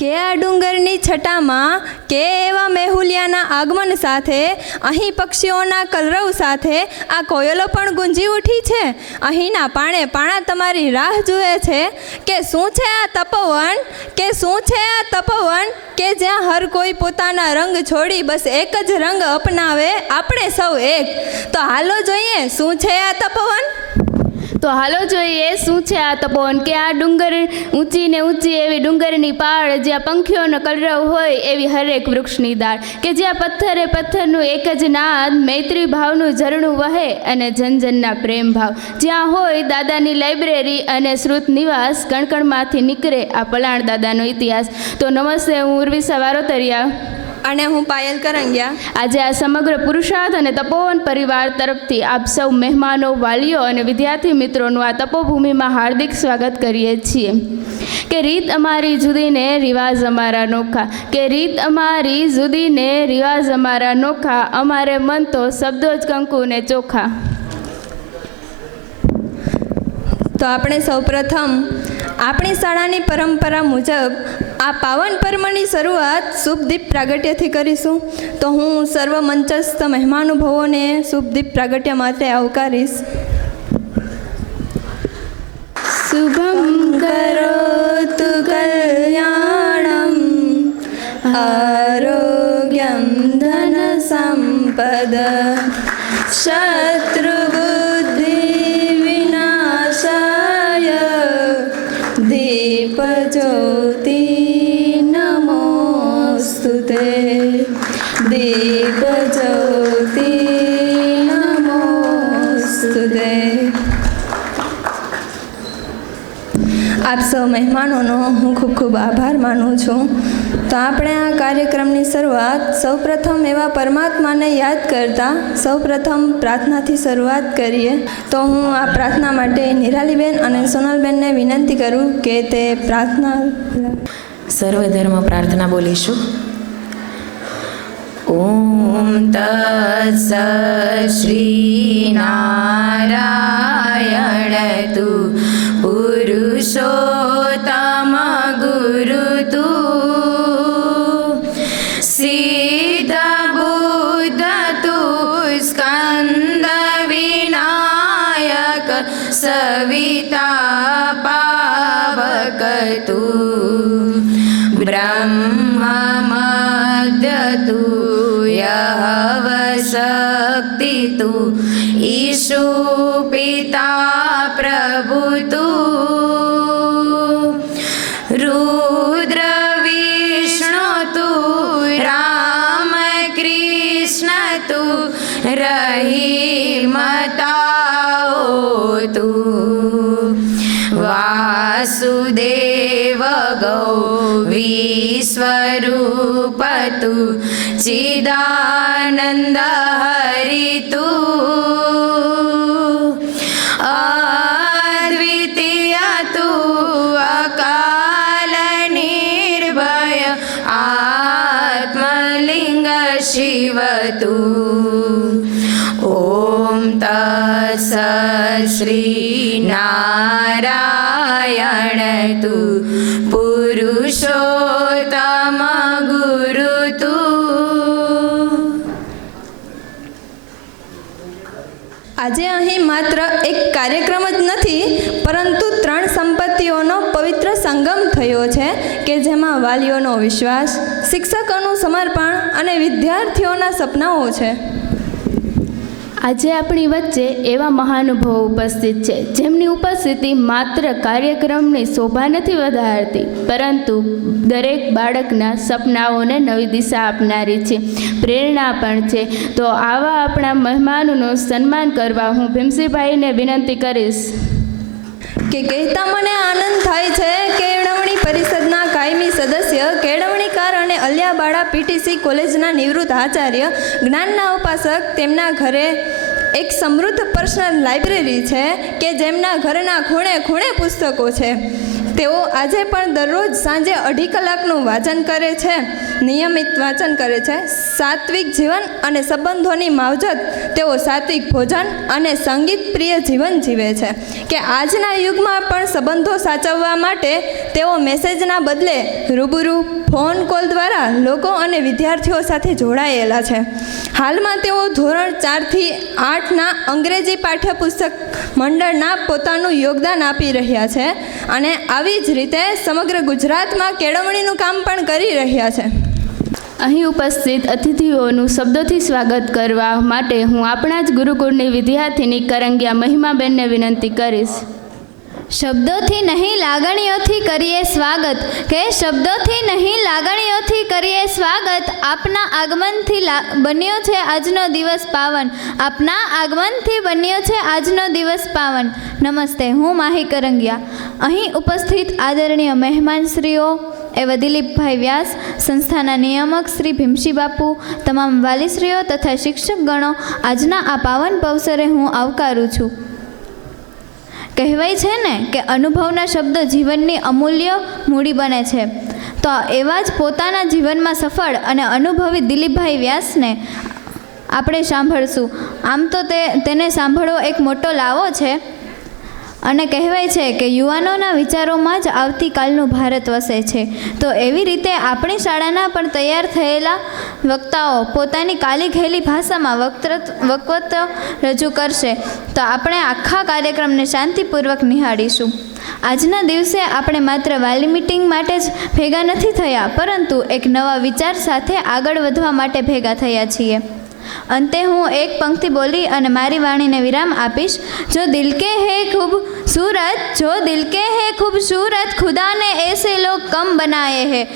કે આ ડુંગરની છટામાં કે એવા મેહુલિયાના આગમન સાથે અહીં પક્ષીઓના કલરવ સાથે આ કોયલો પણ ગુંજી ઉઠી છે. અહીંના પાણે પાણા તમારી રાહ જુએ છે કે શું છે આ તપોવન, કે શું છે આ તપોવન, કે જ્યાં હર કોઈ પોતાના રંગ છોડી બસ એક જ રંગ અપનાવે, આપણે સૌ એક. તો હાલો જોઈએ શું છે આ તપોવન. તો હાલો જોઈએ શું છે આ તપોવન, કે આ ડુંગર ઊંચી ને ઊંચી એવી ડુંગરની પાળ, જ્યાં પંખીઓનો કલરવ હોય એવી હરેક વૃક્ષની દાળ, કે જ્યાં પથ્થરે પથ્થરનું એક જ નાદ, મૈત્રી ભાવનું ઝરણું વહે અને જનજનના પ્રેમ ભાવ, જ્યાં હોય દાદાની લાઇબ્રેરી અને શ્રુત નિવાસ, કણકણમાંથી નીકળે આ પલાણ દાદાનો ઇતિહાસ. તો નમસ્તે, હું ઉર્વિશા વારોતરિયા અને હું પાયલ કરંગિયા. આજે આ સમગ્ર પુરુષાર્થ અને તપોવન પરિવાર તરફથી આપ સૌ મહેમાનો, વાલીઓ અને વિદ્યાર્થી મિત્રોનું આ તપોભૂમિમાં હાર્દિક સ્વાગત કરીએ છીએ. કે રીત અમારી જુદી ને રિવાજ અમારા નોખા, કે રીત અમારી જુદી ને રિવાજ અમારા નોખા, અમારે મન તો શબ્દો જ કંકુ ને ચોખા. તો આપણે સૌપ્રથમ આપણી શાળાની પરંપરા મુજબ આ પાવન પર્વની શરૂઆત શુભદીપ પ્રાગટ્યથી કરીશું. તો હું સર્વ મંચસ્થ મહેમાનુભવોને શુભદીપ પ્રાગટ્ય માટે આવકારીશ. શુભમ કરોતુ કલ્યાણમ આરોગ્યમ ધન સંપદ શત્રુબુદ્ધિ વિનાશાય દીપજ્યોતિ નમોસ્તુતે, દીપજ્યોતિ નમોસ્તુતે. આપ સૌ મહેમાનોનો હું ખૂબ ખૂબ આભાર માનું છું. તો આપણે આ કાર્યક્રમની શરૂઆત સૌપ્રથમ એવા પરમાત્માને યાદ કરતા સૌપ્રથમ પ્રાર્થનાથી શરૂઆત કરીએ. તો હું આ પ્રાર્થના માટે નિરાલીબેન અને સોનલબેનને વિનંતી કરું કે તે પ્રાર્થના સર્વધર્મ પ્રાર્થના બોલીશું. ઓમ તત્સત શ્રી નારાયણ તુ પુરુષોત્તમ ગુરુ તુ સિદ્ધ બુદ્ધ તુ સ્કંદ વિનાયક સવિતા પાવક તુ બ્રહ્મ મધ્ય તુ યહ શક્તિ તુ ઈશુ પિતા પ્રભુ તુ રુદ્ર વિષ્ણુ તુ રામ કૃષ્ણ તુ રહીમતાઓ તુ વાસુદેવ ગૌરી સ્વરૂપ તુ ચિદાનંદ હરિ તુ અદ્વિતીય તુ અકાલ નિર્ભય આત્મલિંગ શિવ તુ. ઓમ તત્સત શ્રી નારાયણ તુ પુરુષોત્તમ ગુરુ તુ. આજે અહીં માત્ર એક કાર્યક્રમ જ નથી, પરંતુ 3 સંપત્તિઓનો પવિત્ર સંગમ થયો છે કે જેમાં વાલીઓનો વિશ્વાસ, શિક્ષકોનું સમર્પણ અને વિદ્યાર્થીઓના સપનાઓ છે. આજે આપણી વચ્ચે એવા મહાનુભાવો ઉપસ્થિત છે જેમની ઉપસ્થિતિ માત્ર કાર્યક્રમની શોભા નથી વધારતી, પરંતુ દરેક બાળકના સપનાઓને નવી દિશા આપનારી છે, પ્રેરણા પણ છે. તો આવા આપણા મહેમાનોનું સન્માન કરવા હું ભીમસિંહભાઈને વિનંતી કરીશ. કે કહેતા મને આનંદ થાય છે કેળવણી પરિષદના કાયમી સદસ્ય, કેળવણીકાર અને અલિયાબાડા પીટીસી કોલેજના નિવૃત્ત આચાર્ય, જ્ઞાનના ઉપાસક, તેમના ઘરે એક સમૃદ્ધ પર્સનલ લાઇબ્રેરી છે કે જેમના ઘરના ખૂણે ખૂણે પુસ્તકો છે. તેઓ આજે પણ દરરોજ સાંજે 2.5 કલાકનું વાંચન કરે છે, નિયમિત વાંચન કરે છે. સાત્વિક જીવન અને સંબંધોની માવજત તેઓ સાત્વિક ભોજન અને સંગીત પ્રિય જીવન જીવે છે. કે આજના યુગમાં પણ સંબંધો સાચવવા માટે તેઓ મેસેજના બદલે રૂબરૂ ફોન કોલ દ્વારા લોકો અને વિદ્યાર્થીઓ સાથે જોડાયેલા છે. હાલમાં તેઓ ધોરણ 4 થી 8ના અંગ્રેજી પાઠ્યપુસ્તક મંડળના પોતાનું યોગદાન આપી રહ્યા છે અને આવી જ રીતે સમગ્ર ગુજરાતમાં કેળવણીનું કામ પણ કરી રહ્યા છે. અહીં ઉપસ્થિત અતિથિઓનું શબ્દોથી સ્વાગત કરવા માટે હું આપણા જ ગુરુકુળની વિદ્યાર્થીની કરંગિયા મહિમાબેનને વિનંતી કરીશ. શબ્દોથી નહીં લાગણીઓથી કરીએ સ્વાગત, કે શબ્દોથી નહીં લાગણીઓથી કરીએ સ્વાગત. આપના આગમનથી બન્યો છે આજનો દિવસ પાવન, આપના આગમનથી બન્યો છે આજનો દિવસ પાવન. નમસ્તે, હું માહી કરંગિયા. અહીં ઉપસ્થિત આદરણીય મહેમાનશ્રીઓ એવા દિલીપભાઈ વ્યાસ, સંસ્થાના નિયામક શ્રી ભીમશી બાપુ, તમામ વાલીશ્રીઓ તથા શિક્ષકગણો, આજના આ પાવન અવસરે હું આવકારું છું. કહેવાય છે ને કે અનુભવના શબ્દ જીવનની અમૂલ્ય મૂડી બને છે. તો એવા જ પોતાના જીવનમાં સફળ અને અનુભવી દિલીપભાઈ વ્યાસને આપણે સાંભળશું. આમ તો તેને સાંભળવો એક મોટો લાવો છે અને કહેવાય છે કે યુવાનોના વિચારોમાં જ આવતીકાલનું ભારત વસે છે. તો એવી રીતે આપણી શાળાના પણ તૈયાર થયેલા વક્તાઓ પોતાની કાલી ઘેલી ભાષામાં વક્તવ્ય રજૂ કરશે. તો આપણે આખા કાર્યક્રમને શાંતિપૂર્વક નિહાળીશું. આજના દિવસે આપણે માત્ર વાલી મીટિંગ માટે જ ભેગા નથી થયા, પરંતુ એક નવા વિચાર સાથે આગળ વધવા માટે ભેગા થયા છીએ. અંતે હું એક પંક્તિ બોલી અને મારી વાણીને વિરામ આપીશ. જો દિલ કે હે ખૂબસૂરત, જો દિલ કે હે खूबसूरत, खुदा ने ऐसे लोग कम बनाए हैं.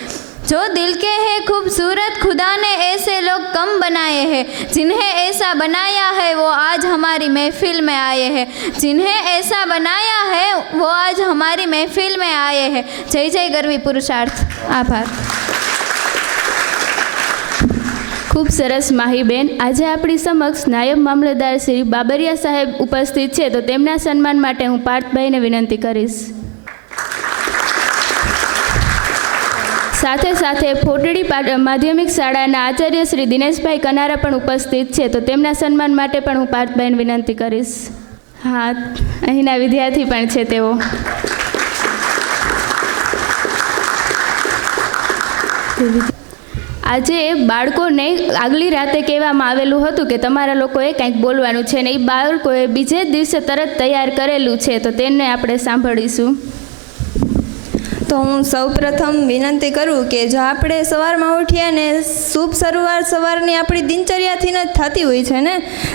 जो दिल के हैं खूबसूरत, खुदा ने ऐसे लोग कम बनाए हैं. जिन्हें ऐसा बनाया है वो आज हमारी महफिल में आए हैं. जिन्हें ऐसा बनाया है वो आज हमारी महफिल में आए हैं. जय जय गरवी पुरुषार्थ. आभार. ખૂબ સરસ માહીબેન. આજે આપણી સમક્ષ નાયબ મામલતદાર શ્રી બાબરિયા સાહેબ ઉપસ્થિત છે, તો તેમના સન્માન માટે હું પાર્થભાઈને વિનંતી કરીશ. સાથે સાથે ફોટડી માધ્યમિક શાળાના આચાર્ય શ્રી દિનેશભાઈ કનારા પણ ઉપસ્થિત છે, તો તેમના સન્માન માટે પણ હું પાર્થભાઈને વિનંતી કરીશ. હા, અહીંના વિદ્યાર્થી પણ છે તેઓ. આજે બાળકોને આગલી રાતે કહેવામાં આવેલું હતું કે તમારા લોકોએ કંઈક બોલવાનું છે, ને એ બાળકોએ બીજે જ દિવસે તરત તૈયાર કરેલું છે, તો તેને આપણે સાંભળીશું. તો હું સૌપ્રથમ વિનંતી કરું કે જો આપણે સવારમાં ઉઠીએ ને શુભ શરૂઆત સવારની આપણી દિનચર્યાથી જ થતી હોય છે ને,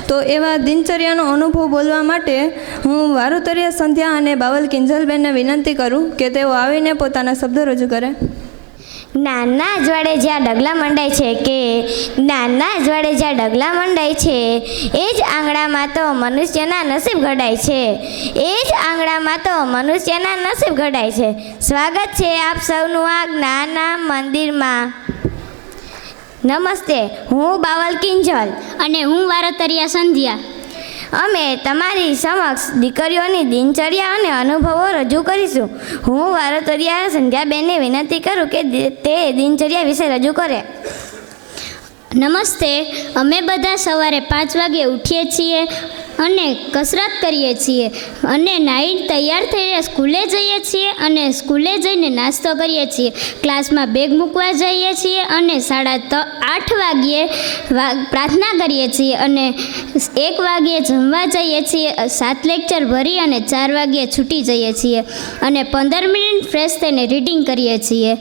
તો એવા દિનચર્યાનો અનુભવ બોલવા માટે હું વારુતરિયા સંધ્યા અને બાવલ કિંજલબેનને વિનંતી કરું કે તેઓ આવીને પોતાના શબ્દો રજૂ કરે. જ્ઞાનના અજવાળે જ્યાં ડગલા મંડાય છે, કે જ્ઞાનના અજવાળે જ્યાં ડગલા મંડાય છે, એ જ આંગણામાં તો મનુષ્યના નસીબ ઘડાય છે. એ જ આંગણામાં તો મનુષ્યના નસીબ ઘડાય છે. સ્વાગત છે આપ સૌનું આ જ્ઞાનના મંદિરમાં. નમસ્તે, હું બાવલ કિંજલ અને હું વારતરિયા સંધ્યા. અમે તમારી સમક્ષ દીકરીઓની દિનચર્યા અને અનુભવો રજૂ કરીશું. હું વારતરિયા સંધ્યાબેનને વિનંતી કરું કે તે દિનચર્યા વિશે રજૂ કરે. નમસ્તે, અમે બધા સવારે 5 વાગે ઉઠીએ છીએ અને કસરત કરીએ છીએ અને નાહી તૈયાર થઈને સ્કૂલે જઈએ છીએ અને સ્કૂલે જઈને નાસ્તો કરીએ છીએ. ક્લાસમાં બેગ મૂકવા જઈએ છીએ અને 8:30 વાગ્યે પ્રાર્થના કરીએ છીએ અને 1 વાગ્યે જમવા જઈએ છીએ. 7 લેક્ચર ભરી અને 4 વાગ્યે છૂટી જઈએ છીએ અને 15 મિનિટ ફ્રેશ થઈને રીડિંગ કરીએ છીએ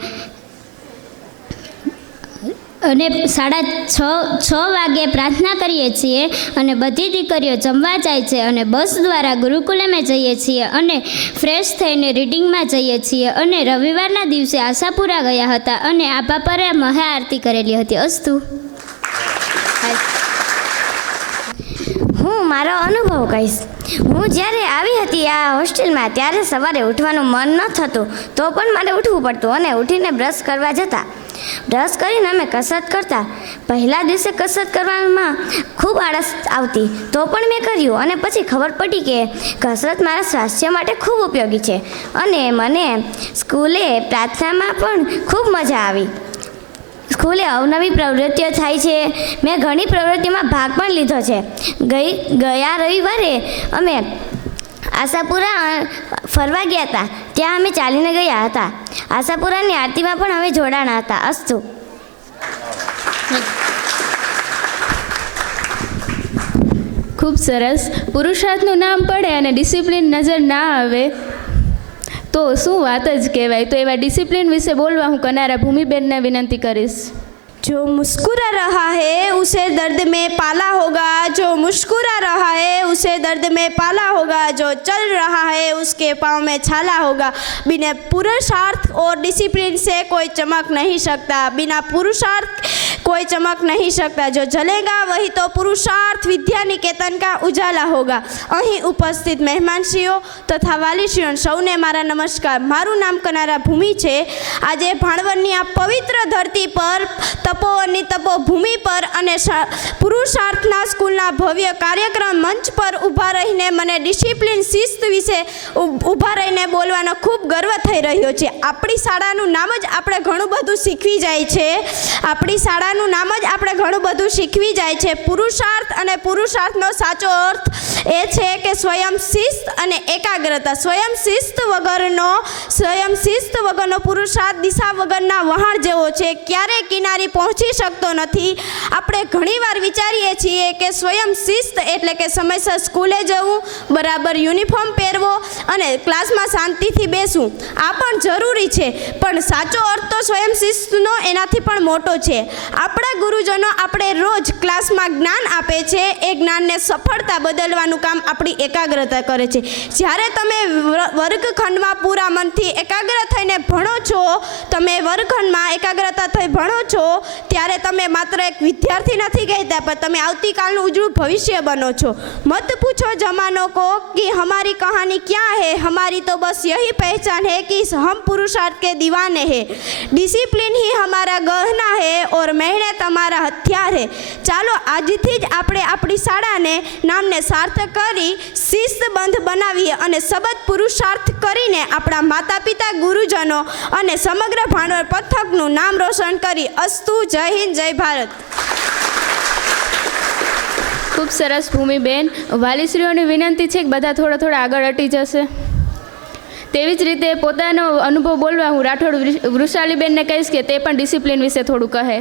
અને 6:30 વાગ્યે પ્રાર્થના કરીએ છીએ અને બધી દીકરીઓ જમવા જાય છે અને બસ દ્વારા ગુરુકુલમે જઈએ છીએ અને ફ્રેશ થઈને રીડિંગમાં જઈએ છીએ. અને રવિવારના દિવસે આશાપુરા ગયા હતા અને આપાપરે મહાઆરતી કરેલી હતી. અસ્તુ. હું મારો અનુભવ કહીશ. હું જ્યારે આવી હતી આ હોસ્ટેલમાં ત્યારે સવારે ઉઠવાનું મન ન થતું, તો પણ મારે ઉઠવું પડતું અને ઉઠીને બ્રશ કરવા જતા. બ્રશ કરીને અમે કસરત કરતા. પહેલા દિવસે કસરત કરવામાં ખૂબ આળસ આવતી, તો પણ મેં કર્યું અને પછી ખબર પડી કે કસરત મારા સ્વાસ્થ્ય માટે ખૂબ ઉપયોગી છે અને મને સ્કૂલે પ્રાર્થનામાં પણ ખૂબ મજા આવી. સ્કૂલે અવનવી પ્રવૃત્તિઓ થાય છે. મેં ઘણી પ્રવૃત્તિઓમાં ભાગ પણ લીધો છે. ગયા રવિવારે અમે આશાપુરા ફરવા ગયા હતા. ત્યાં અમે ચાલીને ગયા હતા. આશાપુરાની આરતીમાં પણ અમે જોડાણા હતા. અસ્તુ. ખૂબ સરસ. પુરુષાર્થનું નામ પડે અને ડિસિપ્લિન નજર ના આવે તો શું વાત જ કહેવાય. તો એવા ડિસિપ્લિન વિશે બોલવા હું કનારા ભૂમિબેનને વિનંતી કરીશ. जो मुस्कुरा रहा है उसे दर्द में पाला होगा, जो मुस्कुरा रहा है उसे दर्द में पाला होगा, जो चल रहा है उसके पाँव में छाला होगा. बिना पुरुषार्थ और डिसिप्लिन से कोई चमक नहीं सकता, बिना पुरुषार्थ कोई चमक नहीं सकता. जो जलेगा वही तो पुरुषार्थ विद्या निकेतन का उजाला होगा. અહીં ઉપસ્થિત મહેમાનશ્રીઓ તથા વાલીશ્રીઓ સૌને મારા નમસ્કાર. મારું નામ કનારા ભૂમિ છે. આજે ભાણવડની આ પવિત્ર ધરતી પર તપોવનની તપોભૂમિ પર અને પુરુષાર્થના સ્કૂલના ભવ્ય કાર્યક્રમ મંચ પર ઊભા રહીને મને ડિસિપ્લિન શિસ્ત વિશે ઊભા રહીને બોલવાનો ખૂબ ગર્વ થઈ રહ્યો છે. આપણી શાળાનું નામ જ આપણે ઘણું બધું શીખવી જાય છે. આપણી શાળાનું નામ જ આપણે ઘણું બધું શીખવી જાય છે. પુરુષાર્થ અને પુરુષાર્થનો સાચો અર્થ એ છે કે સ્વયં શિસ્ત અને એકાગ્રતા. સ્વયં શિસ્ત વગરનો પુરુષાર્થ દિશા વગરના વહાણ જેવો છે, ક્યારેય કિનારી પહોંચી શકતો નથી. આપણે ઘણીવાર વિચારીએ છીએ કે સ્વયં શિસ્ત એટલે કે સમયસર સ્કૂલે જવું, બરાબર યુનિફોર્મ પહેરવો અને ક્લાસમાં શાંતિથી બેસવું. આ પણ જરૂરી છે, પણ સાચો અર્થ તો સ્વયં શિસ્તનો એનાથી પણ મોટો છે. આપણા ગુરુજનો આપણે રોજ ક્લાસમાં જ્ઞાન આપે છે. એ જ્ઞાનને સફળતા બદલવાનું કામ આપણી એકાગ્રતા કરે છે. જ્યારે તમે વર્ગખંડમાં પૂરા મનથી એકાગ્ર થઈને ભણો છો, તમે વર્ગખંડમાં એકાગ્રતા થઈ ભણો છો, ત્યારે તમે માત્ર એક વિદ્યાર્થી નથી કહેતા, પણ તમે આવતીકાલનું ઉજળું ભવિષ્ય બનો છો. મત પૂછો જમાનો को कि हमारी कहानी क्या है, हमारी तो बस यही पहचान है कि हम पुरुषार्थ के दीवाने हैं. डिसिप्लिन ही हमारा गहना है और मेहनत हमारा हथियार है. ચાલો આજથી જ આપણે આપણી શાળાને નામને સાર્થક કરી શિસ્તબંધ બનાવીએ અને સબદ પુરુષાર્થ કરીને આપણા માતા પિતા, ગુરુજનો અને સમગ્ર ભાંડવડ પંથકનું નામ રોશન કરી. અસ્તુ. જય હિન્દ, જય ભારત. ખૂબ સરસ ભૂમિબેન. વાલીશ્રીઓની વિનંતી છે કે બધા થોડા આગળ હટી જશે. તેવી જ રીતે પોતાનો અનુભવ બોલવા હું રાઠોડ વૃષાલીબેનને કહીશ કે તે પણ ડિસિપ્લિન વિશે થોડું કહે.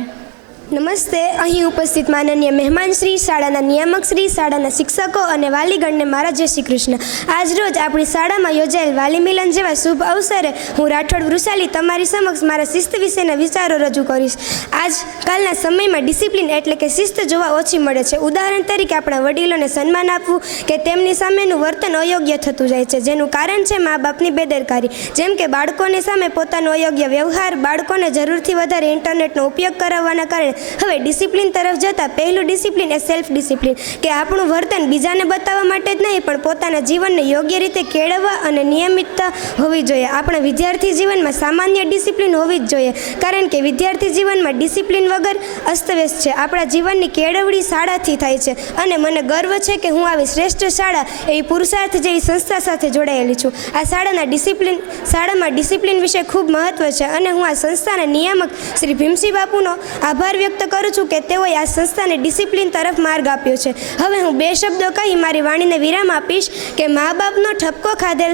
નમસ્તે. અહીં ઉપસ્થિત માનનીય મહેમાનશ્રી, શાળાના નિયામકશ્રી, શાળાના શિક્ષકો અને વાલીગણને મારા જય શ્રી કૃષ્ણ. આજ રોજ આપણી શાળામાં યોજાયેલ વાલી મિલન જેવા શુભ અવસરે હું રાઠોડ વૃષાલી તમારી સમક્ષ મારા શિસ્ત વિશેના વિચારો રજૂ કરીશ. આજકાલના સમયમાં ડિસિપ્લિન એટલે કે શિસ્ત જોવા ઓછી મળે છે. ઉદાહરણ તરીકે આપણા વડીલોને સન્માન આપવું કે તેમની સામેનું વર્તન અયોગ્ય થતું જાય છે, જેનું કારણ છે મા બાપની બેદરકારી. જેમ કે બાળકોની સામે પોતાનો અયોગ્ય વ્યવહાર, બાળકોને જરૂરથી વધારે ઇન્ટરનેટનો ઉપયોગ કરાવવાના કારણે હવે ડિસિપ્લિન તરફ જતાં પહેલું ડિસિપ્લિન એ સેલ્ફ ડિસિપ્લિન, કે આપણું વર્તન બીજાને બતાવવા માટે જ નહીં પણ પોતાના જીવનને યોગ્ય રીતે કેળવવા અને નિયમિતતા હોવી જોઈએ. આપણા વિદ્યાર્થી જીવનમાં સામાન્ય ડિસિપ્લિન હોવી જ જોઈએ, કારણ કે વિદ્યાર્થી જીવનમાં ડિસિપ્લિન વગર અસ્તવ્યસ્ત છે. આપણા જીવનની કેળવણી શાળાથી થાય છે અને મને ગર્વ છે કે હું આવી શ્રેષ્ઠ શાળા એવી પુરુષાર્થ જેવી સંસ્થા સાથે જોડાયેલી છું. આ શાળામાં ડિસિપ્લિન વિશે ખૂબ મહત્ત્વ છે અને હું આ સંસ્થાના નિયામક શ્રી ભીમસિંહ બાપુનો આભાર વ્યક્ત કરું છું કે તેઓએ આ સંસ્થાને ડિસિપ્લિન તરફ માર્ગ આપ્યો છે. હવે હું બે શબ્દો કહી મારી વાણીને વિરામ આપીશ કે મા બાપનો ઠપકો ખાધેલ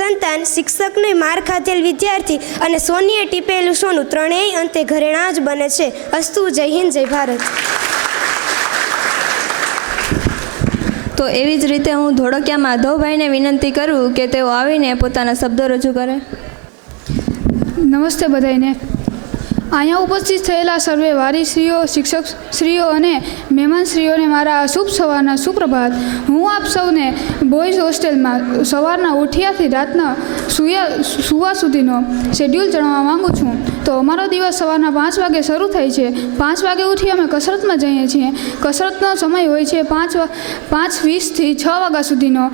સંતાન, શિક્ષકને માર ખાધેલ વિદ્યાર્થી અને સોનીએ ટીપેલું સોનું ત્રણેય અંતે ઘરેણાં જ બને છે. અસ્તુ. જય હિન્દ, જય ભારત. તો એવી જ રીતે હું ધોળકિયા માધવભાઈને વિનંતી કરું કે તેઓ આવીને પોતાના શબ્દો રજૂ કરે. નમસ્તે બધાને. અહીંયા ઉપસ્થિત થયેલા સર્વે વારીશ્રીઓ, શિક્ષકશ્રીઓ અને મહેમાનશ્રીઓને મારા શુભ સવારના સુપ્રભાત. હું આપ સૌને બોયઝ હોસ્ટેલમાં સવારના ઉઠ્યાથી રાતના સુવા સુધીનો શેડ્યુલ જણાવવા માગું છું. તો અમારો દિવસ સવારના 5 વાગે શરૂ થાય છે. 5 વાગે ઉઠી અમે કસરતમાં જઈએ છીએ. કસરતનો સમય હોય છે 5:20થી 6 વાગ્યા સુધીનો.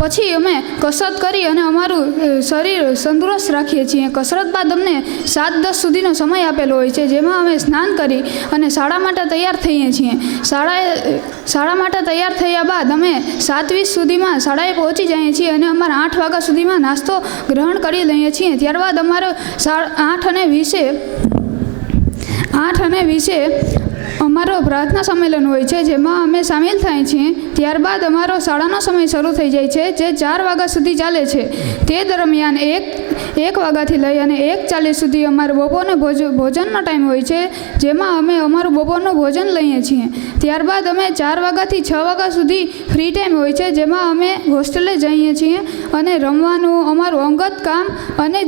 પછી અમે કસરત કરી અને અમારું શરીર તંદુરસ્ત રાખીએ છીએ. કસરત બાદ અમને 7:10 સુધીનો સમય આપેલો હોય છે, જેમાં અમે સ્નાન કરી અને શાળા માટે તૈયાર થઈએ છીએ. શાળા માટે તૈયાર થયા બાદ અમે 7:20 સુધીમાં શાળાએ પહોંચી જઈએ છીએ અને અમારા 8 વાગ્યા સુધીમાં નાસ્તો ગ્રહણ કરી લઈએ છીએ. ત્યારબાદ અમારો 8:20 અમારો પ્રાર્થના સંમેલન હોય છે, જેમાં અમે સામેલ થાય છીએ. ત્યારબાદ અમારો શાળાનો સમય શરૂ થઈ જાય છે, જે 4 વાગ્યા સુધી ચાલે છે. તે દરમિયાન 1 વાગ્યાથી લઈ અને 1:40 સુધી અમારો બપોરનો ભોજનનો ટાઈમ હોય છે, જેમાં અમે અમારું બપોરનું ભોજન લઈએ છીએ. ત્યારબાદ અમે 4 વાગ્યાથી 6 વાગ્યા સુધી ફ્રી ટાઈમ હોય છે, જેમાં અમે હોસ્ટેલે જઈએ છીએ અને રમવાનું, અમારું અંગત કામ અને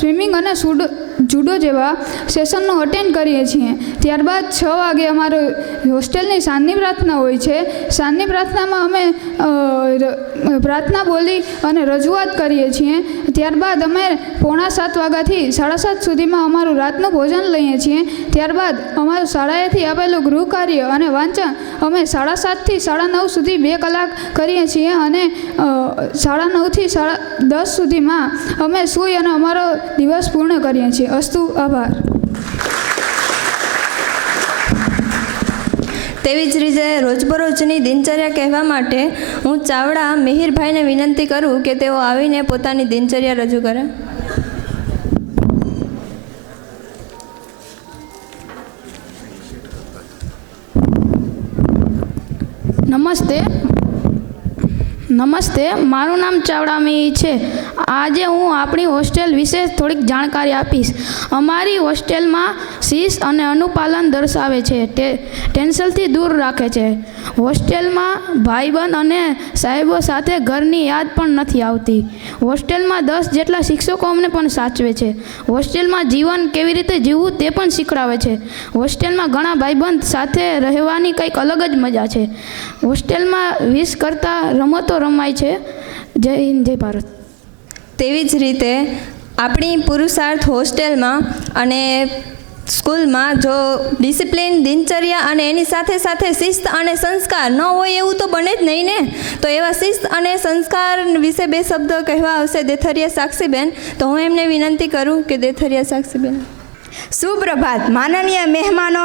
સ્વિમિંગ અને જુડો જેવા સેશનનું અટેન્ડ કરીએ છીએ. ત્યારબાદ 6 વાગે અમારો હોસ્ટેલની સાંજની પ્રાર્થના હોય છે. સાંજની પ્રાર્થનામાં અમે પ્રાર્થના બોલી અને રજૂઆત કરીએ છીએ. ત્યારબાદ અમે 6:45 વાગ્યાથી 7:30 સુધીમાં અમારું રાતનું ભોજન લઈએ છીએ. ત્યારબાદ અમારું શાળાએથી આપેલું ગૃહ કાર્ય અને વાંચન અમે 7:30થી 9:30 સુધી 2 કલાક કરીએ છીએ અને 9:30થી 10:30 સુધીમાં અમે સૂઈ અને અમારો દિવસ પૂર્ણ કરીએ છીએ. અસ્તુ. આભાર. તેવી જ રીતે રોજબરોજની દિનચર્યા કહેવા માટે હું ચાવડા મિહિરભાઈને વિનંતી કરું કે તેઓ આવીને પોતાની દિનચર્યા રજૂ કરે. નમસ્તે, મારું નામ ચાવડા મિહિર છે. આજે હું આપણી હોસ્ટેલ વિશે થોડીક જાણકારી આપીશ. અમારી હોસ્ટેલમાં શિસ્ત અને અનુપાલન દર્શાવે છે, ટેન્શનથી દૂર રાખે છે. હોસ્ટેલમાં ભાઈબંધ અને સાહેબો સાથે ઘરની યાદ પણ નથી આવતી. હોસ્ટેલમાં 10 જેટલા શિક્ષકો અમને પણ સાચવે છે. હોસ્ટેલમાં જીવન કેવી રીતે જીવવું તે પણ શીખવાડે છે. હોસ્ટેલમાં ઘણા ભાઈબંધ સાથે રહેવાની કંઈક અલગ જ મજા છે. હોસ્ટેલમાં 20 કરતાં રમતો રમાય છે. જય હિન્દ, જય ભારત. તેવી જ રીતે આપણી પુરુષાર્થ હોસ્ટેલમાં અને સ્કૂલમાં જો ડિસિપ્લિન, દિનચર્યા અને એની સાથે સાથે શિસ્ત અને સંસ્કાર ન હોય એવું તો બને જ નહીં ને. તો એવા શિસ્ત અને સંસ્કાર વિશે 2 શબ્દો કહેવા આવશે દેથરિયા સાક્ષીબેન. તો હું એમને વિનંતી કરું કે દેથરિયા સાક્ષીબેન. સુપ્રભાત. માનનીય મહેમાનો,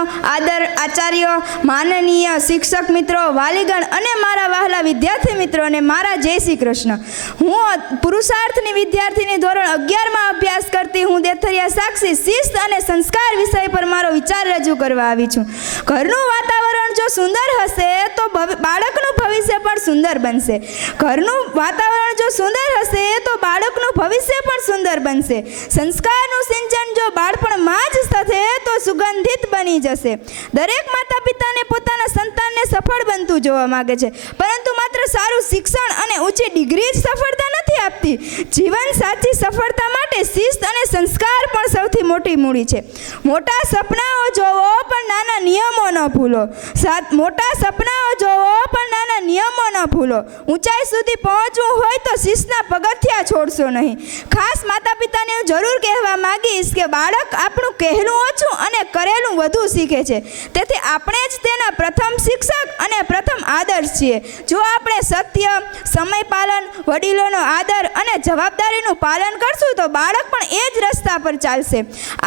આચાર્યો, માનનીય શિક્ષક મિત્રો, વાલીગણ અને મારા વહાલા વિદ્યાર્થી મિત્રોને મારા જય શ્રી કૃષ્ણ. હું પુરુષાર્થની વિદ્યાર્થીની ધોરણ 11માં અભ્યાસ કરતી હું દેથરિયા સાક્ષી શિસ્ત અને સંસ્કાર વિષય પર મારો વિચાર રજૂ કરવા આવી છું. ઘરનું વાતાવરણ જો સુંદર હશે તો બાળકનું ભવિષ્ય પણ સુંદર બનશે. ઘરનું વાતાવરણ જો સુંદર હશે તો બાળકનું ભવિષ્ય પણ સુંદર બનશે. સંસ્કારનું સિંચન જો બાળપણમાં જ થશે તો સુગંધિત બની જશે. દરેક માતા પિતાને પોતાના સંતાનને સફળ બનતું જોવા માંગે છે, પરંતુ માત્ર સારું શિક્ષણ અને ઊંચી ડિગ્રી જ સફળતા નથી આપતી. જીવન સાચી સફળતા માટે શિસ્ત અને સંસ્કાર પણ સૌથી મોટી મૂડી છે. મોટા સપનાઓ જોવો પણ નાના નિયમો ન ભૂલો. મોટા સપનાઓ જોવો પણ નાના નિયમો ન ભૂલો. ઊંચાઈ સુધી પહોંચવું હોય તો શિસ્તના પગથિયા છોડશો નહીં. ખાસ માતા પિતાને હું જરૂર કહેવા માંગીશ કે બાળક આપણું કહેલું ઓછું અને કરેલું વધુ શીખે છે. તેથી આપણે જ તેના પ્રથમ શિક્ષક અને પ્રથમ આદર્શ છીએ. જો આપણે સત્ય, સમય પાલન, વડીલોનો આદર અને જવાબદારીનું પાલન કરશું તો બાળક પણ એ જ રસ્તા પર ચાલશે.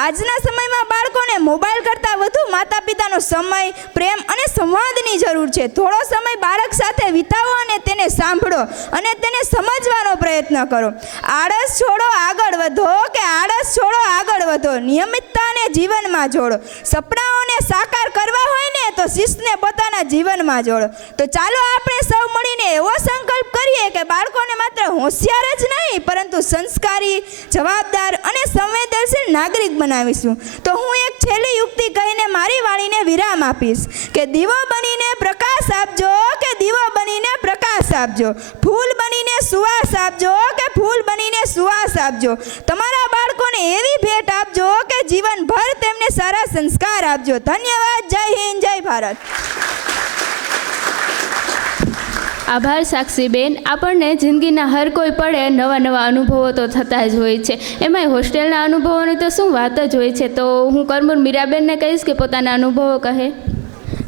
આજના સમયમાં બાળકોને મોબાઈલ કરતાં વધુ માતા પિતાનો સમય, પ્રેમ અને સંવાદની જરૂર છે. થોડો સમય બાળક સાથે વિતાવો અને તેને સાંભળો અને તેને સમજવાનો પ્રયત્ન કરો. આળસ છોડો, આગળ વધો કે આળસ છોડો, આગળ વધો. નિયમિતતાને જીવનમાં જોડો. સપનાઓને સાકાર કરવા હોય ને તો શિસ્તને પોતાના જીવનમાં જોડો. તો ચાલો આપણે સૌ મળીને એવો સંકલ્પ કરીએ કે બાળકોને માત્ર હોશિયાર જ નહીં પરંતુ સંસ્કારી, જવાબદાર અને સંવેદનશીલ નાગરિક બનાવીશું. તો હું એક છેલ્લી યુક્તિ કહીને મારી વાણીને વિરામ આપીશ કે દીવો બનીને પ્રકાશ આપજો કે દીવો બનીને પ્રકાશ આપજો. ફૂલ બનીને સુવાસ આપજો કે ફૂલ બનીને સુવાસ આપજો. તમારા બાળકોને એવી ભેટ આપજો કે જીવનભર તેમને સંસ્કાર આપજો. ધન્યવાદ. જય હિન્દ, જય ભારત. આભાર સાક્ષીબેન. આપણને જિંદગીના હર કોઈ પળે નવા નવા અનુભવો તો થતા જ હોય છે. એમાંય હોસ્ટેલના અનુભવોની તો શું વાત જ હોય છે. તો હું કરમૂર મીરાબેનને કહીશ કે પોતાના અનુભવો કહે.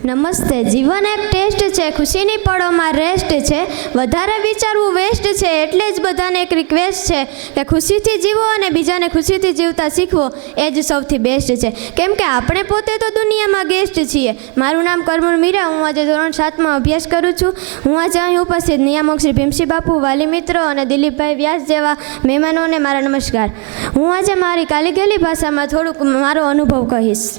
નમસ્તે. જીવન એક ટેસ્ટ છે, ખુશીની પળોમાં રેસ્ટ છે, વધારે વિચારવું વેસ્ટ છે. એટલે જ બધાને એક રિક્વેસ્ટ છે કે ખુશીથી જીવો અને બીજાને ખુશીથી જીવતા શીખવો. એ જ સૌથી બેસ્ટ છે, કેમ કે આપણે પોતે તો દુનિયામાં ગેસ્ટ છીએ. મારું નામ કરમૂર મીરા. હું આજે ધોરણ 7માં અભ્યાસ કરું છું. હું આજે અહીં ઉપસ્થિત નિયામક શ્રી ભીમસિંહ બાપુ, વાલી મિત્રો અને દિલીપભાઈ વ્યાસ જેવા મહેમાનોને મારા નમસ્કાર. હું આજે મારી કાલીગેલી ભાષામાં થોડુંક મારો અનુભવ કહીશ.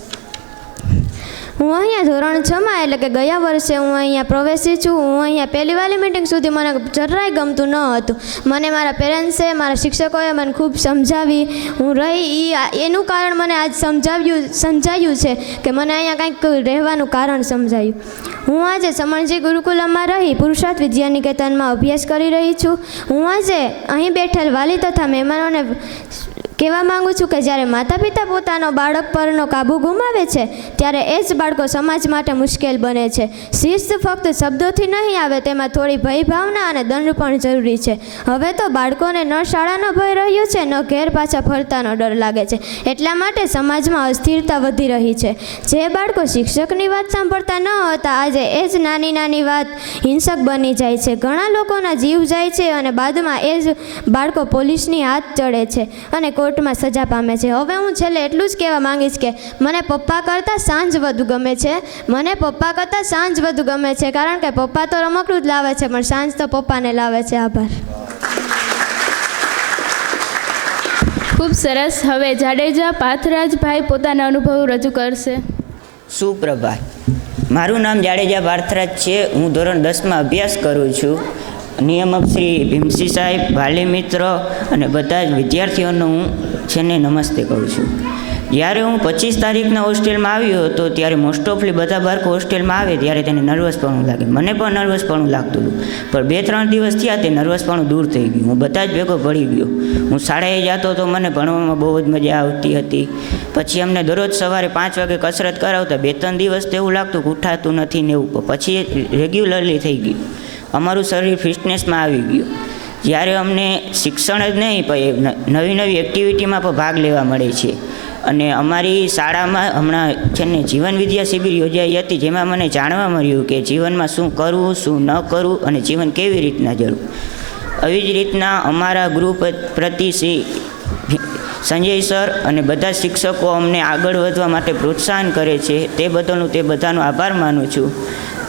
હું અહીંયા ધોરણ 6માં એટલે કે ગયા વર્ષે હું અહીંયા પ્રવેશી છું. હું અહીંયા પહેલી વાલી મિટિંગ સુધી મને જરાય ગમતું ન હતું. મને મારા પેરેન્ટ્સે, મારા શિક્ષકોએ મને ખૂબ સમજાવી. હું રહી એનું કારણ મને આજ સમજાયું છે કે મને અહીંયા કંઈક રહેવાનું કારણ સમજાયું. હું આજે સમણજી ગુરુકુલમમાં રહી પુરુષાર્થ વિદ્યાનિકેતનમાં અભ્યાસ કરી રહી છું. હું આજે અહીં બેઠેલ વાલી તથા મહેમાનોને કહેવા માંગુ છું કે જ્યારે માતા પિતા પોતાનો બાળક પરનો કાબુ ગુમાવે છે ત્યારે એ જ બાળકો સમાજ માટે મુશ્કેલ બને છે. શિસ્ત ફક્ત શબ્દોથી નહીં આવે, તેમાં થોડી ભય ભાવના અને દંડ પણ જરૂરી છે. હવે તો બાળકોને ન શાળાનો ભય રહ્યો છે, ન ઘેર પાછા ફરતાનો ડર લાગે છે. એટલા માટે સમાજમાં અસ્થિરતા વધી રહી છે. જે બાળકો શિક્ષકની વાત સાંભળતા ન હતા, આજે એ જ નાની નાની વાત હિંસક બની જાય છે. ઘણા લોકોના જીવ જાય છે અને બાદમાં એ જ બાળકો પોલીસની હાથ ચડે છે અને કોર્ટમાં સજા પામે છે. હવે હું છેલ્લે એટલું જ કહેવા માંગીશ કે મને પપ્પા કરતાં સાંજ વધુ ગમે છે. મને પપ્પા કરતાં સાંજ વધુ ગમે છે, કારણ કે પપ્પા તો રમકડું જ લાવે છે, પણ સાંજ તો પપ્પાને લાવે છે. આભાર. ખૂબ સરસ. હવે જાડેજા પાર્થરાજભાઈ પોતાના અનુભવ રજૂ કરશે. સુપ્રભાત. મારું નામ જાડેજા પાર્થરાજ છે. હું ધોરણ 10માં અભ્યાસ કરું છું. નિયામક શ્રી ભીમસિંહ સાહેબ, વાલી મિત્ર અને બધા જ વિદ્યાર્થીઓનો હું છે ને નમસ્તે કહું છું. જ્યારે હું 25 તારીખના હોસ્ટેલમાં આવ્યો હતો ત્યારે મોસ્ટ ઓફલી બધા બાળકો હોસ્ટેલમાં આવે ત્યારે તેને નર્વસપણું લાગે. મને પણ નર્વસપણું લાગતું હતું, પણ 2-3 દિવસ થયા તે નર્વસપણું દૂર થઈ ગયું. હું બધા જ ભેગો ભળી ગયો. હું શાળાએ જતો તો મને ભણવામાં બહુ જ મજા આવતી હતી. પછી અમને દરરોજ સવારે 5 વાગે કસરત કરાવતા. 2-3 દિવસ તો એવું લાગતું કે ઉઠાતું નથી ને એવું, પછી રેગ્યુલરલી થઈ ગયું. અમારું શરીર ફિટનેસમાં આવી ગયું. જ્યારે અમને શિક્ષણ જ નહીં પણ નવી નવી એક્ટિવિટીમાં પણ ભાગ લેવા મળે છે. અને અમારી શાળામાં હમણાં છે ને જીવન વિદ્યા શિબિર યોજાઈ હતી, જેમાં મને જાણવા મળ્યું કે જીવનમાં શું કરવું, શું ન કરવું અને જીવન કેવી રીતના જીવવું. આવી જ રીતના અમારા ગ્રુપ પ્રતિ શ્રી સંજય સર અને બધા શિક્ષકો અમને આગળ વધવા માટે પ્રોત્સાહન કરે છે. તે બદલનું તે બધાનો આભાર માનું છું.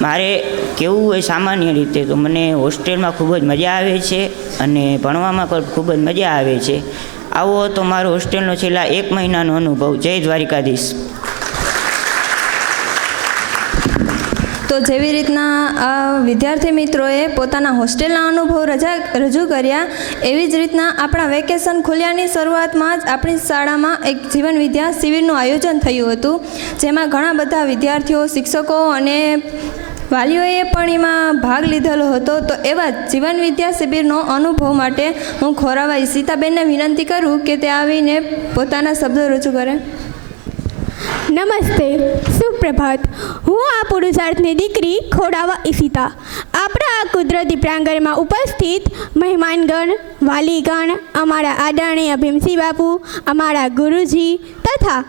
મારે કેવું હોય સામાન્ય રીતે તો મને હોસ્ટેલમાં ખૂબ જ મજા આવે છે અને ભણવામાં પણ ખૂબ જ મજા આવે છે. આવો હતો મારો હોસ્ટેલનો છેલ્લા 1 મહિનાનો અનુભવ. જય દ્વારિકાધીશ. તો જેવી રીતના આ વિદ્યાર્થી મિત્રોએ પોતાના હોસ્ટેલના અનુભવ રજૂ કર્યા, એવી જ રીતના આપણા વેકેશન ખુલ્યાની શરૂઆતમાં જ આપણી શાળામાં એક જીવન વિદ્યા શિબિરનું આયોજન થયું હતું, જેમાં ઘણા બધા વિદ્યાર્થીઓ, શિક્ષકો અને વાલીઓએ પણ એમાં ભાગ લીધેલો હતો. તો એવા જીવન વિદ્યા શિબિરનો અનુભવ માટે હું ખોરાવા ઈશિતાબેનને વિનંતી કરું કે તે આવીને પોતાના શબ્દો રજૂ કરે. નમસ્તે, સુપ્રભાત. હું આ પુરુષાર્થની દીકરી ખોડાવા ઈશિતા આપણા આ કુદરતી પ્રાંગણમાં ઉપસ્થિત મહેમાનગણ, વાલીગણ, અમારા આદરણીય ભીમસિંહ બાપુ, અમારા ગુરુજી તથા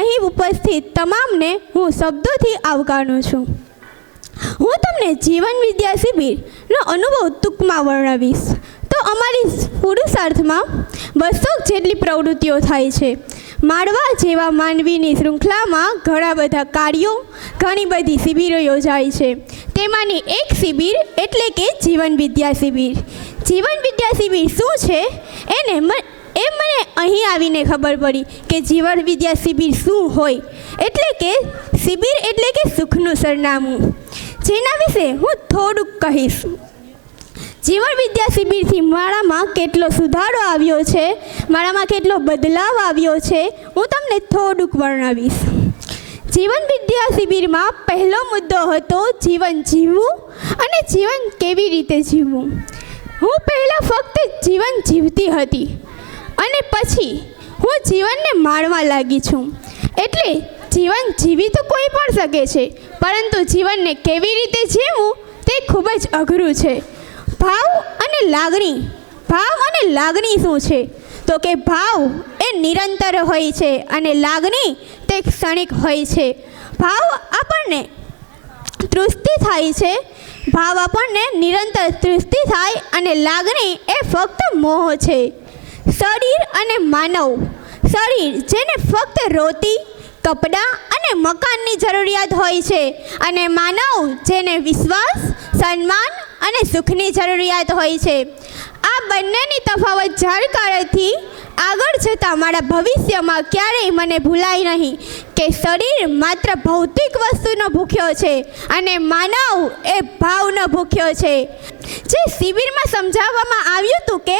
અહીં ઉપસ્થિત તમામને હું શબ્દોથી આવકારું છું. હું તમને જીવન વિદ્યા શિબિરનો અનુભવ ટૂંકમાં વર્ણવીશ. તો અમારી પુરુષાર્થમાં 200 જેટલી પ્રવૃત્તિઓ થાય છે. માળવા જેવા માનવીની શૃંખલામાં ઘણા બધા કાર્યો, ઘણી બધી શિબિરો યોજાય છે. તેમાંની એક શિબિર એટલે કે જીવન વિદ્યા શિબિર. જીવન વિદ્યા શિબિર શું છે મને અહીં આવીને ખબર પડી કે જીવન વિદ્યા શિબિર શું હોય. એટલે કે શિબિર એટલે કે સુખનું સરનામું, જેના વિશે હું થોડુંક કહીશ. જીવન વિદ્યા શિબિરથી મારામાં કેટલો સુધારો આવ્યો છે, મારામાં કેટલો બદલાવ આવ્યો છે, હું તમને થોડુંક વર્ણવીશ. જીવન વિદ્યા શિબિરમાં પહેલો મુદ્દો હતો જીવન જીવવું અને જીવન કેવી રીતે જીવવું. હું પહેલાં ફક્ત જીવન જીવતી હતી અને પછી હું જીવનને માણવા લાગી છું. એટલે જીવન જીવી તો કોઈ પણ શકે છે, પરંતુ જીવનને કેવી રીતે જીવવું તે ખૂબ જ અઘરું છે. ભાવ અને લાગણી શું છે? તો કે ભાવ એ નિરંતર હોય છે અને લાગણી તે ક્ષણિક હોય છે. ભાવ આપણને નિરંતર તૃષ્ટિ થાય અને લાગણી એ ફક્ત મોહ છે. શરીર અને માનવ. શરીર જેને ફક્ત રોટી, કપડાં અને મકાનની જરૂરિયાત હોય છે, અને માનવ જેને વિશ્વાસ, સન્માન અને સુખની જરૂરિયાત હોય છે. આ બંનેની તફાવત જાણકારીથી આગળ જતાં મારા ભવિષ્યમાં ક્યારેય મને ભૂલાય નહીં કે શરીર માત્ર ભૌતિક વસ્તુનો ભૂખ્યો છે અને માનવ એ ભાવનો ભૂખ્યો છે. જે શિબિરમાં સમજાવવામાં આવ્યું હતું કે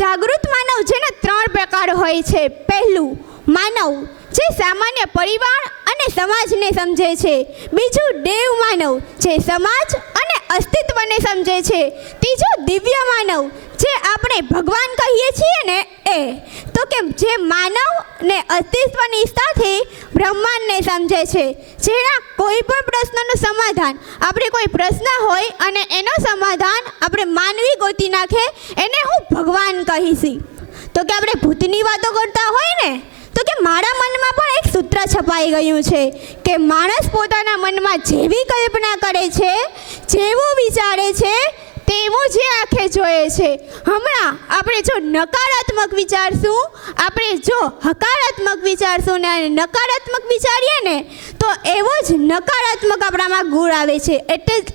જાગૃત માનવ જેના 3 પ્રકાર હોય છે. પહેલું, માનવ જે સામાન્ય પરિવાર અને સમાજને સમજે છે. બીજું, દેવ માનવ જે સમાજ અને અસ્તિત્વને સમજે છે. ત્રીજું, દિવ્ય માનવ જે આપણે ભગવાન કહીએ છીએ ને એ. તો કે જે માનવ ને અસ્તિત્વની સાથે બ્રહ્માંડને સમજે છે. જેના કોઈ પણ પ્રશ્નનું સમાધાન, આપણે કોઈ પ્રશ્ન હોય અને એનો સમાધાન આપણે માનવી ગોતી નાખે, એને હું ભગવાન કહીશી. તો કે આપણે ભૂતની વાતો કરતા હોય ને, તો કે મારા મનમાં પણ એક સૂત્ર છપાઈ ગયું છે કે માણસ પોતાના મનમાં જેવી કલ્પના કરે છે, જેવું વિચારે છે, તેવું જે આંખે જોઈએ છે. હમણાં આપણે જો નકારાત્મક વિચારશું, આપણે જો હકારાત્મક વિચારશું ને નકારાત્મક વિચારીએ ને, તો એવો જ નકારાત્મક આપણામાં ગુણ આવે છે.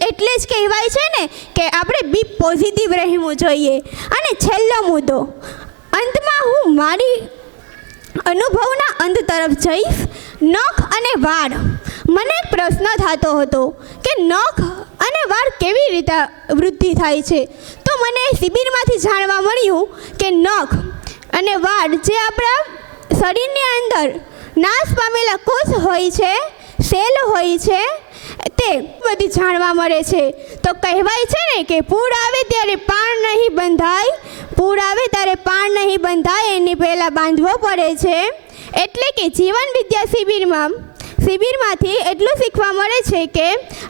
એટલે જ કહેવાય છે ને કે આપણે બી પોઝિટિવ રહેવું જોઈએ. અને છેલ્લો મુદ્દો, અંતમાં હું મારી અનુભવના અંત તરફ જઈશ. નખ અને વાળ. મને એક પ્રશ્ન થતો હતો કે નખ અને વાળ કેવી રીતે વૃદ્ધિ થાય છે. તો મને શિબિરમાંથી જાણવા મળ્યું કે નખ અને વાળ જે આપણા શરીરની અંદર નાશ પામેલા કોષ હોય છે, સેલ હોય છે, તે બધી જાણવા મળે છે. તો કહેવાય છે ને કે પૂર આવે ત્યારે પાળ નહીં બંધાય, એની પહેલાં બાંધવો પડે છે. એટલે કે જીવન વિદ્યા શિબિરમાંથી એટલું શીખવા મળે છે કે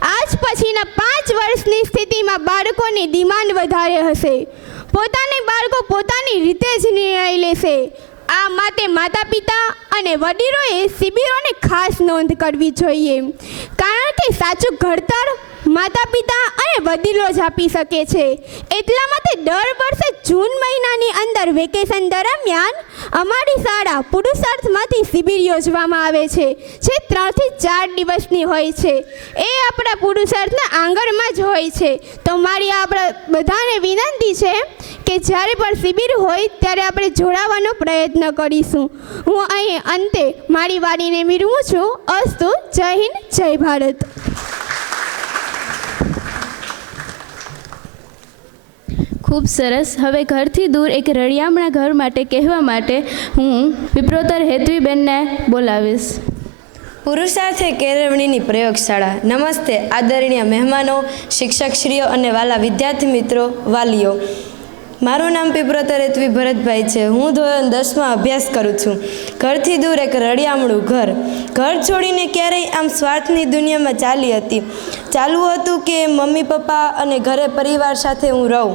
આજ પછીના 5 વર્ષની સ્થિતિમાં બાળકોની ડિમાન્ડ વધારે હશે. બાળકો પોતાની રીતે જ નિર્ણય લેશે. આ માટે માતા પિતા અને વડીલોએ શિબિરોને ખાસ નોંધ કરવી જોઈએ, કારણ કે સાચું ઘડતર માતા પિતા અને વડીલો જ આપી શકે છે. એટલા માટે દર વર્ષે જૂન મહિનાની અંદર વેકેશન દરમિયાન અમારી શાળા પુરુષાર્થમાંથી શિબિર યોજવામાં આવે છે, જે 3 થી 4 દિવસની હોય છે. એ આપણા પુરુષાર્થના આંગણમાં જ હોય છે. તો મારી આપણા બધાને વિનંતી છે કે જ્યારે પણ શિબિર હોય ત્યારે આપણે જોડાવાનો પ્રયત્ન કરીશું. હું અહીં અંતે મારી વાણીને વિરમું છું. અસ્તુ. જય હિન્દ, જય ભારત. ખૂબ સરસ. હવે ઘરથી દૂર એક રળિયામણા ઘર માટે કહેવા માટે હું વિપ્રોતર હેતવીબેનને બોલાવીશ. પુરુષાર્થે કેળવણીની પ્રયોગશાળા. નમસ્તે આદરણીય મહેમાનો, શિક્ષકશ્રીઓ અને વાલા વિદ્યાર્થી મિત્રો, વાલીઓ. મારું નામ પીપરોતર હેતવી ભરતભાઈ છે. હું ધોરણ 10માં અભ્યાસ કરું છું. ઘરથી દૂર એક રળિયામણું ઘર છોડીને ક્યારેય આમ સ્વાર્થની દુનિયામાં ચાલવું હતું કે મમ્મી પપ્પા અને ઘરે પરિવાર સાથે હું રહું,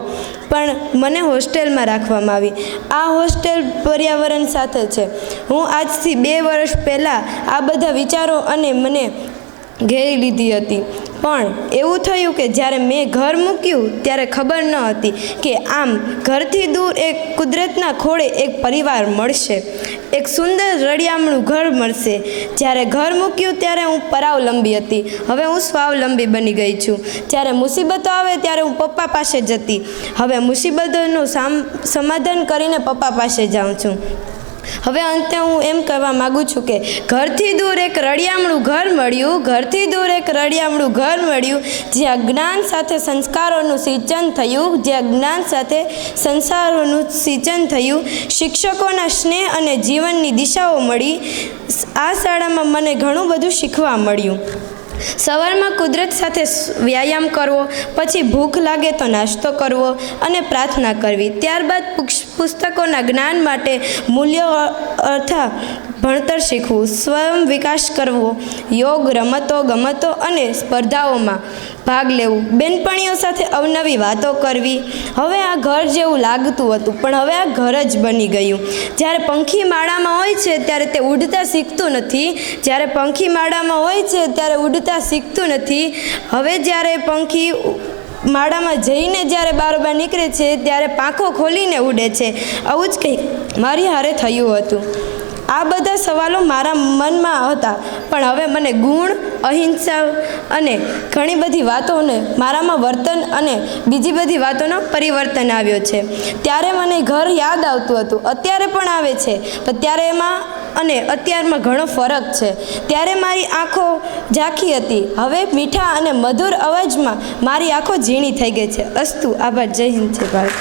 પણ મને હોસ્ટેલમાં રાખવામાં આવી. આ હોસ્ટેલ પર્યાવરણ સાથે છે. હું આજથી 2 વર્ષ પહેલાં આ બધા વિચારો અને મને ઘેરી લીધી હતી. પણ એવું થયું કે જ્યારે મેં ઘર મૂક્યું ત્યારે ખબર ન હતી કે આમ ઘરથી દૂર એક કુદરતના ખોળે એક પરિવાર મળશે, એક સુંદર રળિયામણું ઘર મળશે. જ્યારે ઘર મૂક્યું ત્યારે હું પરાવલંબી હતી. હવે હું સ્વાવલંબી બની ગઈ છું. જ્યારે મુસીબતો આવે ત્યારે હું પપ્પા પાસે જતી. હવે મુસીબતોનું સમાધાન કરીને પપ્પા પાસે જાઉં છું. હવે અંતે હું એમ કહેવા માગું છું કે ઘરથી દૂર એક રળિયામણું ઘર મળ્યું, જ્યાં જ્ઞાન સાથે સંસ્કારોનું સિંચન થયું, શિક્ષકોના સ્નેહ અને જીવનની દિશાઓ મળી. આ શાળામાં મને ઘણું બધું શીખવા મળ્યું. સવારમાં કુદરત સાથે વ્યાયામ કરવો, પછી ભૂખ લાગે તો નાસ્તો કરવો અને પ્રાર્થના કરવી. ત્યારબાદ પુસ્તકોના જ્ઞાન માટે મૂલ્યો અર્થા ભણતર શીખવું, સ્વયં વિકાસ કરવો, યોગ, રમતો ગમતો અને સ્પર્ધાઓમાં ભાગ લેવું, બેનપણીઓ સાથે અવનવી વાતો કરવી. હવે આ ઘર જેવું લાગતું હતું, પણ હવે આ ઘર જ બની ગયું. જ્યારે પંખી માળામાં હોય છે ત્યારે તે ઉડતા શીખતું નથી. જ્યારે પંખી માળામાં હોય છે ત્યારે ઉડતા શીખતું નથી. હવે જ્યારે પંખી માળામાં જઈને જ્યારે બારોબાર નીકળે છે ત્યારે પાંખો ખોલીને ઉડે છે. આવું જ કંઈક મારી હારે થયું હતું. આ બધા સવાલો મારા મનમાં હતા, પણ હવે મને ગુણ, અહિંસા અને ઘણી બધી વાતોને મારામાં વર્તન અને બીજી બધી વાતોનો પરિવર્તન આવ્યો છે. ત્યારે મને ઘર યાદ આવતું હતું, અત્યારે પણ આવે છે, પણ ત્યારે એમાં અને અત્યારમાં ઘણો ફરક છે. ત્યારે મારી આંખો ઝાંખી હતી, હવે મીઠા અને મધુર અવાજમાં મારી આંખો ઝીણી થઈ ગઈ છે. અસ્તુ. આભાર. જય હિન્દ, જય ભારત.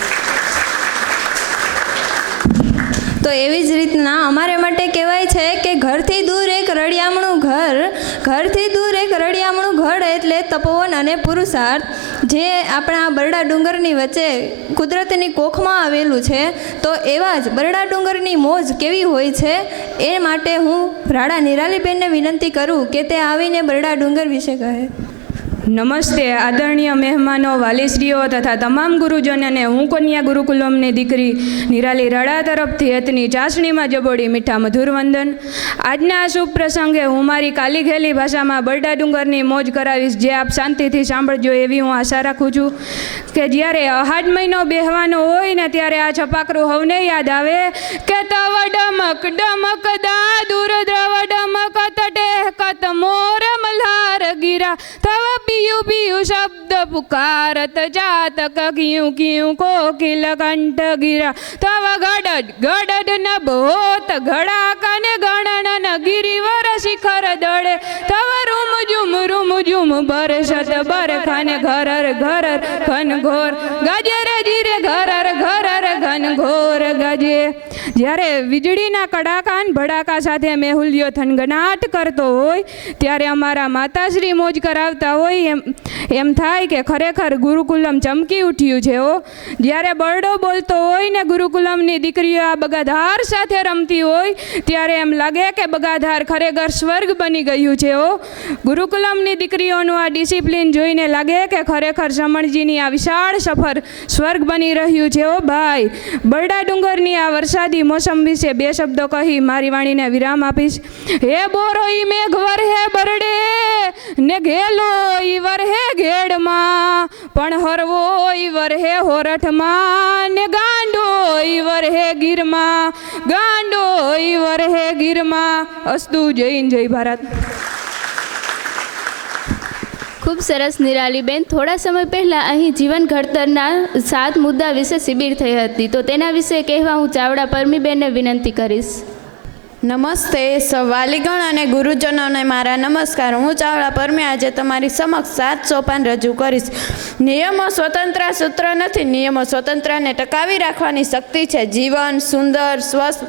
તો એવી જ રીતના અમારે માટે કહેવાય છે કે ઘરથી દૂર એક રળિયામણું ઘર, ઘરથી દૂર એક રળિયામણું ઘર એટલે તપોવન અને પુરુષાર્થ, જે આપણા બરડા ડુંગરની વચ્ચે કુદરતની કોખમાં આવેલું છે. તો એવા જ બરડા ડુંગરની મોજ કેવી હોય છે એ માટે હું રાડા નિરાલીબેનને વિનંતી કરું કે તે આવીને બરડા ડુંગર વિશે કહે. નમસ્તે આદરણીય મહેમાનો, વાલીશ્રીઓ તથા તમામ ગુરુજનોને હું કન્યા ગુરુકુલમની દીકરી નિરાલી રડા તરફથી હેતની ચાસણીમાં જબોડી મીઠા મધુર વંદન. આજના આ શુભ પ્રસંગે હું મારી કાલી ઘેલી ભાષામાં બરડા ડુંગરની મોજ કરાવીશ, જે આપ શાંતિથી સાંભળજો એવી હું આશા રાખું છું. કે જ્યારે અહાડ મહિનો બેહવાનો હોય ને ત્યારે આ છપાકરું હવને યાદ આવે કે તવ ડમક ડમક દા દૂર દ્રવ ડમક તટે કત મોર મલ્હાર ગીરા તવ પિયું પિયું શબ્દ પુકારત જાતક કિયું કિયું કોકિલ કંઠ ગીરા તવ ગડડ ગડડ નભોત ઘડાકા ને ગણન ગિરિવર શિખર દળે તવ રૂમ ઝુમ બરસત બરખાને ઘરર ઘરર ઘન ઘોર ગજે રે જીરે ઘરર ઘરર ઘન ઘોર ગજે. જ્યારે વીજળીના કડાકા ભડાકા સાથે મેહુલિયો થનગનાટ કરતો હોય ત્યારે અમારા માતાશ્રી મોજ કરાવતા હોય એમ થાય કે ખરેખર ગુરુકુલમ ચમકી ઉઠ્યું છે. જ્યારે બરડો બોલતો હોય ને ગુરુકુલમની દીકરીઓ આ બગાધાર સાથે રમતી હોય ત્યારે એમ લાગે કે બગાધાર ખરેખર સ્વર્ગ બની ગયું છે. ગુરુકુલમની દીકરીઓનું આ ડિસિપ્લિન જોઈને લાગે કે ખરેખર સમણજીની આ વિશાળ સફર સ્વર્ગ બની રહ્યું છે. ભાઈ, બરડા ડુંગરની આ વરસાદી મોસમ વિશે બે શબ્દો કહી મારી વાણીને વિરામ આપીશ. હે બોરોઈ મેઘ વરહે બરડે ને ઘેલો ઈ વરહે ઘેડમાં, પણ હરવો ઈ વરહે હોરઠમાં, ને ગાંડો ઈ વરહે ગીરમાં, ગાંડો ઈ વરહે ગીરમાં. અસ્તુ. જય હિન્દ, જય ભારત. ખૂબ સરસ નિરાલીબેન. થોડા સમય પહેલાં અહીં જીવન ઘડતરના 7 મુદ્દા વિશે શિબિર થઈ હતી, તો તેના વિશે કહેવા હું ચાવડા પરમીબેનને વિનંતી કરીશ. નમસ્તે સૌ વાલીગણ અને ગુરુજનોને મારા નમસ્કાર. હું ચાવડા પરમી આજે તમારી સમક્ષ 7 સોપાન રજૂ કરીશ. નિયમો સ્વતંત્ર સૂત્ર નથી, નિયમો સ્વતંત્રને ટકાવી રાખવાની શક્તિ છે. જીવન સુંદર, સ્વસ્થ,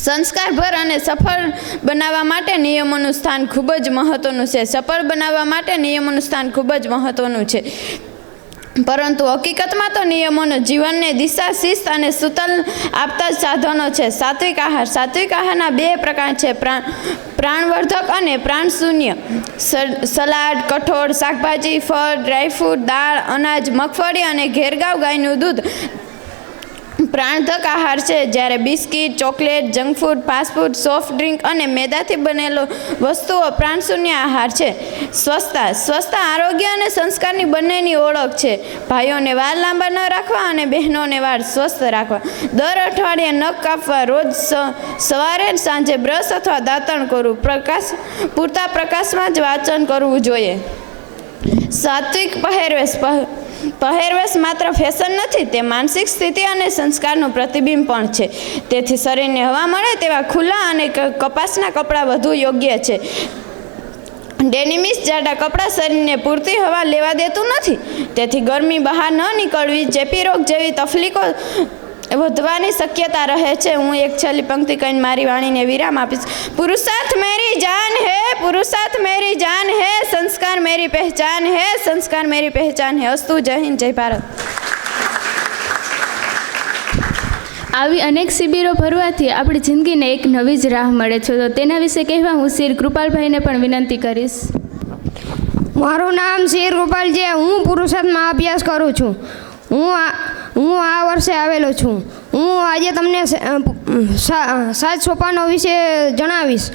સંસ્કારભર અને સફળ બનાવવા માટે નિયમોનું સ્થાન ખૂબ જ મહત્ત્વનું છે. સફળ બનાવવા માટે નિયમોનું સ્થાન ખૂબ જ મહત્ત્વનું છે. પરંતુ હકીકતમાં તો નિયમોનો જીવનને દિશા, શિસ્ત અને સૂતલ આપતા જ સાધનો છે. સાત્વિક આહાર. સાત્વિક આહારના 2 પ્રકાર છે, પ્રાણવર્ધક અને પ્રાણશૂન્ય. સલાડ, કઠોળ, શાકભાજી, ફળ, ડ્રાયફ્રૂટ, દાળ, અનાજ, મગફળી અને ઘેરગાવ ગાયનું દૂધ પ્રાણધક આહાર છે. જ્યારે biscuit, chocolate, junk food, fast food, soft drink અને મેદાથી બનેલો વસ્તુઓ પ્રાણશૂન્ય આહાર છે. સ્વચ્છતા. સ્વચ્છતા આરોગ્ય અને સંસ્કારની બંનેની ઓળખ છે. ભાઈઓને વાળ લાંબા ન રાખવા અને બહેનોને વાળ સ્વસ્થ રાખવા. દર અઠવાડિયે નખ કાપવા. રોજ સવારે સાંજે બ્રશ અથવા દાંતણ કરવું. પૂરતા પ્રકાશમાં જ વાંચન કરવું જોઈએ. સાત્વિક પહેરવેશ. પહેરવેશ માત્ર ફેશન નથી, તે માનસિક સ્થિતિ અને સંસ્કારનું પ્રતિબિંબ પણ છે. તેથી શરીરને હવા મળે તેવા ખુલ્લા અને કપાસના કપડાં વધુ યોગ્ય છે. ડેનિમિસ જાડા કપડાં શરીરને પૂરતી હવા લેવા દેતું નથી, તેથી ગરમી બહાર ન નીકળવી, ચેપી રોગ જેવી તકલીફો વધવાની શક્યતા રહે છે. હું એક છેલ્લી પંક્તિ કહીને મારી વાણીને વિરામ આપીશ. પુરુષાર્થ મેરી જાન હે, પુરુષાર્થ મેરી જાન હે, સંસ્કાર મેરી પહેચાન હે, સંસ્કાર મેરી પહેચાન હે. અસ્તુ. જય હિન્દ, જય ભારત. આવી અનેક શિબિરો ભરવાથી આપણી જિંદગીને એક નવી જ રાહ મળે છે. તો તેના વિશે કહેવા હું શ્રી કૃપાલભાઈને પણ વિનંતી કરીશ. મારું નામ શ્રી કૃપાલ છે. હું પુરુષાર્થમાં અભ્યાસ કરું છું. હું આ વર્ષે આવેલો છું. હું આજે તમને 7 સોપાનો વિશે જણાવીશ.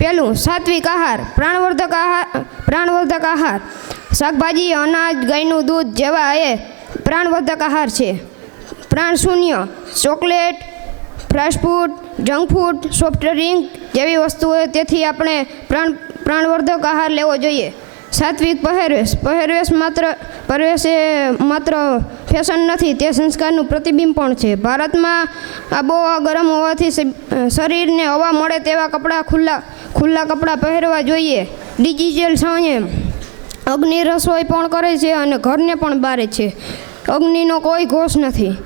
પહેલું, સાત્વિક આહાર, પ્રાણવર્ધક આહાર. શાકભાજી, અનાજ, ગાયનું દૂધ જેવા એ પ્રાણવર્ધક આહાર છે. પ્રાણ શૂન્ય, chocolate, fast food, junk food, soft drink જેવી વસ્તુઓ. તેથી આપણે પ્રાણવર્ધક આહાર લેવો જોઈએ. સાત્વિક પહેરવેશ માત્ર ફેશન નથી, તે સંસ્કારનું પ્રતિબિંબ પણ છે. ભારતમાં આબોહવા ગરમ હોવાથી શરીરને હવા મળે તેવા ખુલ્લા કપડાં પહેરવા જોઈએ. ડિજિટલ સંયમ, અગ્નિ રસોઈ પણ કરે છે અને ઘરને પણ બારે છે. અગ્નિનો કોઈ ઘોષ નથી,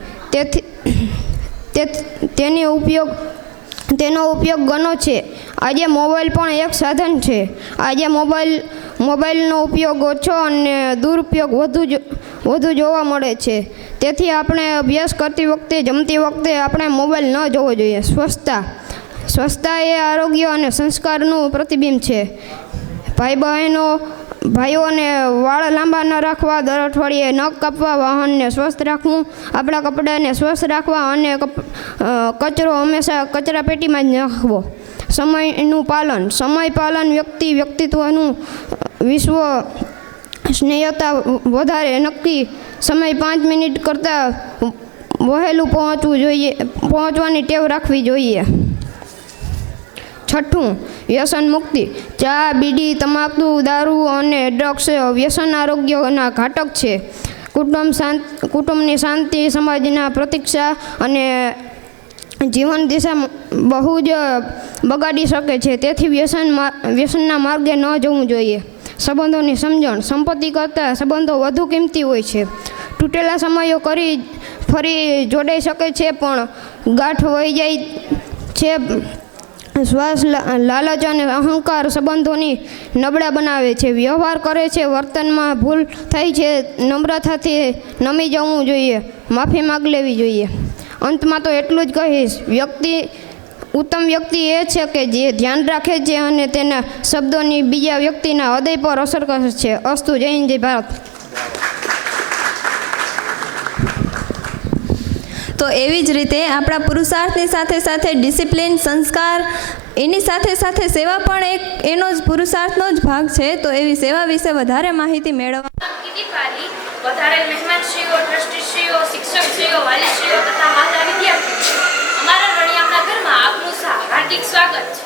તેનો ઉપયોગ ઘણો છે. આજે મોબાઈલ પણ એક સાધન છે. આજે મોબાઈલનો ઉપયોગ ઓછો અને દુરુપયોગ વધુ જોવા મળે છે. તેથી આપણે અભ્યાસ કરતી વખતે, જમતી વખતે આપણે મોબાઈલ ન જોવો જોઈએ. સ્વચ્છતા એ આરોગ્ય અને સંસ્કારનું પ્રતિબિંબ છે. ભાઈઓને વાળ લાંબા ન રાખવા, દર અઠવાડિયે નખ કાપવા, વાહનને સ્વસ્થ રાખવું, આપણા કપડાને સ્વસ્થ રાખવા અને કચરો હંમેશા કચરા પેટીમાં જ નાખવો. સમયનું પાલન, વ્યક્તિત્વનું વિશ્વસનીયતા વધારે. નક્કી સમય 5 મિનિટ કરતાં વહેલું પહોંચવાની ટેવ રાખવી જોઈએ. છઠ્ઠું, વ્યસન મુક્તિ. ચા, બીડી, તમાકુ, દારૂ અને ડ્રગ્સ વ્યસન આરોગ્યના ઘાતક છે. કુટુંબની શાંતિ, સમાજના પ્રતીક્ષા અને જીવન દિશા બહુ જ બગાડી શકે છે. તેથી વ્યસનના માર્ગે ન જવું જોઈએ. સંબંધોની સમજણ, સંપત્તિ કરતાં સંબંધો વધુ કિંમતી હોય છે. તૂટેલા સમયો ફરી જોડાઈ શકે છે, પણ ગાંઠ વહી જાય છે. શ્વાસ, લાલચ અને અહંકાર સંબંધોની નબળા બનાવે છે. વ્યવહાર કરે છે, વર્તનમાં ભૂલ થાય છે, નમ્રતાથી નમી જવું જોઈએ, માફી માગ લેવી જોઈએ. અંતમાં તો એટલું જ કહીશ, ઉત્તમ વ્યક્તિ એ છે કે જે ધ્યાન રાખે છે અને તેના શબ્દોની બીજા વ્યક્તિના હૃદય પર અસર કરે છે. અસ્તુ. જય હિન્દ, જય ભારત. તો એવી જ રીતે આપણા પુરુષાર્થની સાથે સાથે ડિસિપ્લિન, સંસ્કાર, એની સાથે સાથે સેવા પણ એનો જ પુરુષાર્થનો જ ભાગ છે. તો એવી સેવા વિશે વધારે માહિતી મેળવવા વધારે મહેમાનશ્રીઓ, ટ્રસ્ટીશ્રીઓ, શિક્ષકશ્રીઓ, વાલીશ્રીઓ તથા મહાન વિદ્યાર્થીઓ, અમારા રણિયામણા ઘરમાં આપનું હાર્દિક સ્વાગત છે.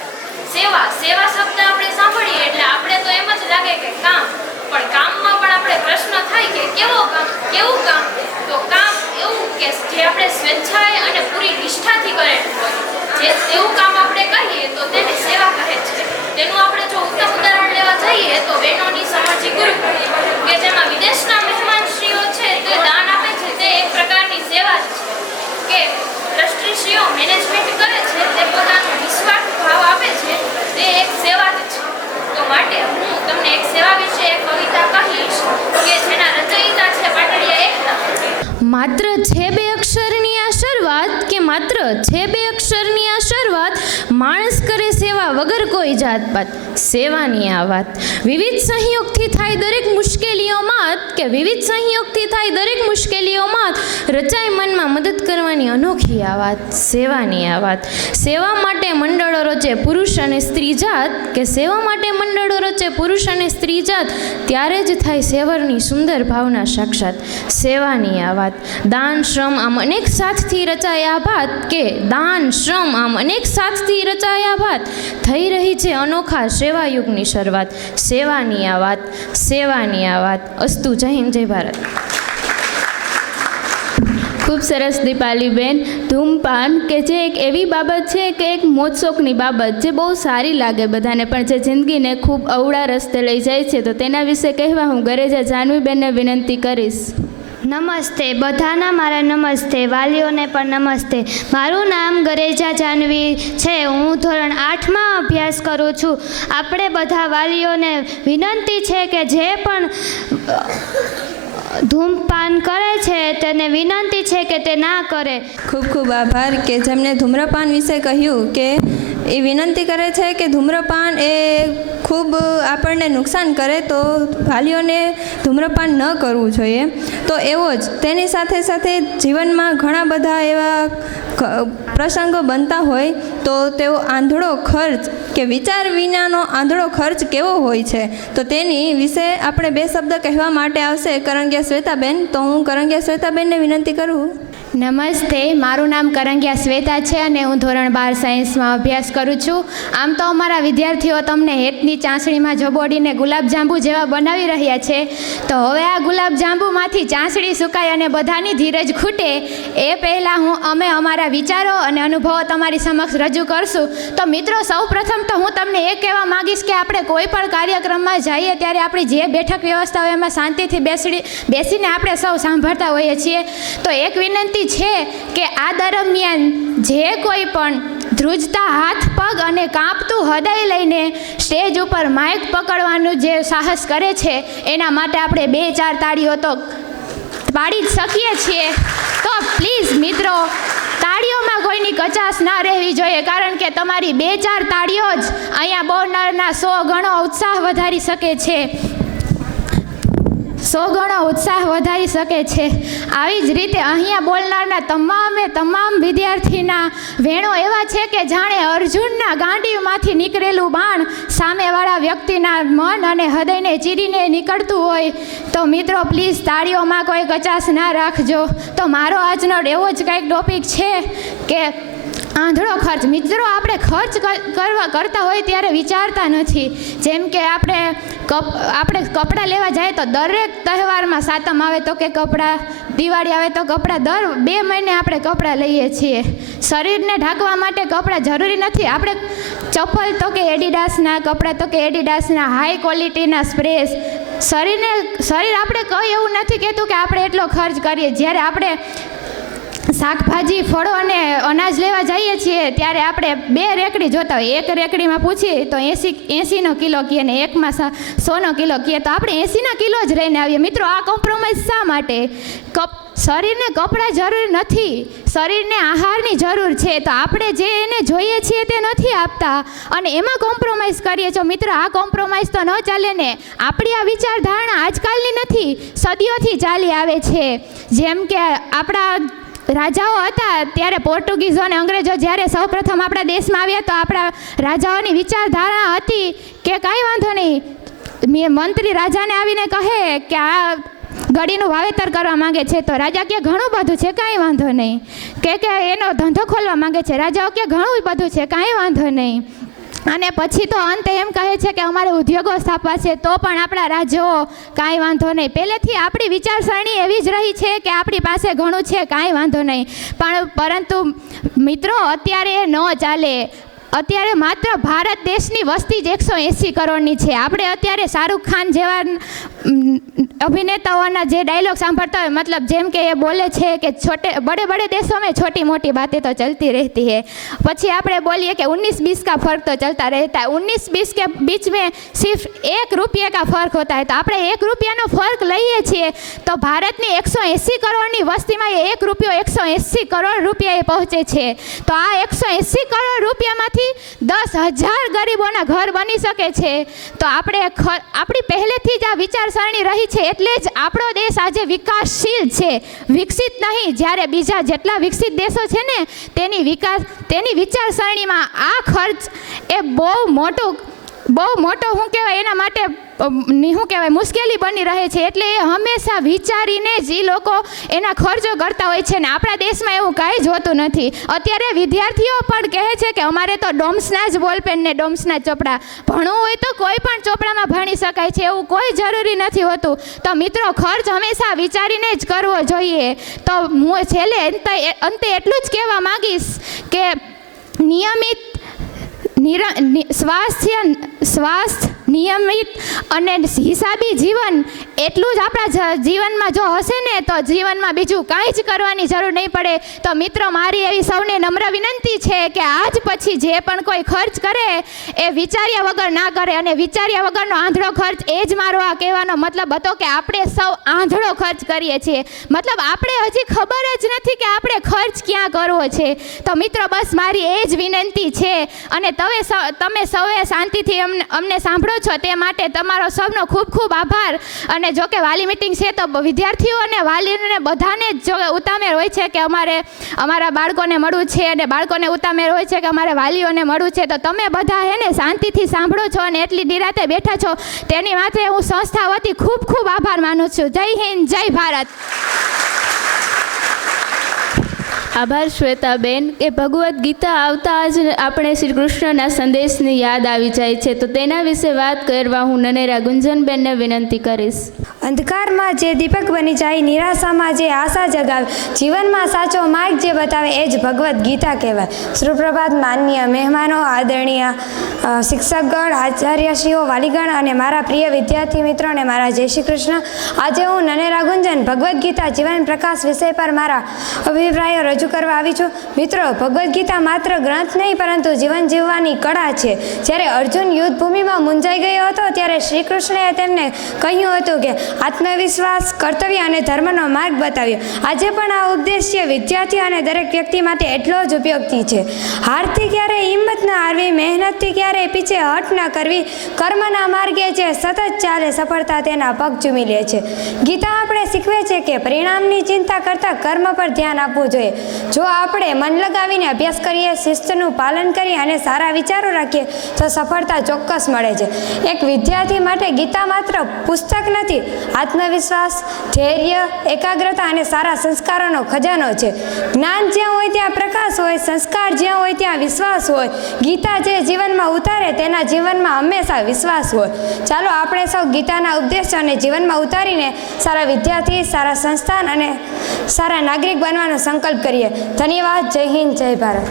સેવા શબ્દ આપણે સાંભળીએ એટલે આપણે તો એમ જ લાગે કે કામ, પણ કામમાં પણ આપણે પ્રશ્ન થાય કે કેવું કામ? તો કામ એવું કે જે આપણે સ્વેચ્છાએ અને પૂરી નિષ્ઠાથી કરેલું હોય. એવું કામ આપણે કહીએ તો તેને સેવા કહે છે. તેનું આપણે જો ઉત્તમ ઉદાહરણ લેવા જઈએ તો બહેનોની સામાજિક ગુરુકુળ, કે જેમાં વિદેશના મહેમાનશ્રીઓ છે તે દાન આપે છે. તે એક પ્રકારની સેવા જ છે. કે ટ્રસ્ટીશ્રીઓ મેનેજમેન્ટ કરે છે, તે પોતાનો નિસ્વાર્થ ભાવ આપે છે, તે એક સેવા જ છે. તો માટે હું તમને એક સેવા વિશે એક કવિતા કહીશ કે જેના રચયિતા છે પાટડિયા એકતા. માત્ર છે 2 અક્ષરની આ શરૂઆત, કે માત્ર છે 2 અક્ષરની આ શરૂઆત, માણસ કરે સેવા વગર કોઈ જાતપાત. સેવાની આ વાત વિવિધ સંયોગથી થાય દરેક મુશ્કેલીઓમાં, કે વિવિધ સંયોગથી થાય દરેક મુશ્કેલીઓમાં રચાય મનમાં મદદ કરવાની અનોખી આ વાત. સેવાની આ વાત. સેવા માટે મંડળો રચે પુરુષ અને સ્ત્રી જાત, કે સેવા માટે મંડળો રચે પુરુષ અને સ્ત્રી જાત, ત્યારે જ થાય સેવરની સુંદર ભાવના સાક્ષાત. સેવાની આ વાત. દાન, શ્રમ આમ અનેક સાથથી રચાયા ભાત, કે દાન, શ્રમ આમ અનેક સાથથી રચાયા ભાત, થઈ રહી છે અનોખા સેવાયુગની શરૂઆત. સેવાની આ વાત. સેવાની આ વાત. અસ્તુ. જય હિન્દ, જય ભારત. ખૂબ સરસ દીપાલીબેન. ધૂમપાન કે જે એક એવી બાબત છે કે એક મોજશોખની બાબત જે બહુ સારી લાગે બધાને, પણ જે જિંદગીને ખૂબ અવળા રસ્તે લઈ જાય છે. તો તેના વિશે કહેવા હું ગરેજા જાનવીબેનને વિનંતી કરીશ. નમસ્તે, બધાના મારા નમસ્તે, વાલીઓને પણ નમસ્તે. મારું નામ ગરેજા જાનવી છે. હું ધોરણ 8માં અભ્યાસ કરું છું. આપણે બધા વાલીઓને વિનંતી છે કે જે પણ ધૂમપાન કરે છે તેને વિનંતી છે કે તે ના કરે. ખૂબ ખૂબ આભાર કે જેમને ધૂમ્રપાન વિશે કહ્યું કે એ વિનંતી કરે છે કે ધૂમ્રપાન એ ખૂબ આપણને નુકસાન કરે, તો વાલીઓને ધૂમ્રપાન ન કરવું જોઈએ. તો એવો જ તેની સાથે સાથે જીવનમાં ઘણા બધા એવા પ્રસંગો બનતા હોય તો તેઓ આંધળો ખર્ચ કે વિચાર વિનાનો આંધળો ખર્ચ કેવો હોય છે, તો તેની વિશે આપણે 2 શબ્દ કહેવા માટે આવશે કરંગિયા શ્વેતાબેન. તો હું કરંગિયા શ્વેતાબેનને વિનંતી કરું. નમસ્તે, મારું નામ કરંગિયા શ્વેતા છે અને હું ધોરણ 12 સાયન્સમાં અભ્યાસ કરું છું. આમ તો અમારા વિદ્યાર્થીઓ તમને હેતની ચાસણીમાં જબોડીને ગુલાબજાંબુ જેવા બનાવી રહ્યા છે. તો હવે આ ગુલાબજાંબુમાંથી ચાસણી સુકાય અને બધાની ધીરજ ખૂટે એ પહેલાં અમે અમારા વિચારો અને અનુભવો તમારી સમક્ષ રજૂ કરશું. તો મિત્રો, સૌપ્રથમ તો હું તમને એ કહેવા માંગીશ કે આપણે કોઈ પણ કાર્યક્રમમાં જઈએ ત્યારે આપણી જે બેઠક વ્યવસ્થા હોય એમાં શાંતિથી બેસીને આપણે સૌ સાંભળતા હોઈએ છીએ. તો એક વિનંતી છે કે આ દરમિયાન જે કોઈ પણ ધ્રુજતા હાથ પગ અને કાંપતું હૃદય લઈને સ્ટેજ ઉપર માઇક પકડવાનું જે સાહસ કરે છે એના માટે આપણે 2-4 તાળીઓ તો પાડી જ શકીએ છીએ. તો પ્લીઝ મિત્રો, તાળીઓમાં કોઈની કચાશ ના રહેવી જોઈએ, કારણ કે તમારી 2-4 તાળીઓ જ અહીંયા બોલનારના 100 ગણો ઉત્સાહ વધારી શકે છે. 100 ગણો ઉત્સાહ વધારી શકે છે. આવી જ રીતે અહીંયા બોલનારના તમામ વિદ્યાર્થીના વેણો એવા છે કે જાણે અર્જુનના ગાંડીવમાંથી નીકળેલું બાણ સામેવાળા વ્યક્તિના મન અને હૃદયને ચીરીને નીકળતું હોય. તો મિત્રો, પ્લીઝ તાળીઓમાં કોઈ કચાશ ના રાખજો. તો મારો આજનો એવો જ કંઈક ટોપિક છે કે આંધળો ખર્ચ. મિત્રો, આપણે ખર્ચ કરતા હોય ત્યારે વિચારતા નથી. જેમ કે આપણે કપડાં લેવા જાય તો દરેક તહેવારમાં, સાતમ આવે તો કે કપડાં, દિવાળી આવે તો કપડાં, દર 2 મહિને આપણે કપડાં લઈએ છીએ. શરીરને ઢાંકવા માટે કપડાં જરૂરી નથી. આપણે ચપ્પલ તો કે એડિડાસના, કપડાં તો કે એડિડાસના, હાઈ ક્વોલિટીના સ્પ્રેસ. શરીર આપણે કંઈ એવું નથી કહેતું કે આપણે એટલો ખર્ચ કરીએ. જ્યારે આપણે શાકભાજી, ફળો અને અનાજ લેવા જઈએ છીએ ત્યારે આપણે 2 રેકડી જોતા હોય. એક રેકડીમાં પૂછીએ તો 80નો કિલો કહીએ ને એકમાં 100નો કિલો કહીએ, તો આપણે 80ના કિલો જ લઈને આવીએ. મિત્રો, આ કોમ્પ્રોમાઇઝ શા માટે? શરીરને કપડાં જરૂર નથી, શરીરને આહારની જરૂર છે. તો આપણે જે એને જોઈએ છીએ તે નથી આપતા અને એમાં કોમ્પ્રોમાઇઝ કરીએ છો. મિત્રો, આ કોમ્પ્રોમાઇઝ તો ન ચાલે ને. આપણી આ વિચારધારણા આજકાલની નથી, સદીઓથી ચાલી આવે છે. જેમ કે આપણા રાજાઓ હતા ત્યારે પોર્ટુગીઝો અને અંગ્રેજો જ્યારે સૌપ્રથમ આપણા દેશમાં આવ્યા તો આપણા રાજાઓની વિચારધારણા હતી કે કાંઈ વાંધો નહીં. મંત્રી રાજાને આવીને કહે કે આ ગળીનું વાવેતર કરવા માંગે છે, તો રાજા કે ઘણું બધું છે, કાંઈ વાંધો નહીં. કે એનો ધંધો ખોલવા માંગે છે, રાજાઓ કે ઘણું બધું છે, કાંઈ વાંધો નહીં. અને પછી તો અંતે એમ કહે છે કે અમારે ઉદ્યોગો સ્થાપવા છે, તો પણ આપણા રાજ્યો કાંઈ વાંધો નહીં. પહેલેથી આપણી વિચારસરણી એવી જ રહી છે કે આપણી પાસે ઘણું છે, કાંઈ વાંધો નહીં. પરંતુ મિત્રો, અત્યારે એ ન ચાલે. અત્યારે માત્ર ભારત દેશની વસ્તી જ 180 કરોડની છે. આપણે અત્યારે શાહરૂખ ખાન જેવા અભિનેતાઓના જે ડાયલોગ સાંભળતા હોય, મતલબ જેમ કે એ બોલે છે કે બड़े देशों में छोटी मोटी बातें तो चलती रहती है. પછી આપણે બોલીએ કે 19-20 का फर्क तो चलता रहता है. 19-20 के बीच में सिर्फ 1 रुपये का फर्क होता है. तो આપણે 1 રૂપિયાનો ફર્ક લઈએ છીએ તો ભારતની 180 કરોડની વસ્તીમાં 1 રૂપિયો 180 કરોડ રૂપિયાએ પહોંચે છે. તો આ 180 કરોડ રૂપિયામાંથી 10,000 ગરીબોના ઘર બની શકે છે. તો આપણી પહેલેથી જ આ વિચારસરણી રહી છે, એટલે જ આપણો દેશ આજે વિકાસશીલ છે, વિકસિત નહીં. જ્યારે બીજા જેટલા વિકસિત દેશો છે ને તેની વિચારસરણીમાં આ ખર્ચ એ બહુ મોટો શું કહેવાય, એના માટે શું કહેવાય મુશ્કેલી બની રહે છે. એટલે એ હંમેશા વિચારીને જ એ લોકો એના ખર્ચો કરતા હોય છે ને આપણા દેશમાં એવું કાંઈ જ હોતું નથી. અત્યારે વિદ્યાર્થીઓ પણ કહે છે કે અમારે તો ડોમ્સના જ બોલપેન ને ડોમ્સના ચોપડા. ભણવું હોય તો કોઈ પણ ચોપડામાં ભણી શકાય છે, એવું કોઈ જરૂરી નથી હોતું. તો મિત્રો, ખર્ચ હંમેશા વિચારીને જ કરવો જોઈએ. તો હું છેલ્લે અંતે એટલું જ કહેવા માંગીશ કે નિયમિત સ્વાસ્થ્ય નિયમિત અને હિસાબી જીવન એટલું જ આપણા જીવનમાં જો હશે ને તો જીવનમાં બીજું કાંઈ જ કરવાની જરૂર નહીં પડે. તો મિત્રો, મારી એવી સૌને નમ્ર વિનંતી છે કે આજ પછી જે પણ કોઈ ખર્ચ કરે એ વિચાર્યા વગર ના કરે. અને વિચાર્યા વગરનો આંધળો ખર્ચ, એ જ મારો આ કહેવાનો મતલબ હતો કે આપણે સૌ આંધળો ખર્ચ કરીએ છીએ. મતલબ આપણે હજી ખબર જ નથી કે આપણે ખર્ચ ક્યાં કરવો છે. તો મિત્રો, બસ મારી એ જ વિનંતી છે. અને તમે સૌએ શાંતિથી અમને સાંભળો છો તે માટે તમારો સૌનો ખૂબ ખૂબ આભાર. અને જો કે વાલી મિટિંગ છે તો વિદ્યાર્થીઓ અને વાલીઓને બધાને જ જો ઉતામેર હોય છે કે અમારા બાળકોને મળવું છે, અને બાળકોને ઉતામેર હોય છે કે અમારે વાલીઓને મળવું છે. તો તમે બધા હે ને શાંતિથી સાંભળો છો અને એટલી નિરાતે બેઠા છો, તેની માટે હું સંસ્થા વતી ખૂબ ખૂબ આભાર માનું છું. જય હિન્દ, જય ભારત. આભાર શ્વેતાબેન. કે ભગવદ્ ગીતા આવતા જ આપણે શ્રી કૃષ્ણના સંદેશની યાદ આવી જાય છે. તો તેના વિશે વાત કરવા હું નનેરા ગુંજનબેનને વિનંતી કરીશ. અંધકારમાં જે દીપક બની જાય, નિરાશામાં જે આશા જગાવે, જીવનમાં સાચો માર્ગ જે બતાવે, એ જ ભગવદ્ ગીતા કહેવાય. સુપ્રભાત માનનીય મહેમાનો, આદરણીય શિક્ષકગણ, આચાર્યશ્રીઓ, વાલીગણ અને મારા પ્રિય વિદ્યાર્થી મિત્રો અને મારા જય શ્રી કૃષ્ણ. આજે હું નનેરા ગુંજન ભગવદ્ ગીતા જીવન પ્રકાશ વિષય પર મારા અભિપ્રાયો રજૂ કરવા આવી છું. મિત્રો, ભગવદ્ ગીતા માત્ર ગ્રંથ નહીં પરંતુ જીવન જીવવાની કળા છે. જ્યારે અર્જુન યુદ્ધ ભૂમિમાં મૂંઝાઈ ગયો હતો ત્યારે શ્રી કૃષ્ણએ તેમને કહ્યું હતું કે આત્મવિશ્વાસ, કર્તવ્ય અને ધર્મનો માર્ગ બતાવ્યો. આજે પણ આ ઉપદેશ્ય વિદ્યાર્થી અને દરેક વ્યક્તિ માટે એટલો જ ઉપયોગી છે. હારથી ક્યારેય હિંમત ન હારવી, મહેનતથી ક્યારેય પીછે હટ ન કરવી, કર્મના માર્ગે જે સતત ચાલે સફળતા તેના પગ ચૂમી લે છે. ગીતા આપણે શીખવે છે કે પરિણામની ચિંતા કરતાં કર્મ પર ધ્યાન આપવું જોઈએ. જો આપણે મન લગાવીને અભ્યાસ કરીએ, શિસ્તનું પાલન કરીએ અને સારા વિચારો રાખીએ તો સફળતા ચોક્કસ મળે છે. એક વિદ્યાર્થી માટે ગીતા માત્ર પુસ્તક નથી, આત્મવિશ્વાસ, ધૈર્ય, એકાગ્રતા અને સારા સંસ્કારોનો ખજાનો છે. જ્ઞાન જ્યાં હોય ત્યાં પ્રકાશ હોય, સંસ્કાર જ્યાં હોય ત્યાં વિશ્વાસ હોય. ગીતા જે જીવનમાં ઉતારે તેના જીવનમાં હંમેશા વિશ્વાસ હોય. ચાલો આપણે સૌ ગીતાના ઉપદેશોને જીવનમાં ઉતારીને સારા વિદ્યાર્થી, સારા સંસ્થાન અને સારા નાગરિક બનવાનો સંકલ્પ કરીએ. ધન્યવાદ. જય હિન્દ, જય ભારત.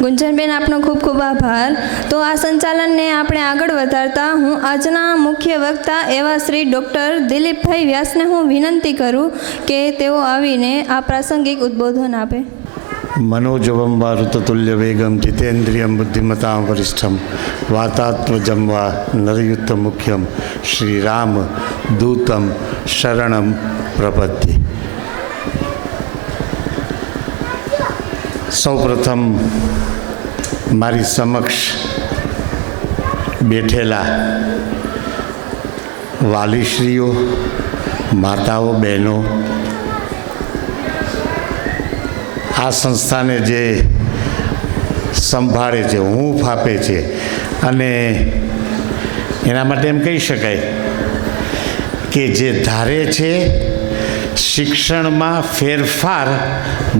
ગુંજનબેન, આપનો ખૂબ ખૂબ આભાર. તો આ સંચાલનને આપણે આગળ વધારતા હું આજના મુખ્ય વક્તા એવા શ્રી ડૉક્ટર દિલીપભાઈ વ્યાસને હું વિનંતી કરું કે તેઓ આવીને આ પ્રાસંગિક ઉદ્બોધન આપે. मनोजवं वा ऋतुल्यवेगं जितेन्द्रियं बुद्धिमतां वरिष्ठं वातात्मजं वा नरयुक्तमुख्यं श्रीराम दूतं शरणं प्रपद्ये. સૌપ્રથમ મારી સમક્ષ બેઠેલા વાલીશ્રીઓ, માતાઓ, બહેનો, આ સંસ્થાને જે સંભાળે છે, હૂંફ આપે છે, અને એના માટે એમ કહી શકાય કે જે ધારે છે શિક્ષણમાં ફેરફાર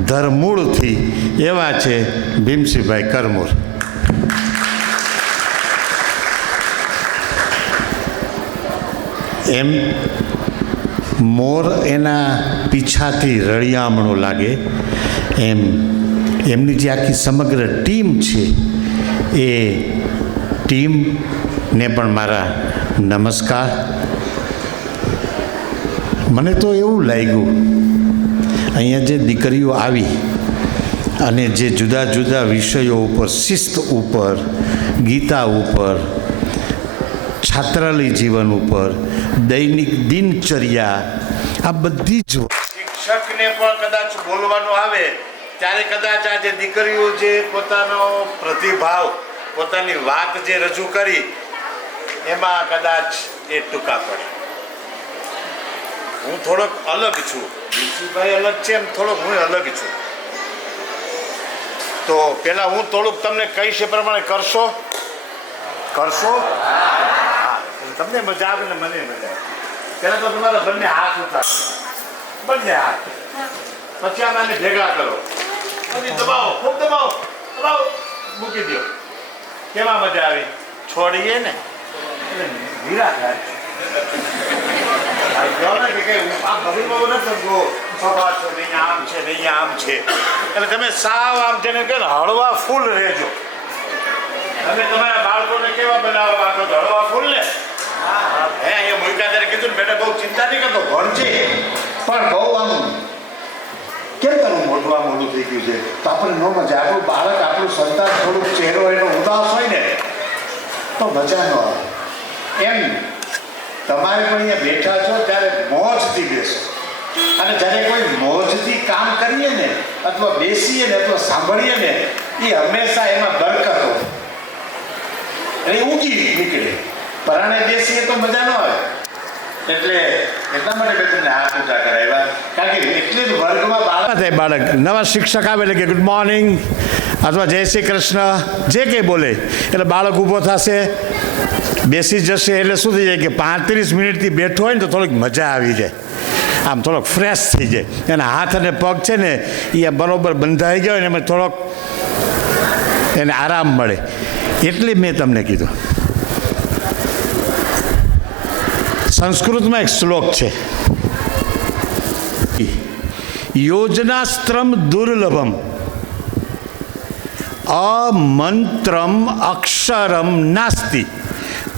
ધરમૂળથી, એવા છે ભીમસિંહભાઈ કરમૂર. એમ મોર એના પીછાથી રળિયામણો લાગે એમ એમની જે આખી સમગ્ર ટીમ છે એ ટીમને પણ મારા નમસ્કાર. મને તો એવું લાગ્યું અહીંયા જે દીકરીઓ આવી અને જે જુદા જુદા વિષયો ઉપર, શિસ્ત ઉપર, ગીતા ઉપર, છાત્રાલય જીવન ઉપર, દૈનિક દિનચર્યા, આ બધી જ શિક્ષકને પણ કદાચ બોલવાનું આવે ત્યારે કદાચ આ જે દીકરીઓ જે પોતાનો પ્રતિભાવ, પોતાની વાત જે રજૂ કરી એમાં કદાચ એ ટૂંકા પડે. હું થોડોક અલગ છું, ભીમસિંહભાઈ અલગ છે એમ થોડોક હું અલગ છું. તો પહેલાં હું થોડુંક તમને કહીશ એ પ્રમાણે કરશો? તમને મજા આવે ને મને મજા આવે. પહેલાં તો તમારા બંને હાથ ઉતારો, બંને હાથ, પછી આને ભેગા કરો, પછી દબાવો, ખૂબ દબાવો, મૂકી દો. કેમાં મજા આવી? છોડીએ ને ધીરા થાય. એટલે તમે સાવ આમ જેને કે હળવા ફૂલ રહેજો, તમે તમારા બાળકોને કેવા બનાવવા માંગો છો? હળવા ફૂલ ને હે અહીંયા મૂક્યા ત્યારે કીધું ને બેટા બહુ ચિંતા નહીં કરતો ભણજે, પણ બહુ આમ કેમ તારું મોઢું આમ ઓલું થઈ ગયું છે તો આપણને ન મજા. આપણું બાળક આપણું સંતાન થોડુંક ચહેરો એનો ઉદાસ હોય ને તો મજા ન આવે. એમ તમારે પણ અહીંયા બેઠા છો ત્યારે મોજથી બેસો, અને જ્યારે કોઈ મોજથી કામ કરીએ ને અથવા બેસીએ ને અથવા સાંભળીએ ને એ હંમેશા એમાં બરકત હોય અને ઊંઘી નીકળે. પરાણે બેસીએ તો મજા ન આવે. એટલે એટલા માટે મેં તમને હાથ ઊંચા કરાવ્યા, કારણ કે એટલે જ વર્ગમાં બાળક નવા શિક્ષક આવે એટલે કે ગુડ મોર્નિંગ અથવા જય શ્રી કૃષ્ણ જે કંઈ બોલે એટલે બાળક ઊભો થશે, બેસી જશે. એટલે શું થઈ જાય કે 35 મિનિટથી બેઠો હોય ને તો થોડીક મજા આવી જાય, આમ થોડોક ફ્રેશ થઈ જાય. એના હાથ અને પગ છે ને એ બરાબર બંધાઈ ગયા હોય ને એમાં થોડોક એને આરામ મળે. એટલે મેં તમને કીધું. સંસ્કૃતમાં એક શ્લોક છે, યોજનાસ્ત્રમ દુર્લભમ અમંત્રમ અક્ષરમ નાસ્તિ.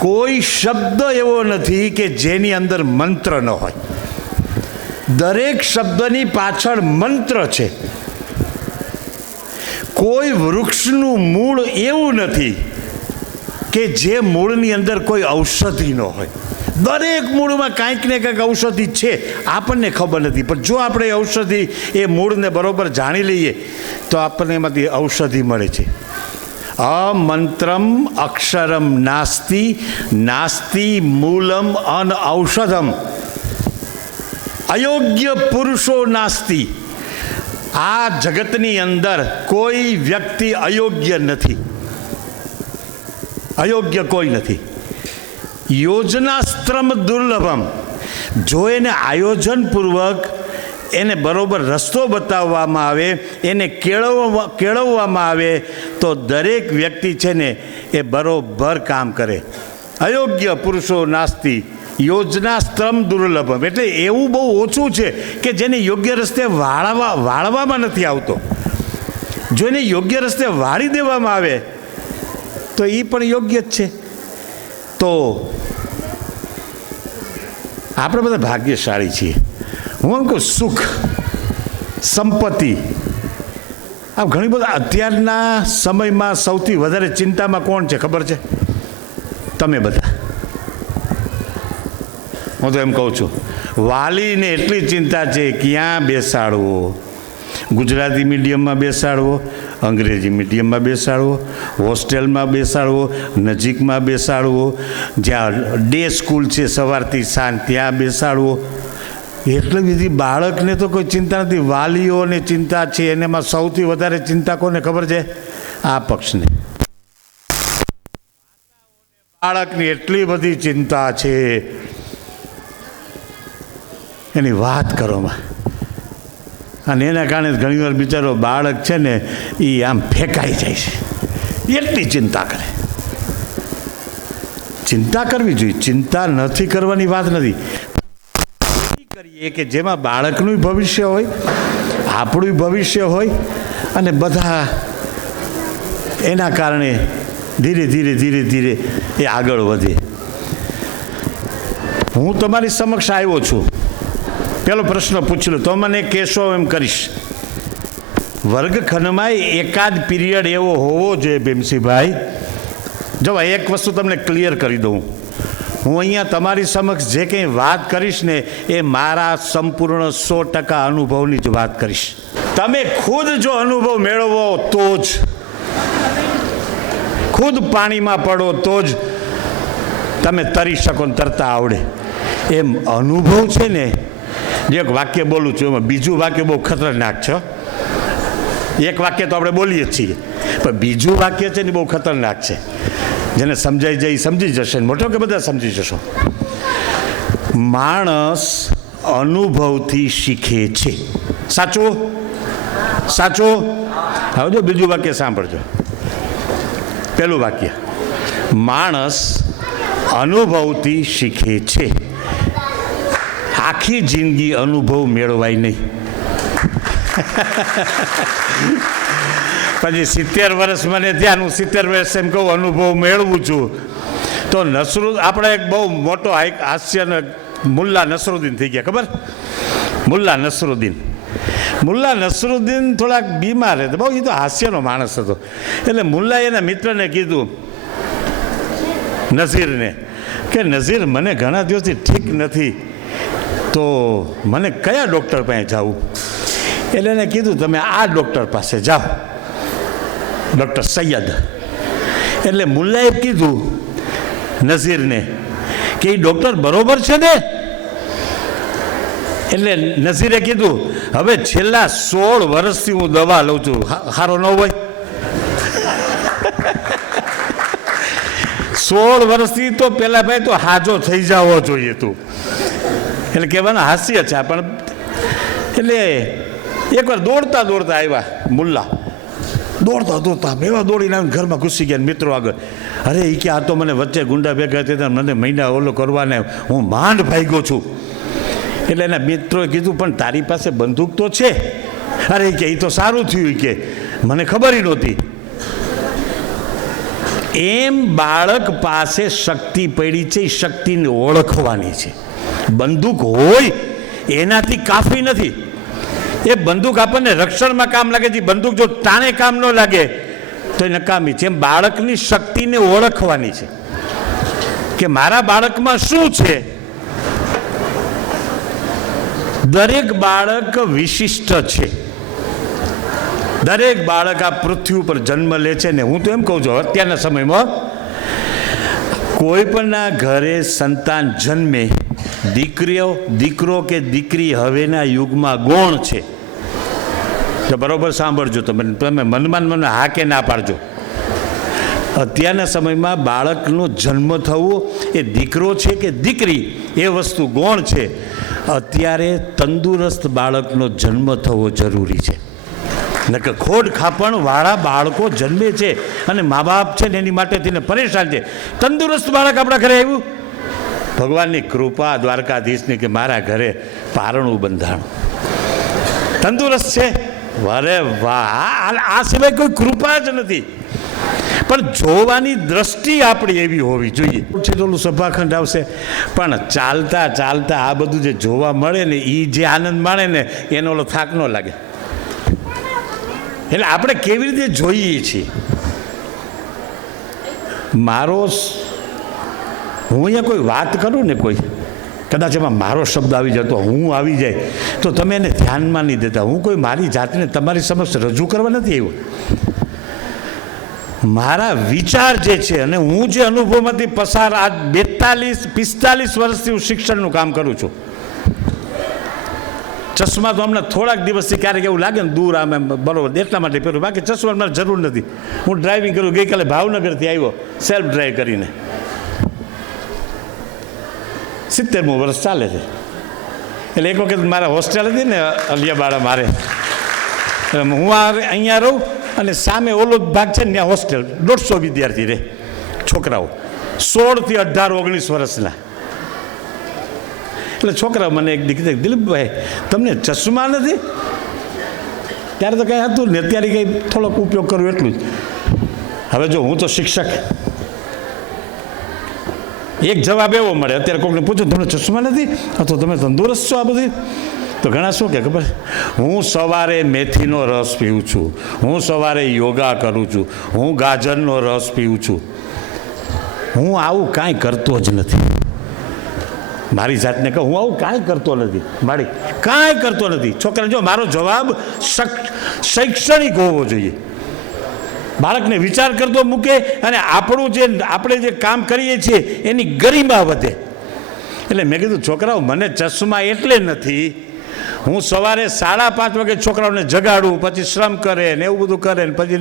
કોઈ શબ્દ એવો નથી કે જેની અંદર મંત્ર ન હોય. દરેક શબ્દની પાછળ મંત્ર છે. કોઈ વૃક્ષનું મૂળ એવું નથી કે જે મૂળની અંદર કોઈ ઔષધિ ન હોય. દરેક મૂળમાં કાંઈક ને કંઈક ઔષધિ છે, આપણને ખબર નથી. પણ જો આપણે ઔષધિ એ મૂળને બરોબર જાણી લઈએ તો આપણને એમાંથી ઔષધિ મળે છે. અમંત્રમ અક્ષરમ નાસ્તિ નાસ્તિ મૂલમ અન ઔષધમ અયોગ્ય પુરુષો નાસ્તિ. આ જગતની અંદર કોઈ વ્યક્તિ અયોગ્ય નથી, અયોગ્ય કોઈ નથી. યોજનાસ્ત્રમ દુર્લભમ. જો એને આયોજનપૂર્વક એને બરોબર રસ્તો બતાવવામાં આવે, એને કેળવવામાં આવે તો દરેક વ્યક્તિ છે ને એ બરોબર કામ કરે. અયોગ્ય પુરુષો નાસ્તિ યોજનાસ્ત્રમ દુર્લભમ. એટલે એવું બહુ ઓછું છે કે જેને યોગ્ય રસ્તે વાળવામાં નથી આવતો. જો એને યોગ્ય રસ્તે વાળી દેવામાં આવે તો એ પણ યોગ્ય જ છે. તો આપણે બધા ભાગ્યશાળી છીએ. હું એમ કહું સુખ સંપત્તિ આ ઘણી બધા અત્યારના સમયમાં સૌથી વધારે ચિંતામાં કોણ છે ખબર છે? તમે બધા. હું તો એમ કહું છું વાલીને એટલી ચિંતા છે ક્યાં બેસાડવો, ગુજરાતી મીડિયમમાં બેસાડવો, અંગ્રેજી મીડિયમમાં બેસાડવો, હોસ્ટેલમાં બેસાડવો, નજીકમાં બેસાડવો, જ્યાં ડે સ્કૂલ છે સવારથી સાંજ ત્યાં બેસાડવો. એટલી બધી બાળકને તો કોઈ ચિંતા નથી, વાલીઓને ચિંતા છે. એનામાં સૌથી વધારે ચિંતા કોને ખબર છે? આ પક્ષને. બાળકની એટલી બધી ચિંતા છે એની વાત કરોમાં. અને એના કારણે ઘણીવાર બિચારો બાળક છે ને એ આમ ફેંકાઈ જાય છે, એટલી ચિંતા કરે. ચિંતા કરવી જોઈએ, ચિંતા નથી કરવાની વાત નથી. કરીએ કે જેમાં બાળકનું ભવિષ્ય હોય, આપણું ભવિષ્ય હોય, અને બધા એના કારણે ધીરે ધીરે ધીરે ધીરે એ આગળ વધે. હું તમારી સમક્ષ આવ્યો છું, પેલો પ્રશ્ન પૂછી લો તો મને કહેશો એમ કરીશ. વર્ગખંડમાં એકાદ પીરિયડ એવો હોવો જોઈએ ભીમસિંહભાઈ. જો એક વસ્તુ તમને ક્લિયર કરી દઉં, હું અહીંયા તમારી સમક્ષ જે કંઈ વાત કરીશ ને એ મારા સંપૂર્ણ 100% અનુભવની જ વાત કરીશ. તમે ખુદ જો અનુભવ મેળવો તો જ, ખુદ પાણીમાં પડો તો જ તમે તરી શકો ને તરતા આવડે. એમ અનુભવ છે ને, જે એક વાક્ય બોલું છું એમાં બીજું વાક્ય બહુ ખતરનાક છે. એક વાક્ય તો આપણે બોલીએ જ છીએ, પણ બીજું વાક્ય છે ને બહુ ખતરનાક છે. જેને સમજાઈ જાય સમજી જશે, મોટો કે બધા સમજી જશો. માણસ અનુભવથી શીખે છે. સાચું? સાચું? હવે જો બીજું વાક્ય સાંભળજો. પહેલું વાક્ય, માણસ અનુભવથી શીખે છે. આખી જિંદગી અનુભવ મેળવાય નહીં. પછી 70 વર્ષ મને થયા, હું 70 વર્ષ એમ કહું અનુભવ મેળવું છું. તો આપણે એક બહુ મોટો હાસ્યનો મુલ્લા નસરુદ્દીન થઈ ગયા, ખબર? મુલ્લા નસરુદ્દીન થોડાક બીમાર હતા, બહુ એ તો હાસ્યનો માણસ હતો. એટલે મુલ્લાએ એના મિત્રને કીધું, નઝીરને, કે નઝીર મને ઘણા દિવસથી ઠીક નથી, તો મને કયા ડૉક્ટર પાસે જાવું? એટલે એને કીધું તમે આ ડૉક્ટર પાસે જાઓ, ડૉક્ટર સૈયદ. એટલે મુલ્લાએ કીધું નઝીરને કે એ ડૉક્ટર બરોબર છે ને? એટલે નઝીરે કીધું હવે છેલ્લા 16 વર્ષથી હું દવા લઉં છું, સારો ન હોય? 16 વર્ષથી તો પહેલાં ભાઈ તો હાજો થઈ જવો જોઈએ તું. એટલે કહેવાનું હાસ્ય છે. પણ એટલે એકવાર દોડતા આવ્યા મુલ્લા, દોડતા એવા દોડીને આવીને ઘરમાં ઘૂસી ગયા મિત્રો આગળ. અરે એ કે આ તો મને વચ્ચે ગુંડા ભેગા થયા, મને મહિના ઓલો કરવાને હું માંડ ભાગ્યો છું. એટલે એના મિત્રોએ કીધું પણ તારી પાસે બંદૂક તો છે. અરે કે એ તો સારું થયું કે મને ખબર નહોતી. એમ બાળક પાસે શક્તિ પડી છે, એ શક્તિને ઓળખવાની છે. બંદૂક હોય એનાથી કાફી નથી. એ બંદૂક આપણને રક્ષણમાં કામ લાગે છે. બંદૂક જો તાણે કામ ન લાગે તો એ નકામી છે. એમ બાળકની શક્તિને ઓળખવાની છે કે મારા બાળકમાં શું છે. દરેક બાળક વિશિષ્ટ છે. દરેક બાળક આ પૃથ્વી ઉપર જન્મ લે છે ને હું તો એમ કહું છું અત્યારના સમયમાં કોઈ પણના ઘરે સંતાન જન્મે, દીકરો કે દીકરી હવેના યુગમાં ગૌણ છે. તો બરોબર સાંભળજો, તમે મનમાં હા કે ના પાડજો. અત્યારના સમયમાં બાળકનો જન્મ થવો એ દીકરો છે કે દીકરી એ વસ્તુ ગૌણ છે. અત્યારે તંદુરસ્ત બાળકનો જન્મ થવો જરૂરી છે. નકર ખોડ ખાપણ વાળા બાળકો જન્મે છે અને મા બાપ છે ને એની માટે થઈને પરેશાન છે. તંદુરસ્ત બાળક આપણા ઘરે આવ્યું, ભગવાનની કૃપા દ્વારકાધીશની કે મારા ઘરે પારણું બંધાણું તંદુરસ્ત છે. અરે વાહ, આ સિવાય કોઈ કૃપા જ નથી. પણ જોવાની દ્રષ્ટિ આપણી એવી હોવી જોઈએ. ઓલું સભાખંડ આવશે પણ ચાલતા આ બધું જે જોવા મળે ને એ જે આનંદ માણે ને એનો ઓલો થાક ન લાગે. એટલે આપણે કેવી રીતે જોઈએ છીએ. હું અહીંયા કોઈ વાત કરું ને, કોઈ કદાચ એમાં મારો શબ્દ આવી જાય તો હું આવી જાય તો તમે એને ધ્યાનમાં નહીં દેતા. હું કોઈ મારી જાતને તમારી સમક્ષ રજૂ કરવા નથી આવ્યો. મારા વિચાર જે છે અને હું જે અનુભવમાંથી પસાર આ 45 વર્ષથી હું શિક્ષણનું કામ કરું છું. ચશ્મા તો હમણાં થોડાક દિવસથી ક્યારેક એવું લાગે ને દૂર આમ બરોબર એટલા માટે પહેરું, બાકી ચશ્મા મારે જરૂર નથી. હું ડ્રાઇવિંગ કરું, ગઈકાલે ભાવનગરથી આવ્યો સેલ્ફ ડ્રાઈવ કરીને. 70મું વર્ષ ચાલે છે. એટલે એક વખત મારા હોસ્ટેલ હતી ને અલિયાબાડા, મારે હું અહીંયા રહું અને સામે ઓલો ભાગ છે ને ત્યાં હોસ્ટેલ 150 વિદ્યાર્થી રહે, છોકરાઓ 16 થી 18, 19 વર્ષના. એટલે છોકરા મને એક દીકરી, દિલીપભાઈ તમને ચશ્મા નથી? ત્યારે તો કંઈ હતું ને, અત્યારે કંઈ થોડોક ઉપયોગ કરું એટલું જ. હવે જો હું તો શિક્ષક, એક જવાબ એવો મળે અત્યારે કોઈને પૂછો તમને ચશ્મા નથી તો તમે તંદુરસ્ત છો? આ બધી તો ઘણા શું કે ખબર, હું સવારે મેથીનો રસ પીઉં છું, હું સવારે યોગા કરું છું, હું ગાજરનો રસ પીઉં છું. હું આવું કાંઈ કરતો જ નથી. મારી જાતને કહું હું આવું કાંઈ કરતો નથી, મારી કાંઈ કરતો નથી. છોકરા જો મારો જવાબ શૈક્ષણિક હોવો જોઈએ. બાળકને વિચાર કરતો મૂકે અને આપણે જે કામ કરીએ છીએ એની ગરિમા વધે. એટલે મેં કીધું છોકરાઓ મને ચશ્મા એટલે નથી, હું સવારે 5:30 વાગે છોકરાઓને જગાડું, પછી શ્રમ કરે ને એવું બધું કરે ને પછી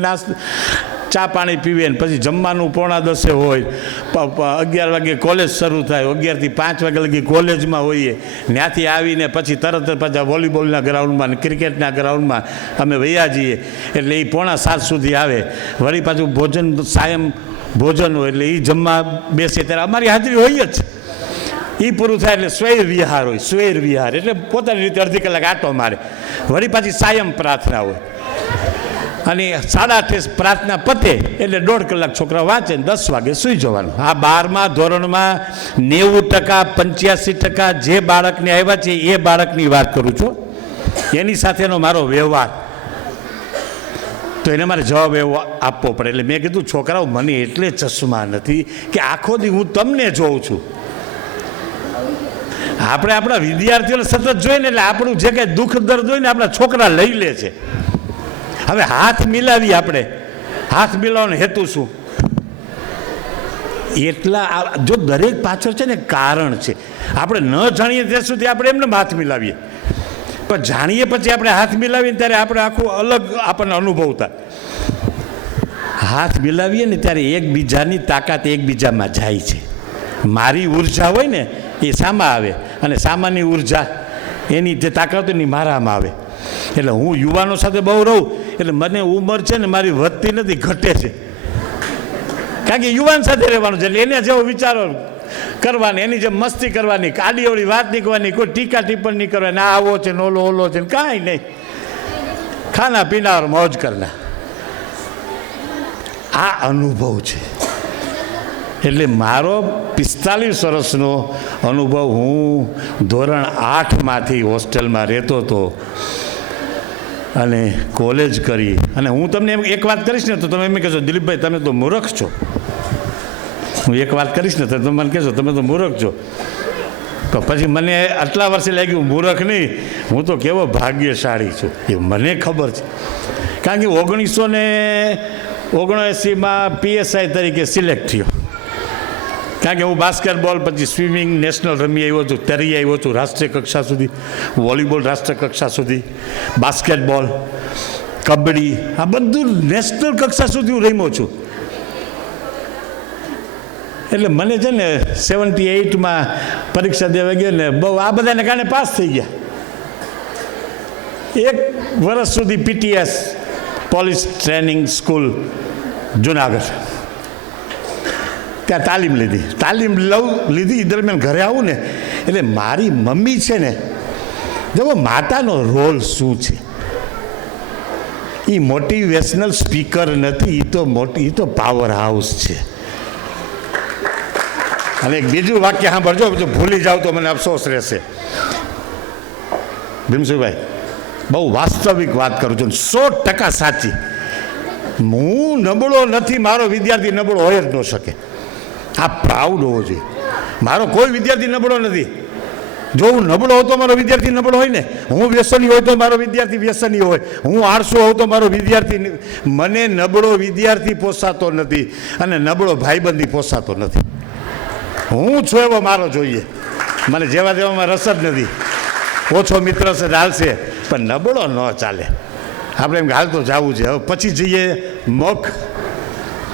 ચા પાણી પીવે ને પછી જમવાનું 9:45 હોય, 11 વાગે કોલેજ શરૂ થાય, 11 થી 5 વાગે લગી કોલેજમાં હોઈએ. ત્યાંથી આવીને પછી તરત પાછા વોલીબોલના ગ્રાઉન્ડમાં ને ક્રિકેટના ગ્રાઉન્ડમાં અમે વયા જઈએ. એટલે એ 6:45 સુધી આવે. વળી પાછું સાયમ ભોજન હોય એટલે એ જમવા બેસીએ ત્યારે અમારી હાજરી હોય જ. એ પૂરું થાય એટલે સ્વૈર વિહાર હોય, સ્વૈર વિહાર એટલે પોતાની રીતે અડધી કલાક આટો મારે. વળી પાછી સાયમ પ્રાર્થના હોય અને 8:30 પ્રાર્થના પતે એટલે 1.5 કલાક છોકરા વાંચે ને 10 વાગે સૂઈ જવાનું. આ 12મા ધોરણમાં 90%, 85% જે બાળકને આવ્યા છે એ બાળકની વાત કરું છું, એની સાથેનો મારો વ્યવહાર. તો એને મારે જવાબ એવો આપવો પડે. એટલે મેં કીધું છોકરાઓ મને એટલે ચશ્મા નથી કે આખો દી હું તમને જોઉં છું. આપણે આપણા વિદ્યાર્થીઓને સતત જોઈએ ને એટલે આપણું જે કંઈ દુઃખ દર્દ હોય ને આપણા છોકરા લઈ લે છે. હવે હાથ મિલાવી, આપણે હાથ મિલાવવાનો હેતુ શું? એટલા જો દરેક પાછળ છે ને કારણ છે. આપણે ન જાણીએ ત્યાં સુધી આપણે એમને હાથ મિલાવીએ, પણ જાણીએ પછી આપણે હાથ મિલાવીએ ત્યારે આપણે આખું અલગ આપણને અનુભવ થાય. હાથ મિલાવીએ ને ત્યારે એકબીજાની તાકાત એકબીજામાં જાય છે. મારી ઉર્જા હોય ને એ સામા આવે અને સામાની ઉર્જા એની જે તાકાત એની મારામાં આવે. એટલે હું યુવાનો સાથે બહુ રહું એટલે મને ઉંમર છે ને મારી વધતી નથી, ઘટે છે. કારણ કે યુવાન સાથે રહેવાનું છે એટલે એને જેવો વિચારો કરવાની, એની જે મસ્તી કરવાની, આડીઅવળી વાત નહીં કરવાની, કોઈ ટીકા ટિપ્પણી નહીં કરવાની, આ આવો છે ને ઓલો છે ને કાંઈ નહીં, ખાના પીના મોજ કરના. આ અનુભવ છે. એટલે મારો 45 વર્ષનો અનુભવ. હું ધોરણ 8માંથી હોસ્ટેલમાં રહેતો હતો અને કોલેજ કરી. અને હું તમને એક વાત કરીશ ને તો તમે એમ કહેશો દિલીપભાઈ તમે તો મૂર્ખ છો. હું એક વાત કરીશ ને તો તમે મને કહેશો તમે તો મૂર્ખ છો. તો પછી મને આટલા વર્ષે લાગ્યું મૂર્ખ નહીં, હું તો કેવો ભાગ્યશાળી છું એ મને ખબર છે. કારણ કે 1979માં PSI તરીકે સિલેક્ટ થયો. કારણ કે હું બાસ્કેટબોલ પછી સ્વિમિંગ નેશનલ રમી આવ્યો છું, તરી આવ્યો છું રાષ્ટ્રીય કક્ષા સુધી, વોલીબોલ રાષ્ટ્રીય કક્ષા સુધી, બાસ્કેટબોલ, કબડ્ડી, આ બધું નેશનલ કક્ષા સુધી હું રમ્યો છું. એટલે મને છે ને 78માં પરીક્ષા દેવા ગયો ને બહુ આ બધાને કારણે પાસ થઈ ગયા. 1 વર્ષ સુધી PTS police training school Junagadh ત્યાં તાલીમ લીધી. દરમિયાન ઘરે આવું ને એટલે મારી મમ્મી છે ને, જો માતાનો રોલ શું છે, એ મોટિવેશનલ સ્પીકર નથી, એ તો પાવર હાઉસ છે. અને એક બીજું વાક્ય સાંભળજો, જો ભૂલી જાવ તો મને અફસોસ રહેશે. ભીમસુભાઈ બહુ વાસ્તવિક વાત કરું છું, 100% સાચી. હું નબળો નથી, મારો વિદ્યાર્થી નબળો હોય જ ન શકે. આ પ્રાઉડ હોવો જોઈએ. મારો કોઈ વિદ્યાર્થી નબળો નથી. જો હું નબળો હોઉં તો મારો વિદ્યાર્થી નબળો હોય ને, હું વ્યસની હોય તો મારો વિદ્યાર્થી વ્યસની હોય, હું આળસુ હોઉં તો મારો વિદ્યાર્થી. મને નબળો વિદ્યાર્થી પોસાતો નથી અને નબળો ભાઈબંધી પોસાતો નથી. હું છું એવો મારો જોઈએ. મને જેવા તેવામાં રસ જ નથી. ઓછો મિત્ર છે ચાલશે પણ નબળો ન ચાલે. આપણે એમ હાલ તો જવું છે, હવે પછી જઈએ મોખ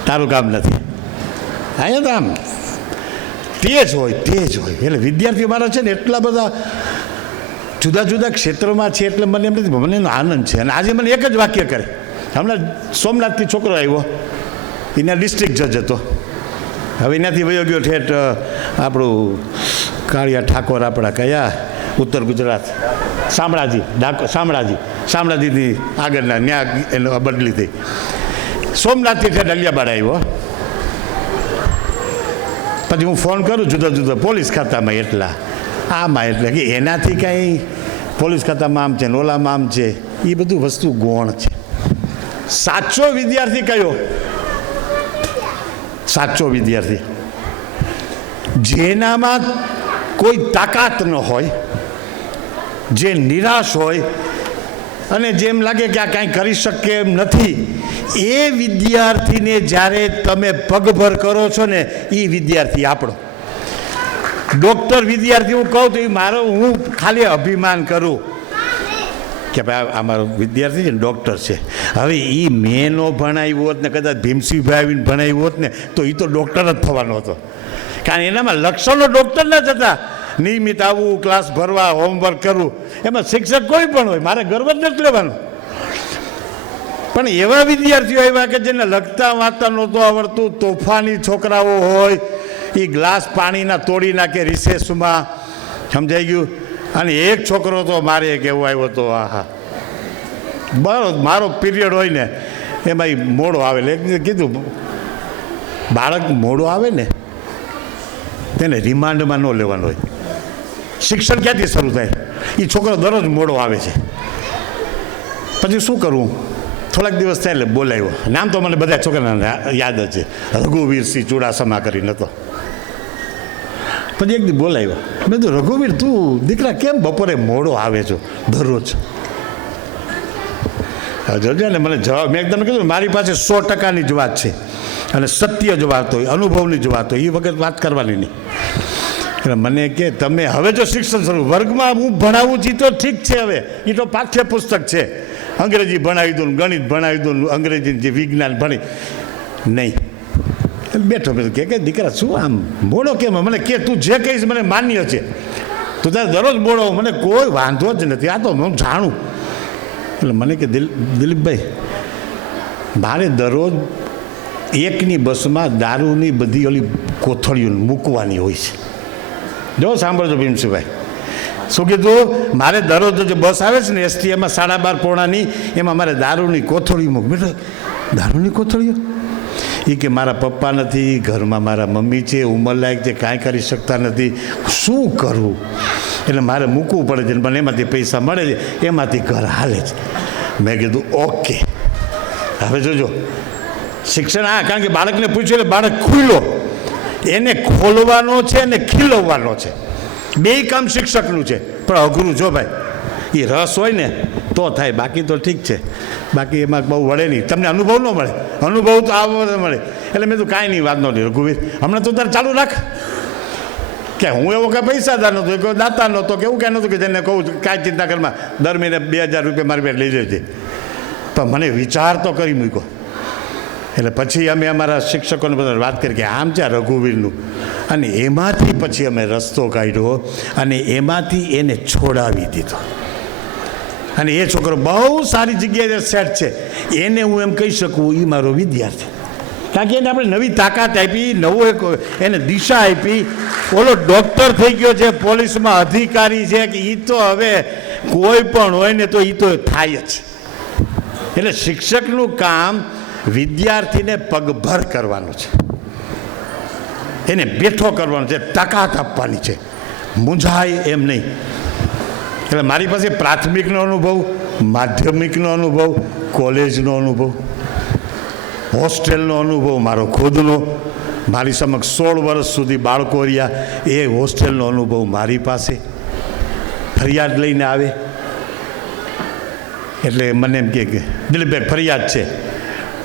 તારું કામ નથી. અહીંયા તો આમ તેજ હોય. એટલે વિદ્યાર્થીઓ મારા છે ને એટલા બધા જુદા જુદા ક્ષેત્રોમાં છે એટલે મને એમ નથી, મને એનો આનંદ છે. અને આજે મને એક જ વાક્ય કરે. હમણાં સોમનાથથી છોકરો આવ્યો, એના ડિસ્ટ્રિક્ટ જજ હતો. હવે એનાથી વયો ગયો ઠેઠ આપણું કાળિયા ઠાકોર, આપણા કયા ઉત્તર ગુજરાત, શામળાજીથી આગળના ત્યાં એનો બદલી થઈ. સોમનાથથી ઠેઠ અલિયાબાદ આવ્યો. પછી હું ફોન કરું જુદા જુદા પોલીસ ખાતામાં, એટલા આમાં, એટલે કે એનાથી કાંઈ પોલીસ ખાતામાં આમ છે ને ઓલામાં આમ છે, એ બધું વસ્તુ ગૌણ છે. સાચો વિદ્યાર્થી કયો? સાચો વિદ્યાર્થી જેનામાં કોઈ તાકાત ન હોય, જે નિરાશ હોય અને જેમ લાગે કે આ કાંઈ કરી શકે એમ નથી, એ વિદ્યાર્થીને જ્યારે તમે પગભર કરો છો ને, એ વિદ્યાર્થી આપણો. ડૉક્ટર વિદ્યાર્થી હું કહું તો એ મારો, હું ખાલી અભિમાન કરું કે ભાઈ આ મારો વિદ્યાર્થી છે ને ડૉક્ટર છે. હવે એ મેં ન ભણાવ્યો હોત ને કદાચ ભીમસિંહભાઈ આવીને ભણાવ્યો હોત ને તો એ તો ડૉક્ટર જ થવાનો હતો. કારણ એનામાં લક્ષણો ડૉક્ટરના જ હતા. નિયમિત આવવું, ક્લાસ ભરવા, હોમવર્ક કરવું, એમાં શિક્ષક કોઈ પણ હોય, મારે ગર્વ જ નથી લેવાનો. પણ એવા વિદ્યાર્થીઓ આવ્યા કે જેને લખતા વાંચતા નહોતું આવડતું, તોફાની છોકરાઓ હોય, એ ગ્લાસ પાણીના તોડી નાખે રિસેસમાં, સમજાઈ ગયું. અને એક છોકરો તો મારે એક એવો આવ્યો હતો, આહા, બરો મારો પીરિયડ હોય ને એમાં એ મોડો આવે એટલે કીધું બાળક મોડો આવે ને તેને રિમાન્ડમાં ન લેવાનો હોય. શિક્ષણ ક્યાંથી શરૂ થાય? એ છોકરો દરરોજ મોડો આવે છે. પછી શું કરવું? થોડાક દિવસ થાય એટલે બોલાવ્યો. નામ તો મને બધા છોકરાના યાદ જ છે, રઘુવીરસિંહ ચુડાસમા કરીને હતો. પછી એક દી બોલાવ્યો. મેં કીધું રઘુવીર, તું દીકરા કેમ બપોરે મોડો આવે છો દરરોજ? જોજો ને મને જવાબ, મેં એકદમ કીધું મારી પાસે 100%ની જ વાત છે અને સત્ય જ વાત હોય, અનુભવની જ વાત હોય, એ વખત વાત કરવાની નહીં. એટલે મને કે તમે હવે જો શિક્ષણ શરૂ વર્ગમાં હું ભણાવું છું તો ઠીક છે, હવે એ તો પાઠ્યપુસ્તક છે, અંગ્રેજી ભણાવી દઉં, ગણિત ભણાવી દઉં, અંગ્રેજી જે વિજ્ઞાન ભણી નહીં. બેઠો બેઠો કે દીકરા શું આમ મોડો કેમ? મને કે તું જે કહીશ મને માન્ય છે, તું તારે દરરોજ મોડો, મને કોઈ વાંધો જ નથી, આ તો હું જાણું. એટલે મને કે દિલીપભાઈ, મારે દરરોજ એકની બસમાં દારૂની બધી ઓલી કોથળીઓ મૂકવાની હોય છે. જો સાંભળજો ભીમસિંહભાઈ, શું કીધું? મારે દરરોજ જે બસ આવે છે ને એસટી, એમાં 12:30 પોણાની, એમાં મારે દારૂની કોથળીઓ મૂક. બેટા દારૂની કોથળીઓ? એ કે મારા પપ્પા નથી, ઘરમાં મારા મમ્મી છે, ઉંમરલાયક છે, કાંઈ કરી શકતા નથી, શું કરવું? એટલે મારે મૂકવું પડે છે, મને એમાંથી પૈસા મળે છે, એમાંથી ઘર હાલે છે. મેં કીધું ઓકે. હવે જોજો શિક્ષણ, હા, કારણ કે બાળકને પૂછ્યું એટલે બાળક ખુલ્લો, એને ખોલવાનો છે અને ખીલવવાનો છે, બેય કામ શિક્ષકનું છે. પણ અઘરું જો ભાઈ, એ રસ હોય ને તો થાય, બાકી તો ઠીક છે, બાકી એમાં બહુ વળે નહીં. તમને અનુભવ ન મળે, અનુભવ તો આવો મળે. એટલે મેં તો કાંઈ નહીં, વાત ન લે રઘુવીર, હમણાં તો તારે ચાલુ રાખ. કે હું એવો કાંઈ પૈસાદાર નહોતો, કોઈ દાતા નહોતો, કે એવું કાંઈ નહોતું કે જેને કહું કાંઈ ચિંતા કરમાં દર મહિને 2000 રૂપિયા મારી પાસે લઈ લેજે. પણ મને વિચાર તો કરી મૂક્યો. એટલે પછી અમે અમારા શિક્ષકોને બધા વાત કરી કે આમ છે રઘુવીરનું, અને એમાંથી પછી અમે રસ્તો કાઢ્યો અને એમાંથી એને છોડાવી દીધો. અને એ છોકરો બહુ સારી જગ્યાએ સેટ છે, એને હું એમ કહી શકું એ મારો વિદ્યાર્થી. કારણ કે એને આપણે નવી તાકાત આપી, નવો એક એને દિશા આપી. ઓલો ડૉક્ટર થઈ ગયો છે, પોલીસમાં અધિકારી છે, કે એ તો હવે કોઈ પણ હોય ને તો એ તો થાય જ. એટલે શિક્ષકનું કામ વિદ્યાર્થીને પગભર કરવાનું છે, એને બેઠો કરવાનો છે, તાકાત આપવાની છે, મૂંઝાય એમ નહીં. એટલે મારી પાસે પ્રાથમિકનો અનુભવ, માધ્યમિકનો અનુભવ, કોલેજનો અનુભવ, હોસ્ટેલનો અનુભવ મારો ખુદનો, મારી સમક્ષ 16 વર્ષ સુધી બાળકો રહ્યા, એ હોસ્ટેલનો અનુભવ મારી પાસે. ફરિયાદ લઈને આવે એટલે મને એમ કે દિલીપભાઈ ફરિયાદ છે,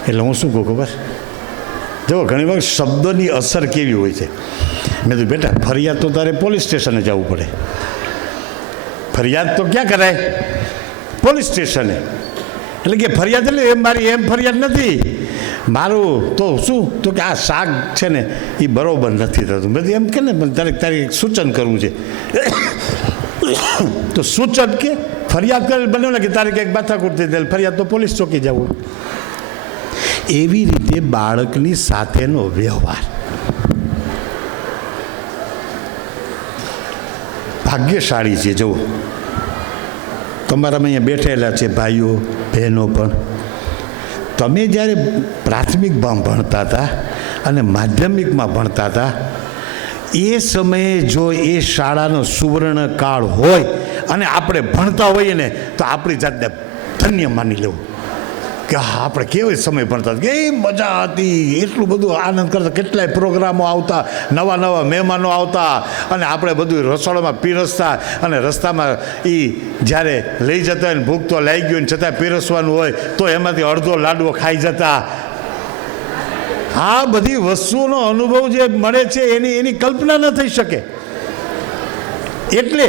એટલે હું શું કહું ખબર? જો ઘણી વખત શબ્દોની અસર કેવી હોય છે. મેં તો બેટા ફરિયાદ તો તારે પોલીસ સ્ટેશને જવું પડે. ફરિયાદ તો ક્યાં કરાય? પોલીસ સ્ટેશને. એટલે કે ફરિયાદ એટલે એમ મારી એમ ફરિયાદ નથી, મારું તો શું તો કે આ શાક છે ને એ બરાબર નથી થતું. બધું એમ કે ને તારે સૂચન કરવું છે. તો સૂચન કે ફરિયાદ કરે બન્યો ને કે તારે કંઈક માથાકૂટ થઈ જાય, ફરિયાદ તો પોલીસ ચોકી જવું. એવી રીતે બાળકની સાથેનો વ્યવહાર. ભાગ્યશાળી છે. જુઓ તમારામાં અહીંયા બેઠેલા છે ભાઈઓ બહેનો, પણ તમે જ્યારે પ્રાથમિકમાં ભણતા હતા અને માધ્યમિકમાં ભણતા હતા, એ સમયે જો એ શાળાનો સુવર્ણ કાળ હોય અને આપણે ભણતા હોઈએ ને તો આપણી જાતને ધન્ય માની લેવું કે હા આપણે કેવો સમય ભણતા કે એ મજા હતી, એટલું બધું આનંદ કરતા, કેટલાય પ્રોગ્રામો આવતા, નવા નવા મહેમાનો આવતા, અને આપણે બધું રસોડામાં પીરસતા, અને રસ્તામાં એ જ્યારે લઈ જતા હોય ને ભૂખ તો લાગી ગયું ને છતાં પીરસવાનું હોય તો એમાંથી અડધો લાડવો ખાઈ જતા. આ બધી વસ્તુઓનો અનુભવ જે મળે છે એની કલ્પના ન થઈ શકે. એટલે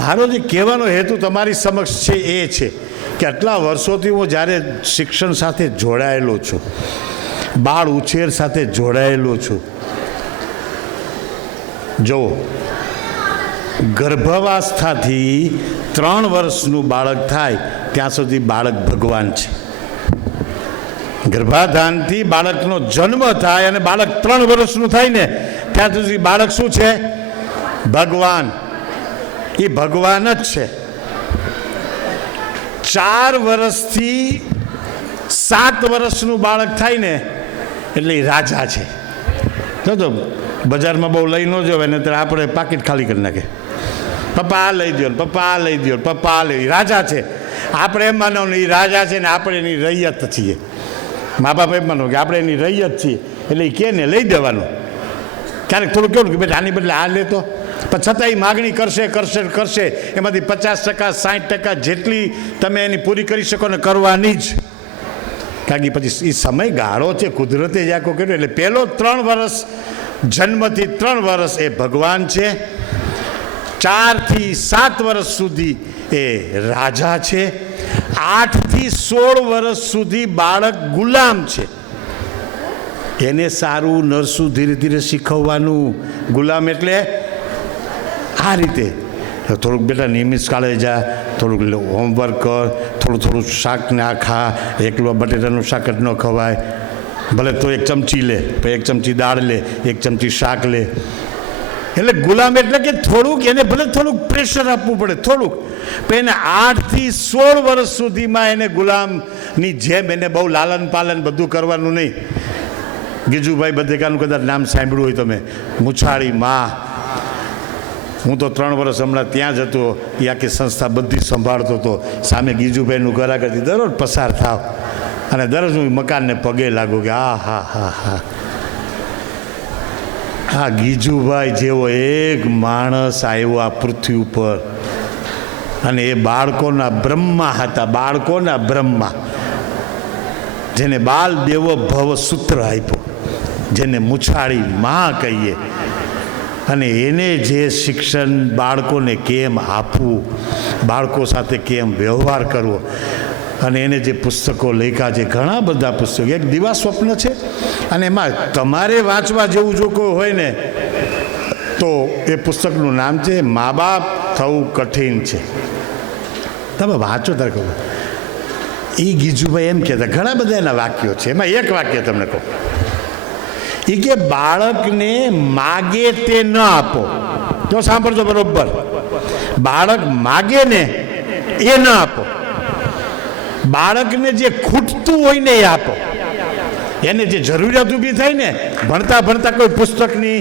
મારો જે કહેવાનો હેતુ તમારી સમક્ષ છે એ છે કે આટલા વર્ષોથી હું જ્યારે શિક્ષણ સાથે જોડાયેલો છું, બાળ ઉછેર સાથે જોડાયેલો છું, જો ગર્ભાવસ્થાથી 3 વર્ષનું બાળક થાય ત્યાં સુધી બાળક ભગવાન છે. ગર્ભાધાનથી બાળકનો જન્મ થાય અને બાળક 3 વર્ષનું થાય ને ત્યાં સુધી બાળક શું છે? ભગવાન. એ ભગવાન જ છે. 4 વર્ષથી 7 વર્ષનું બાળક થાય ને એટલે એ રાજા છે. જો બજારમાં બહુ લઈ ન જવાય ને ત્યારે આપણે પાકીટ ખાલી કરી નાખે. પપ્પા આ લઈ દો ને પપ્પા આ લઈ દો, પપ્પા આ લઈ. રાજા છે. આપણે એમ માનો ને એ રાજા છે ને આપણે એની રૈયત છીએ. મા બાપ એમ માનો કે આપણે એની રૈયત છીએ એટલે એ કે ને લઈ દેવાનું. ક્યારેક થોડું કેવું કે બેટા આની બદલે આ લેતો, પણ છતાં એ માગણી કરશે. એમાંથી 50%, 60% જેટલી તમે એની પૂરી કરી શકો ને કરવાની જ. કારણ કે પછી એ સમયગાળો છે, કુદરતે જ આખો કર્યો. એટલે પહેલો 3 વર્ષ, જન્મથી 3 વર્ષ એ ભગવાન છે. 4 થી 7 વર્ષ સુધી એ રાજા છે. 8 થી 16 વર્ષ સુધી બાળક ગુલામ છે. એને સારું નરસું ધીરે ધીરે શીખવવાનું. ગુલામ એટલે આ રીતે થોડુંક બેટા નિયમિત શાળે જા, થોડુંક હોમવર્ક કર, થોડું શાક ને આ ખા. એકલું બટેટાનું શાક જ ન ખવાય. ભલે તો 1 ચમચી લે, પછી 1 ચમચી દાળ લે, 1 ચમચી શાક લે. એટલે ગુલામ એટલે કે થોડુંક એને ભલે થોડુંક પ્રેશર આપવું પડે, થોડુંક. પણ એને 8 થી 16 વર્ષ સુધીમાં એને ગુલામની જેમ એને બહુ લાલન પાલન બધું કરવાનું નહીં. ગીજુભાઈ બધેકાનું કદાચ નામ સાંભળ્યું હોય તમે, મુછાળી માં. હું તો 3 વર્ષ હમણાં ત્યાં જ હતો. એ આખી સંસ્થા બધી સંભાળતો હતો. સામે ગીજુભાઈનું ઘર આગળથી દરરોજ પસાર થાવ અને દરરોજ હું મકાનને પગે લાગુ કે હા ગીજુભાઈ જેવો એક માણસ આવ્યો આ પૃથ્વી ઉપર. અને એ બાળકોના બ્રહ્મા હતા, બાળકોના બ્રહ્મા, જેને બાલ દેવો ભવ સૂત્ર આપ્યો, જેને મુછાળી માં કહીએ. અને એને જે શિક્ષણ બાળકોને કેમ આપવું, બાળકો સાથે કેમ વ્યવહાર કરવો, અને એને જે પુસ્તકો લખ્યા છે, ઘણા બધા પુસ્તકો. એક દિવા સ્વપ્ન છે, અને એમાં તમારે વાંચવા જેવું જો કોઈ હોય ને તો એ પુસ્તકનું નામ છે મા બાપ થવું કઠિન છે. તમે વાંચો ત્યારે કહો. એ ગીજુભાઈ એમ કહેતા, ઘણા બધા એના વાક્યો છે. એમાં એક વાક્ય તમને કહું. એ કે બાળકને માગે તે ન આપો. જો સાંભળજો બરોબર, બાળક માગે ને એ ન આપો. બાળકને જે ખૂટતું હોય ને એ આપો. એને જે જરૂરિયાત ઊભી થાય ને, ભણતા કોઈ પુસ્તકની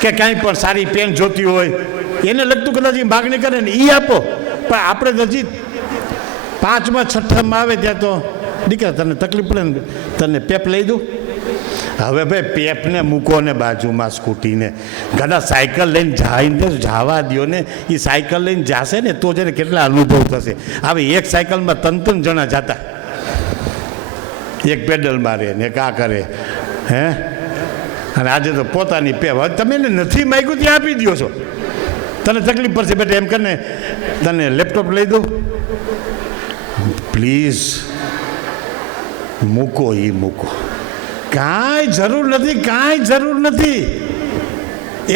કે કાંઈ પણ સારી પેન જોતી હોય, એને લગતું કદાચ એ માગણી કરે ને એ આપો. પણ આપણે તો હજી 5મા 6માં આવે ત્યાં તો દીકરા તને તકલીફ પડે ને, તને પેપ લઈ દઉં. હવે ભાઈ પેપને મૂકો ને બાજુમાં, સ્કૂટીને. ઘણા સાયકલ લઈને જઈને જવા દો ને. એ સાયકલ લઈને જશે ને તો જયારે કેટલા અનુભવ થશે. હવે એક સાયકલમાં 3 જણા જતા, એક પેડલ મારે ને એક આ કરે. હે, અને આજે તો પોતાની પેપ. હવે તમે એને નથી માગ્યું ત્યાં આપી દો છો. તને તકલીફ પડશે બેટા, એમ કરીને તને લેપટોપ લઈ દઉં. પ્લીઝ મૂકો, એ મૂકો. કાંઈ જરૂર નથી.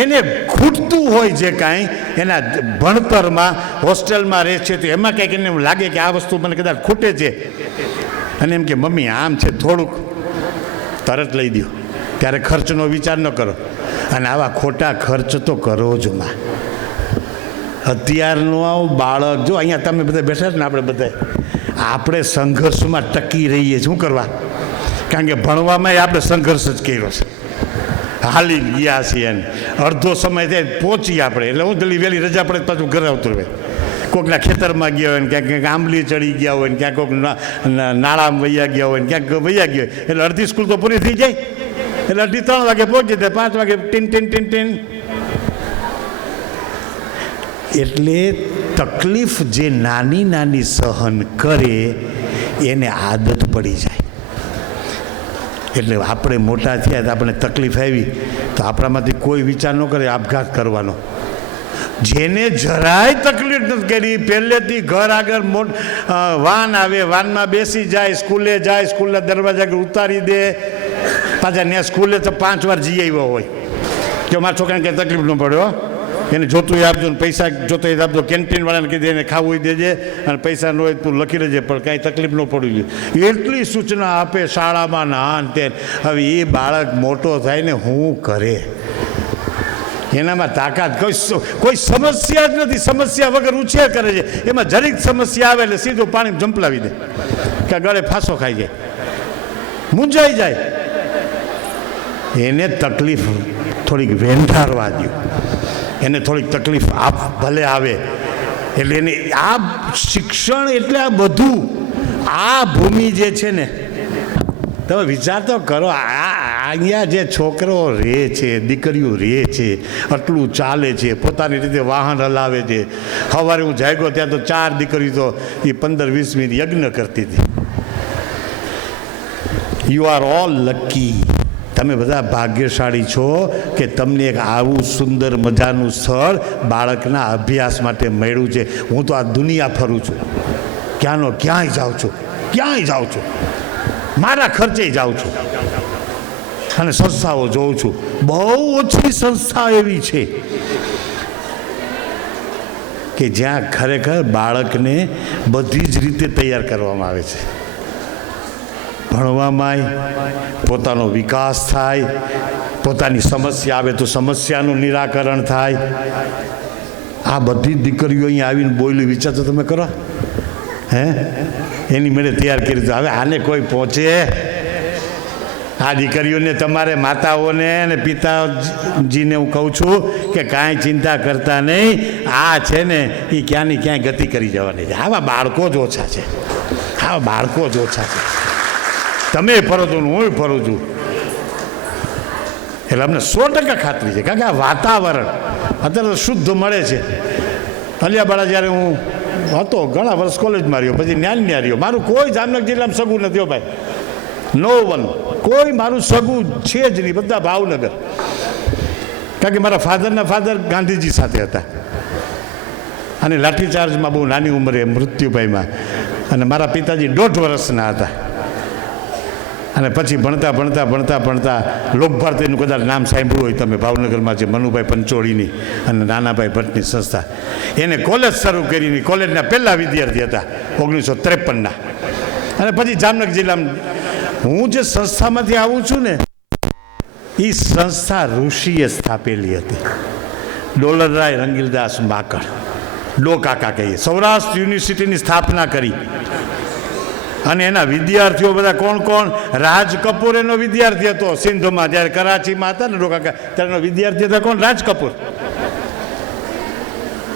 એને ખૂટતું હોય જે કાંઈ એના ભણતરમાં, હોસ્ટેલમાં રહે છે તો એમાં કંઈક એને લાગે કે આ વસ્તુ મને કદાચ ખૂટે છે, અને એમ કે મમ્મી આમ છે થોડુંક, તરત લઈ દો. ત્યારે ખર્ચનો વિચાર ન કરો. અને આવા ખોટા ખર્ચ તો કરો જ માં. અત્યારનું બાળક જો અહીંયા તમે બધા બેઠા છો ને, આપણે સંઘર્ષમાં ટકી રહીએ. શું કરવા? કારણ કે ભણવામાં આપણે સંઘર્ષ જ કર્યો છે. હાલી ગયા છીએ એને અડધો સમય થાય પહોંચી આપણે. એટલે હું જલ્દી વહેલી રજા પડે પાછું ઘરે આવતું રહે. કોઈકના ખેતરમાં ગયા હોય ને, ક્યાંક આંબલી ચડી ગયા હોય ને, ક્યાંક કોઈક નાળામાં વૈયા ગયા હોય ને, ક્યાંક વૈયા ગયા હોય. એટલે અડધી સ્કૂલ તો પૂરી થઈ જાય. એટલે અડધી 3 વાગે પહોંચી જાય, 5 વાગે ટીન. એટલે તકલીફ જે નાની સહન કરે એને આદત પડી જાય. એટલે આપણે મોટા થયા તો આપણે તકલીફ આવી તો આપણામાંથી કોઈ વિચાર ન કરે આપઘાત કરવાનો. જેને જરાય તકલીફ નથી કરી, પહેલેથી ઘર આગળ વાન આવે, વાનમાં બેસી જાય, સ્કૂલે જાય, સ્કૂલના દરવાજા ઉતારી દે, પાછા ત્યાં સ્કૂલે તો 5 વાર જઈ આવ્યો હોય કે મારા છોકરાને કંઈ તકલીફ ન પડ્યો, એને જોતું એ આપજો ને પૈસા જોતો એ આપજો. કેન્ટીનવાળાને કીધે એને ખાવું દેજે, અને પૈસા ન હોય તું લખી લેજે, પણ કાંઈ તકલીફ ન પડવી જોઈએ. એટલી સૂચના આપે શાળામાં નાન તે. હવે એ બાળક મોટો થાય ને શું કરે? એનામાં તાકાત કોઈ સમસ્યા જ નથી. સમસ્યા વગર ઉછેર કરે છે. એમાં જરીક સમસ્યા આવે એટલે સીધું પાણી જંપલાવી દે કે કે ગળે ફાંસો ખાઈ જાય, મૂંઝાઈ જાય. એને તકલીફ થોડીક વેંધારવા દો, એને થોડીક તકલીફ ભલે આવે. એટલે એને આ શિક્ષણ એટલે આ બધું, આ ભૂમિ જે છે ને, તમે વિચાર તો કરો. અહીંયા જે છોકરો રહે છે, દીકરીઓ રહે છે, આટલું ચાલે છે, પોતાની રીતે વાહન હલાવે છે. સવારે હું જાગ્યો ત્યાં તો 4 દીકરીઓ તો એ 15-20 મિનિટ યજ્ઞ કરતી હતી. You are all lucky. તમે બધા ભાગ્યશાળી છો કે તમને એક આવું સુંદર મજાનું સ્થળ બાળકના અભ્યાસ માટે મળ્યું છે. હું તો આ દુનિયા ફરું છું, ક્યાંનો ક્યાંય જાઉં છું, ક્યાંય જાઉં છું, મારા ખર્ચે જાઉં છું અને સંસ્થાઓ જોઉં છું. બહુ ઓછી સંસ્થા એવી છે કે જ્યાં ખરેખર બાળકને બધી જ રીતે તૈયાર કરવામાં આવે છે. ભણવામાં પોતાનો વિકાસ થાય, પોતાની સમસ્યા આવે તો સમસ્યાનું નિરાકરણ થાય. આ બધી દીકરીઓ અહીંયા આવીને બોલી, વિચાર તો તમે કરો. એની મેળે તૈયાર કરી. હવે આને કોઈ પહોંચે? આ દીકરીઓને તમારે માતાઓને અને પિતાજીને હું કહું છું કે કાંઈ ચિંતા કરતા નહીં. આ છે ને એ ક્યાંની ક્યાંય ગતિ કરી જવાની છે. આવા બાળકો જ ઓછા છે, આવા બાળકો જ ઓછા છે. તમે ફરો છો, હું ફરું છું, એટલે અમને 100% ખાતરી છે. કારણ કે આ વાતાવરણ અત્યારે શુદ્ધ મળે છે. અલિયાબાડા જ્યારે હું હતો, ઘણા વર્ષ કોલેજમાં રહ્યો, પછી ન્યા રહ્યો. મારું કોઈ જામનગર જિલ્લામાં સગું નથી હો ભાઈ, નો વન. કોઈ મારું સગું છે જ નહીં, બધા ભાવનગર. કારણ કે મારા ફાધરના ફાધર ગાંધીજી સાથે હતા અને લાઠીચાર્જમાં બહુ નાની ઉંમરે મૃત્યુ પામ્યા. અને મારા પિતાજી 1.5 વર્ષના હતા. અને પછી ભણતા લોકભારતીનું કદાચ નામ સાંભળ્યું હોય તમે, ભાવનગરમાં છે મનુભાઈ પંચોળીની અને નાનાભાઈ ભટ્ટની સંસ્થા. એને કોલેજ શરૂ કરીને કોલેજના પહેલા વિદ્યાર્થી હતા 1953ના. અને પછી જામનગર જિલ્લામાં હું જે સંસ્થામાંથી આવું છું ને, એ સંસ્થા ઋષિએ સ્થાપેલી હતી. ડોલરરાય રંગીલદાસ માકડ, ડો કાકા કહીએ. સૌરાષ્ટ્ર યુનિવર્સિટીની સ્થાપના કરી. અને એના વિદ્યાર્થીઓ બધા કોણ? રાજ કપૂર એનો વિદ્યાર્થી હતો સિંધમાં, જ્યારે કરાચીમાં હતા ને ડોકાકા, ત્યારે એનો વિદ્યાર્થી હતા કોણ? રાજ કપૂર.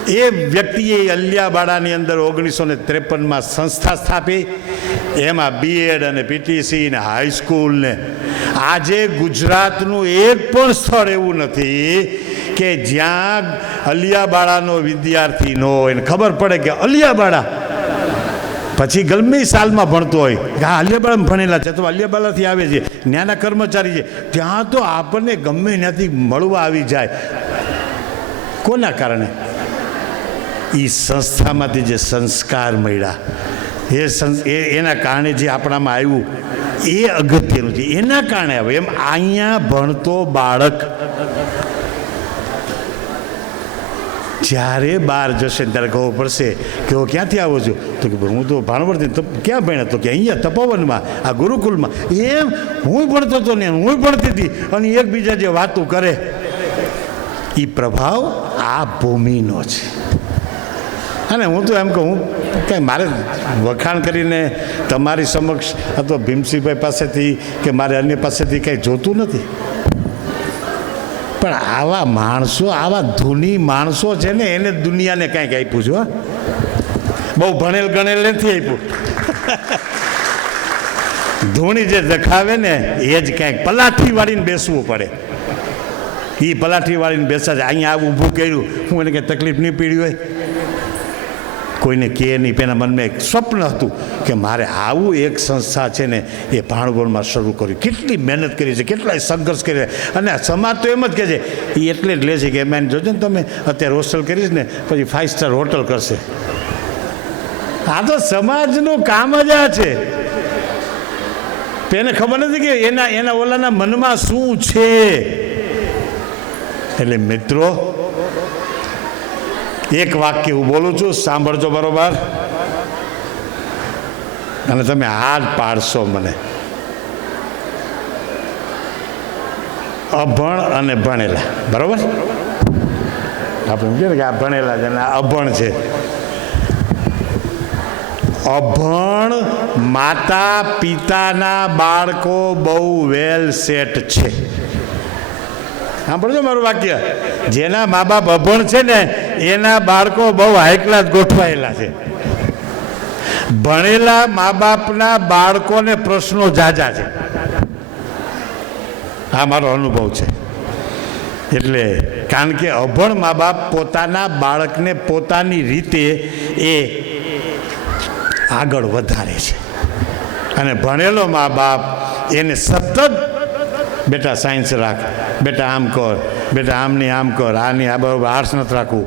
એ વ્યક્તિએ અલિયાબાડાની અંદર 1953માં સંસ્થા સ્થાપી. એમાં બીએડ અને પીટીસી ને હાઈસ્કૂલ ને. આજે ગુજરાતનું એક પણ સ્થળ એવું નથી કે જ્યાં અલિયાબાડાનો વિદ્યાર્થી ન હોય ને ખબર પડે કે અલિયાબાડા, પછી ગમે સાલમાં ભણતો હોય કે હા અલિયાબાડામાં ભણેલા છે તો અલિયાબાડાથી આવે છે, ત્યાંના કર્મચારી છે, ત્યાં તો આપણને ગમે ત્યાંથી મળવા આવી જાય. કોના કારણે? એ સંસ્થામાંથી જે સંસ્કાર મળ્યા, એના કારણે જે આપણામાં આવ્યું એ અગત્યનું છે. એના કારણે આવે. એમ અહીંયા ભણતો બાળક જ્યારે બહાર જશે ત્યારે ખબર પડશે કે હું ક્યાંથી આવો છું, તો કે હું તો ભાણવડથી. તો ક્યાં ભણ્યા? તો કે અહીંયા તપોવનમાં, આ ગુરુકુલમાં. એમ હું ભણતો હતો ને હું ભણતી હતી. અને એકબીજા જે વાતો કરે, એ પ્રભાવ આ ભૂમિનો છે. અને હું તો એમ કહું, કંઈ મારે વખાણ કરીને તમારી સમક્ષ અથવા ભીમસિંહભાઈ પાસેથી કે મારે અન્ય પાસેથી કંઈ જોતું નથી. પણ આવા માણસો, આવા ધૂની માણસો છે ને, એને દુનિયાને કાંઈક આપ્યું છે. બહુ ભણેલ ગણેલ નથી આપ્યું. ધૂણી જે દેખાવે ને એ જ કાંઈક પલાઠી વાળીને બેસવું પડે. એ પલાઠી વાળીને બેસા છે. અહીંયા આવું ઊભું કર્યું, હું એને કંઈ તકલીફ નહીં પડી હોય. કોઈને કહે નહીં. એના મનમાં એક સ્વપ્ન હતું કે મારે આવું એક સંસ્થા છે ને એ ભાણવડમાં શરૂ કર્યું. કેટલી મહેનત કરી છે, કેટલાય સંઘર્ષ કરી. અને સમાજ તો એમ જ કહે છે, એ એટલે જ લે છે કે એમાં જોજો ને તમે અત્યારે હોસ્ટેલ કરીશ ને પછી 5 સ્ટાર હોટલ કરશે. આ તો સમાજનું કામ જ આ છે. એને ખબર નથી કે એના ઓલાના મનમાં શું છે. એટલે મિત્રો, એક વાક્ય હું બોલું છું, સાંભળજો બરોબર, અને તમે હાથ પાડશો મને. અભણ અને ભણેલા, બરોબર? આપણે કહે ને કે આ ભણેલા છે અને આ અભણ છે. અભણ માતા પિતાના બાળકો બહુ વેલ સેટ છે. સાંભળજો મારું વાક્ય. જેના મા બાપ અભણ છે ને એના બાળકો બહુ હાઈ ક્લાસ ગોઠવાયેલા છે. ભણેલા મા બાપના બાળકોને પ્રશ્નો ઝાઝા છે. આ મારો અનુભવ છે. એટલે કારણ કે અભણ મા બાપ પોતાના બાળકને પોતાની રીતે એ આગળ વધારે છે અને ભણેલો મા બાપ એને સતત બેટા સાયન્સ રાખ, બેટા આમ કર, બેટા આમની આમ કર, આની આ બરાબર આર્ટ્સ નથી રાખવું,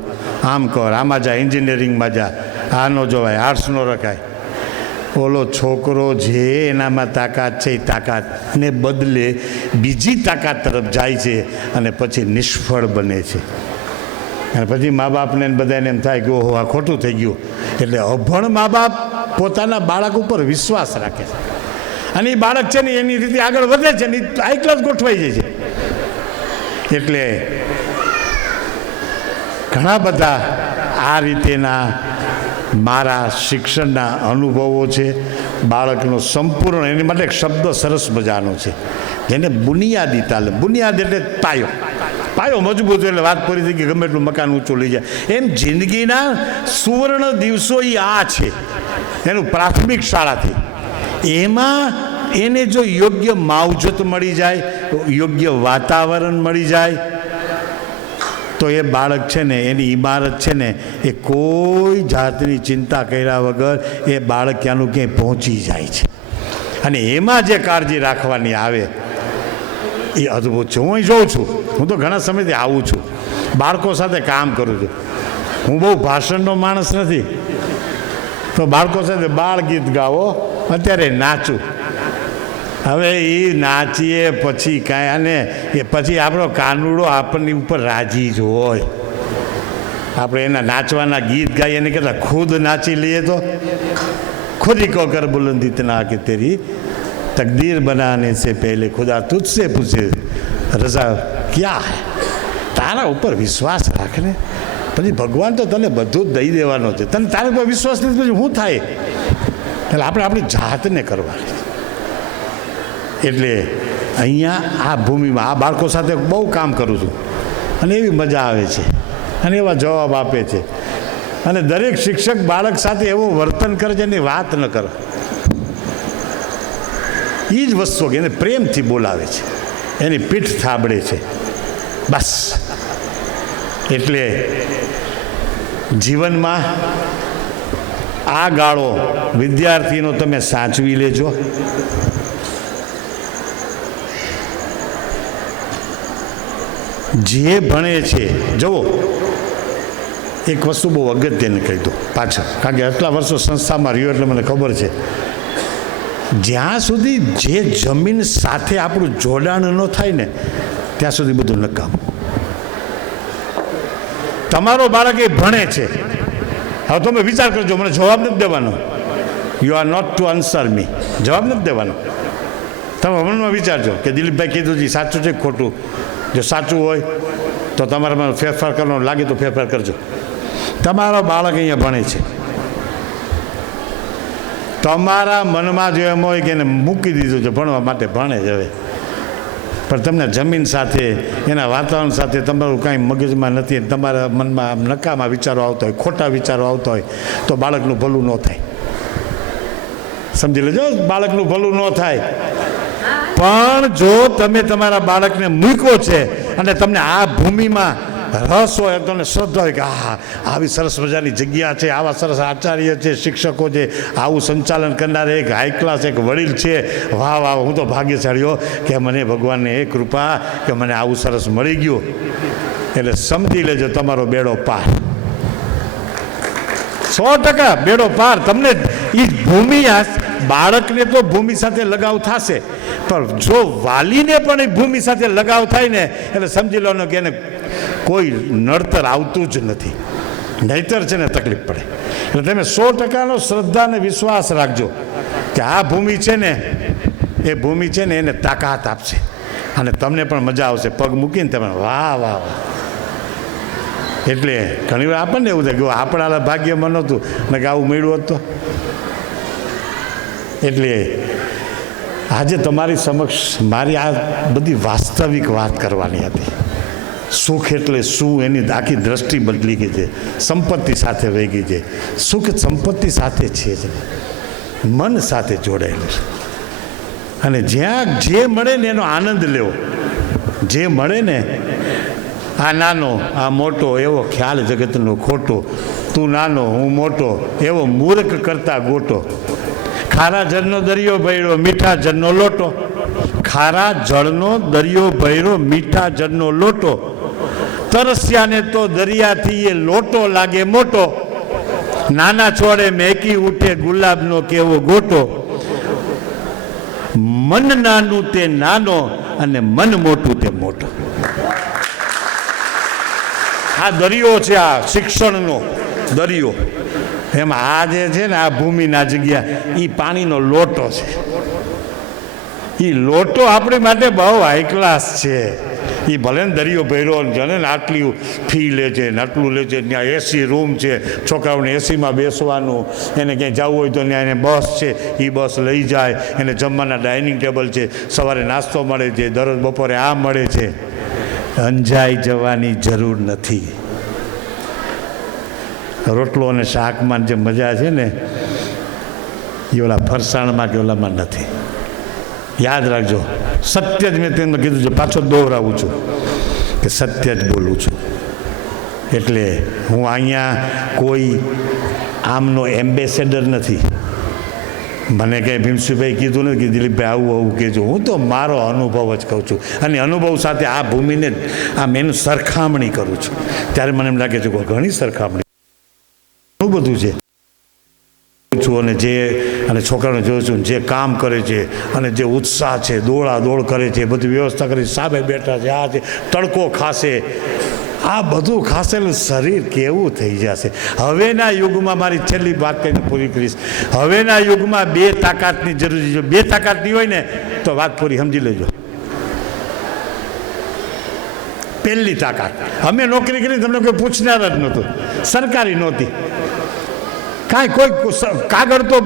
આમ કર, આમાં જા, એન્જિનિયરિંગમાં જા, આ ન જોવાય, આર્ટ્સ ન રખાય. ઓલો છોકરો જે એનામાં તાકાત છે એ તાકાતને બદલે બીજી તાકાત તરફ જાય છે અને પછી નિષ્ફળ બને છે. અને પછી મા બાપને બધાને એમ થાય કે ઓહો આ ખોટું થઈ ગયું. એટલે અભણ મા બાપ પોતાના બાળક ઉપર વિશ્વાસ રાખે છે અને એ બાળક છે ને એની રીતે આગળ વધે છે ને હાઈ ક્લાસ ગોઠવાઈ જાય છે. એટલે ઘણા બધા આ રીતેના મારા શિક્ષણના અનુભવો છે. બાળકનો સંપૂર્ણ એની માટે એક શબ્દ સરસ મજાનો છે જેને બુનિયાદી તાલીમ. બુનિયાદ એટલે પાયો. પાયો મજબૂત એટલે વાત પૂરી થઈ ગઈ, ગમે એટલું મકાન ઊંચું લઈ જાય. એમ જિંદગીના સુવર્ણ દિવસો એ આ છે એનું પ્રાથમિક શાળાથી. એમાં એને જો યોગ્ય માવજત મળી જાય, યોગ્ય વાતાવરણ મળી જાય તો એ બાળક છે ને એની ઇમારત છે ને એ કોઈ જાતની ચિંતા કર્યા વગર એ બાળક ક્યાંનું ક્યાંય પહોંચી જાય છે. અને એમાં જે કાળજી રાખવાની આવે એ અદ્ભુત છે. હું અહીં જોઉં છું, હું તો ઘણા સમયથી આવું છું, બાળકો સાથે કામ કરું છું. હું બહુ ભાષણનો માણસ નથી, તો બાળકો સાથે બાળ ગીત ગાવો, અત્યારે નાચું. હવે એ નાચીએ પછી કાંઈ અને એ પછી આપણો કાનુડો આપણની ઉપર રાજી જ હોય. આપણે એના નાચવાના ગીત ગાઈએ એને કહેતા ખુદ નાચી લઈએ તો खुद ही को कर बुलंद इतना कि तेरी तकदीर बनाने से पहले खुदा तुझसे पूछे रजा क्या है. તારા ઉપર વિશ્વાસ રાખને, પછી ભગવાન તો તને બધું જ દઈ દેવાનો છે. તને તારા ઉપર વિશ્વાસ નથી પછી શું થાય? એટલે આપણે આપણી જાતને કરવાની. એટલે અહીંયા આ ભૂમિમાં આ બાળકો સાથે બહુ કામ કરું છું અને એવી મજા આવે છે અને એવા જવાબ આપે છે. અને દરેક શિક્ષક બાળક સાથે એવું વર્તન કરે છે એની વાત ન કરે. એ જ વસ્તુ એને પ્રેમથી બોલાવે છે, એની પીઠ થાબડે છે, બસ. એટલે જીવનમાં આ ગાળો વિદ્યાર્થીનો તમે સાચવી લેજો. જે ભણે છે, જુઓ એક વસ્તુ બહુ અગત્યની કહી દો પાછળ, કારણ કે આટલા વર્ષો સંસ્થામાં રહ્યો એટલે મને ખબર છે. જ્યાં સુધી જે જમીન સાથે આપણું જોડાણ ન થાય ને ત્યાં સુધી બધું નકામ. તમારો બાળક એ ભણે છે, હવે તમે વિચાર કરજો, મને જવાબ નથી દેવાનો. You are not to answer me, જવાબ નથી દેવાનો. તમે મનમાં વિચારજો કે દિલીપભાઈ કીધું છે સાચું છે ખોટું. જો સાચું હોય તો તમારામાં ફેરફાર કરવાનો લાગે તો ફેરફાર કરજો. તમારો બાળક અહીંયા ભણે છે, તમારા મનમાં જો એમ હોય કે એને મૂકી દીધું છે ભણવા માટે, ભણે જ હવે, પણ તમને જમીન સાથે એના વાતાવરણ સાથે તમારું કાંઈ મગજમાં નથી, તમારા મનમાં નકામા વિચારો આવતા હોય, ખોટા વિચારો આવતા હોય તો બાળકનું ભલું ન થાય. સમજી લેજો, બાળકનું ભલું ન થાય. પણ જો તમે તમારા બાળકને મૂક્યો છે અને તમને આ ભૂમિમાં રસ હોય, તમને શ્રદ્ધા હોય કે હા આવી સરસ મજાની જગ્યા છે, આવા સરસ આચાર્ય છે, શિક્ષકો છે, આવું સંચાલન કરનાર એક હાઈ ક્લાસ એક વડીલ છે, વાહ વાહ હું તો ભાગ્યશાળીઓ કે મને ભગવાનને એ કૃપા કે મને આવું સરસ મળી ગયું. એટલે સમજી લેજો તમારો બેડો પાર, 100% બેડો પાર. તમને એ ભૂમિ, બાળકને તો ભૂમિ સાથે લગાવ થશે, પણ જો વાલીને પણ એ ભૂમિ સાથે લગાવ થાય ને એટલે સમજી લો કે એને કોઈ નડતર આવતું જ નથી, નહીતર છે ને તકલીફ પડે. એટલે તમે 100%નો શ્રદ્ધા અને વિશ્વાસ રાખજો કે આ ભૂમિ છે ને એ ભૂમિ છે ને એને તાકાત આપશે અને તમને પણ મજા આવશે પગ મૂકીને તમે વાહ વાહ વાહ. એટલે ઘણી વાર આપણને એવું થાય કે આપણા ભાગ્યમાં નહોતું ને કે આવું મળ્યું હતું તો એટલે આજે તમારી સમક્ષ મારી આ બધી વાસ્તવિક વાત કરવાની હતી. સુખ એટલે શું એની આખી દ્રષ્ટિ બદલી ગઈ છે, સંપત્તિ સાથે વહી ગઈ છે. સુખ સંપત્તિ સાથે છે જ મન સાથે જોડાયેલું છે. અને જ્યાં જે મળે ને એનો આનંદ લેવો. જે મળે ને, આ નાનો આ મોટો એવો ખ્યાલ જગતનો ખોટો, તું નાનો હું મોટો એવો મૂર્ખ કરતા ગોટો. ખારા જળનો દરિયો ભર્યો મીઠા જળનો લોટો. ખારા જળનો દરિયો ભર્યો મીઠા જળનો લોટો. તરસ્યાને તો દરિયાથી એ લોટો લાગે મોટો. નાના છોડે મેકી ઉઠે ગુલાબનો કેવો ગોટો. મન નાનું તે નાનો અને મન મોટું તે મોટો. આ દરિયો છે, આ શિક્ષણનો દરિયો. એમાં આ જે છે ને આ ભૂમિના જગ્યા એ પાણીનો લોટો છે. એ લોટો આપણી માટે બહુ હાઈ ક્લાસ છે. એ ભલે ને દરિયો ભર્યો જાણે ને આટલી ફી લે છે ને આટલું લે છે. ત્યાં એસી રૂમ છે, છોકરાઓને એસીમાં બેસવાનું. એને ક્યાંય જવું હોય તો ત્યાં એને બસ છે, એ બસ લઈ જાય. એને જમવાના ડાઇનિંગ ટેબલ છે, સવારે નાસ્તો મળે છે, દરરોજ બપોરે આ મળે છે. અંજાઈ જવાની જરૂર નથી. રોટલો અને શાકમાં જે મજા છે ને એ ઓલા ફરસાણમાં કે ઓલામાં નથી. યાદ રાખજો, સત્ય જ મેં તેમને કીધું છે, પાછો દોહરાવું છું કે સત્ય જ બોલું છું. એટલે હું અહીંયા કોઈ આમનો એમ્બેસેડર નથી. મને કંઈ ભીમસિંહભાઈ કીધું નથી કે દિલીપભાઈ આવું આવું કહેજો. હું તો મારો અનુભવ જ કહું છું અને અનુભવ સાથે આ ભૂમિને આમ એનું સરખામણી કરું છું. ત્યારે મને એમ લાગે છે કે ઘણી સરખામણી ઘણું બધું છે છું. અને જે અને છોકરાઓને જોઉં છું જે કામ કરે છે અને જે ઉત્સાહ છે, દોડા દોડ કરે છે, બધી વ્યવસ્થા કરી, સામે બેઠા છે, આ છે, તડકો ખાશે, આ બધું ખાસેલું શરીર કેવું થઈ જશે. હવેના યુગમાં, મારી છેલ્લી વાત કહીને પૂરી કરીશ, હવેના યુગમાં બે તાકાતની જરૂરી છે. બે તાકાત નહીં હોય ને તો વાત પૂરી સમજી લેજો. પહેલી તાકાત, અમે નોકરી કરી તમને કોઈ પૂછનાર જ નહોતું, સરકારી નહોતી કાંઈ. કોઈ કાગળ તો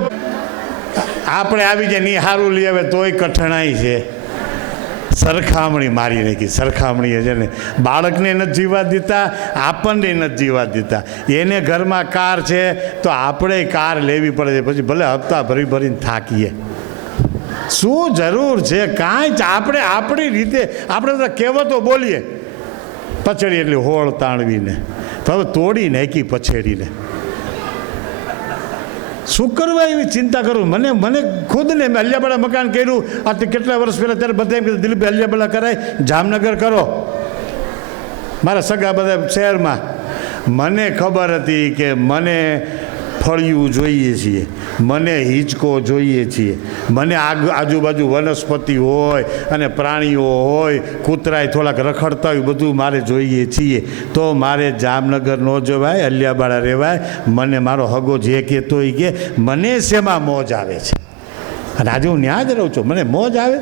આપણે આવી જાય નહીં સારું લઈ આવે તોય કઠણાઈ છે. સરખામણી મારી નાખી. સરખામણી છે ને બાળકને નથી જીવા દીધા, આપણને નથી જીવા દીધા. એને ઘરમાં કાર છે તો આપણે કાર લેવી પડે છે. પછી ભલે હપ્તા ભરી ભરીને થાકીએ. શું જરૂર છે? કાંઈ જ આપણે આપણી રીતે આપણે તો કહેવતો બોલીએ, પછેડી એટલે હોળ તાણવીને, તો હવે તોડી નાખી પછેડીને. શું કરવા એવી ચિંતા કરું? મને ખુદને મેં અલિયાબાડા મકાન કર્યું આથી કેટલા વર્ષ પહેલાં, ત્યારે બધા એમ કીધું દિલીપભાઈ અલિયાબાડા કરાય, જામનગર કરો. મારા સગા બધા શહેરમાં. મને ખબર હતી કે મને ફળિયું જોઈએ છીએ, મને હિંચકો જોઈએ છીએ, મને આજુબાજુ વનસ્પતિ હોય અને પ્રાણીઓ હોય, કૂતરાય થોડાક રખડતા હોય, બધું મારે જોઈએ છીએ. તો મારે જામનગર ન જવાય, અલિયાબાડા રહેવાય. મને મારો હગો જે કહેતો હોય કે મને શેમાં મોજ આવે છે, અને આજે હું ત્યાં જ રહું છું, મને મોજ આવે.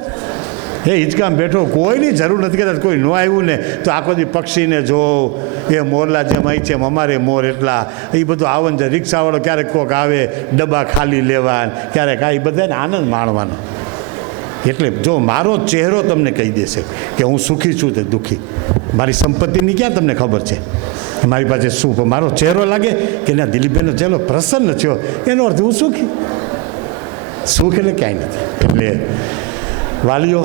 એ હિંચકામાં બેઠો, કોઈની જરૂર નથી કહેતા. કોઈ ન આવ્યું ને તો આખો દી પક્ષીને જોઉં, એ મોરલા જેમ અહીં છે અમારે મોર એટલા, એ બધું આવન છે. રિક્ષાવાળો ક્યારેક કોક આવે ડબ્બા ખાલી લેવા, ક્યારેક આ, એ બધાને આનંદ માણવાનો. એટલે જો મારો ચહેરો તમને કહી દેશે કે હું સુખી છું તે દુઃખી. મારી સંપત્તિની ક્યાં તમને ખબર છે મારી પાસે શું? મારો ચહેરો લાગે કે ના દિલીપભાઈનો ચહેરો પ્રસન્ન થયો, એનો અર્થ હું સુખી. સુખ એટલે ક્યાંય નથી. એટલે વાલીઓ,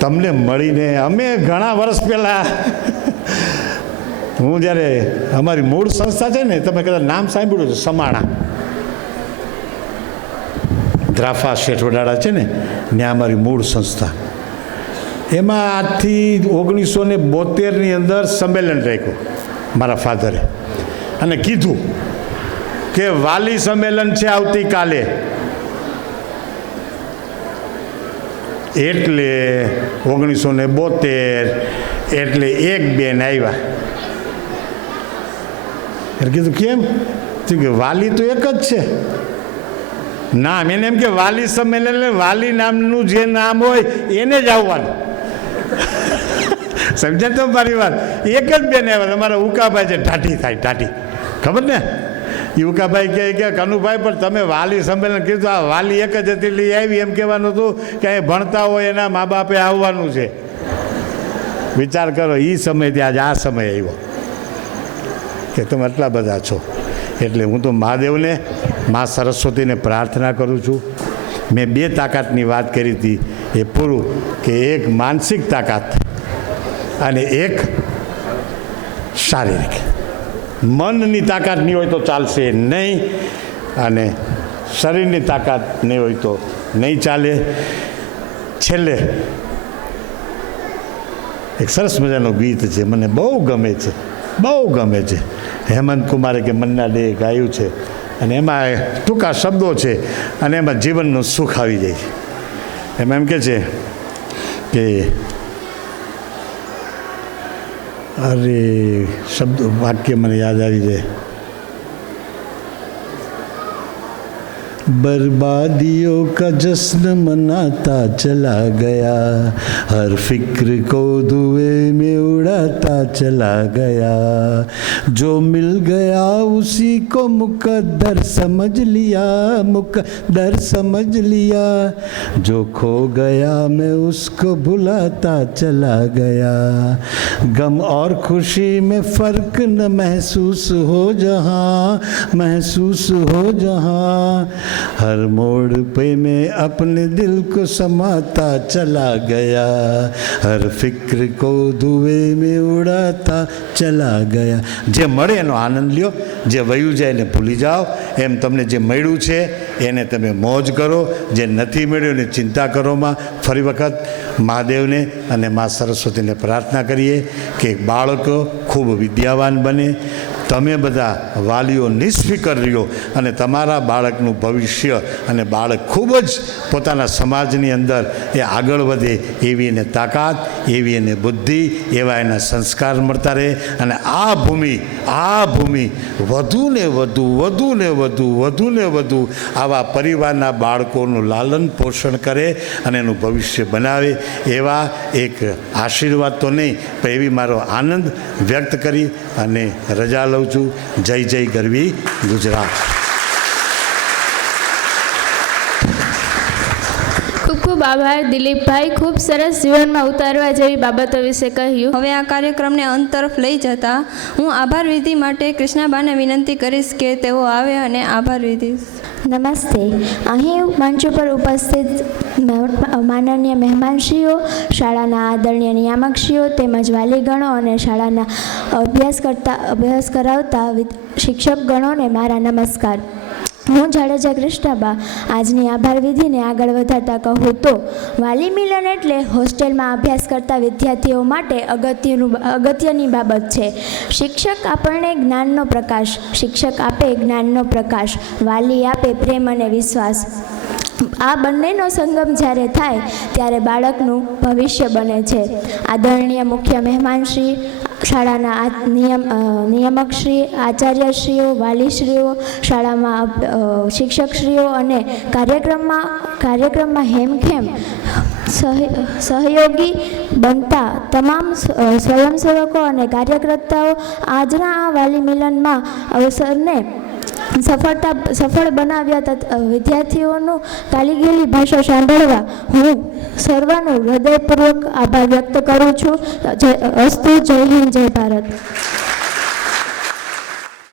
તમને મળીને અમે ઘણા વર્ષ પહેલાં, હું જ્યારે અમારી મૂળ સંસ્થા છે ને, તમે કદાચ નામ સાંભળ્યું છે, સમાણા દ્રાફા શેઠ વડાળા છે ને, ત્યાં અમારી મૂળ સંસ્થા. એમાં આજથી 1972ની અંદર સંમેલન રાખ્યું મારા ફાધરે, અને કીધું કે વાલી સંમેલન છે આવતીકાલે. એટલે 1972 એટલે એક બેન આવ્યા. એટલે કીધું કેમ? કે વાલી તો એક જ છે. નામ એને એમ કે વાલી સંમેલન એટલે વાલી નામનું જે નામ હોય એને જ આવવાનું. સમજ્યા તો મારી વાત? એક જ બેન આવ્યા. તમારા ઉકાભાઈ છે ટાટી થાય, ટાટી ખબર ને? યુકાભાઈ કહે કે કનુભાઈ પણ તમે વાલી સંમેલન કીધું, આ વાલી એક જ હતી લઈ આવી એમ કહેવાનું હતું કે અહીં ભણતા હોય એના મા બાપે આવવાનું છે. વિચાર કરો, એ સમયથી આજે આ સમય આવ્યો કે તમે આટલા બધા છો. એટલે હું તો મહાદેવને, મા સરસ્વતીને પ્રાર્થના કરું છું. મેં 2 તાકાતની વાત કરી હતી, એ પૂરું કે એક માનસિક તાકાત અને એક શારીરિક. મનની તાકાત નહીં હોય તો ચાલશે નહીં, અને શરીરની તાકાત નહીં હોય તો નહીં ચાલે. છેલ્લે એક સરસ મજાનું ગીત છે, મને બહુ ગમે છે, બહુ ગમે છે. હેમંત કુમારે કે મન્ના ડે ગાયું છે, અને એમાં ટૂંકા શબ્દો છે, અને એમાં જીવનનું સુખ આવી જાય છે. એમાં એમ કે છે કે અરે શબ્દો વાક્ય મને યાદ આવી જાય. बर्बादियों का जश्न मनाता चला गया, हर फिक्र को धुएं में उड़ाता चला गया, जो मिल गया उसी को मुकद्दर समझ लिया, मुकद्दर समझ लिया, जो खो गया मैं उसको भुलाता चला गया, गम और खुशी में फ़र्क न महसूस हो जहाँ, महसूस हो जहाँ, हर मोड़ पे मैं अपने दिल को समाता चला गया, हर फिक्र को धुएं में उड़ाता चला गया. જે મળે એનો આનંદ લ્યો, જે વયું જાય એને ભૂલી જાઓ. એમ તમને જે મળ્યું છે એને તમે મોજ કરો, જે નથી મળ્યું એને ચિંતા કરોમાં. ફરી વખત મહાદેવને અને મા સરસ્વતીને પ્રાર્થના કરીએ કે બાળકો ખૂબ વિદ્યાવાન બને. તમે બધા વાલીઓ નિષ્ફિકર રહ્યો અને તમારા બાળકનું ભવિષ્ય અને બાળક ખૂબ જ પોતાના સમાજની અંદર એ આગળ વધે એવી એને તાકાત, એવી એને બુદ્ધિ, એવા એના સંસ્કાર મળતા રહે. અને આ ભૂમિ વધુને વધુ આવા પરિવારના બાળકોનું લાલન પોષણ કરે અને એનું ભવિષ્ય બનાવે. એવા એક આશીર્વાદ તો નહીં પણ એવી મારો આનંદ વ્યક્ત કરી અને રજા લઉં છું. જય જય ગરવી ગુજરાત. ખૂબ ખૂબ આભાર દિલીપભાઈ, ખૂબ સરસ જીવનમાં ઉતારવા જેવી બાબતો વિશે કહ્યું. હવે આ કાર્યક્રમને અંત તરફ લઈ જતા હું આભાર વિધિ માટે કૃષ્ણાબાને વિનંતી કરીશ કે તેઓ આવે અને આભાર વિધિ. નમસ્તે. અહીં મંચ ઉપર ઉપસ્થિત માનનીય મહેમાનશ્રીઓ, શાળાના આદરણીય નિયામકશ્રીઓ તેમજ વાલીગણો અને શાળાના અભ્યાસ કરાવતા શિક્ષકગણોને મારા નમસ્કાર. હું જાડેજા કૃષ્ણાબા આજની આભાર વિધિને આગળ વધારતા કહું તો વાલી મિલન એટલે હોસ્ટેલમાં અભ્યાસ કરતા વિદ્યાર્થીઓ માટે અગત્યની બાબત છે. શિક્ષક આપણને જ્ઞાનનો પ્રકાશ, શિક્ષક આપે જ્ઞાનનો પ્રકાશ, વાલી આપે પ્રેમ અને વિશ્વાસ. આ બંનેનો સંગમ જ્યારે થાય ત્યારે બાળકનું ભવિષ્ય બને છે. આદરણીય મુખ્ય મહેમાનશ્રી, શાળાના નિયામકશ્રી, આચાર્યશ્રીઓ, વાલીશ્રીઓ, શાળામાં શિક્ષકશ્રીઓ અને કાર્યક્રમમાં હેમખેમ સહયોગી બનતા તમામ સ્વયંસેવકો અને કાર્યકર્તાઓ, આજના આ વાલી મિલનમાં અવસરને સફળ બનાવ્યા વિદ્યાર્થીઓનું ગાલી ગયેલી ભાષા સાંભળવા હું સર્વનો હૃદયપૂર્વક આભાર વ્યક્ત કરું છું. અસ્તુ. જય હિન્દ, જય ભારત.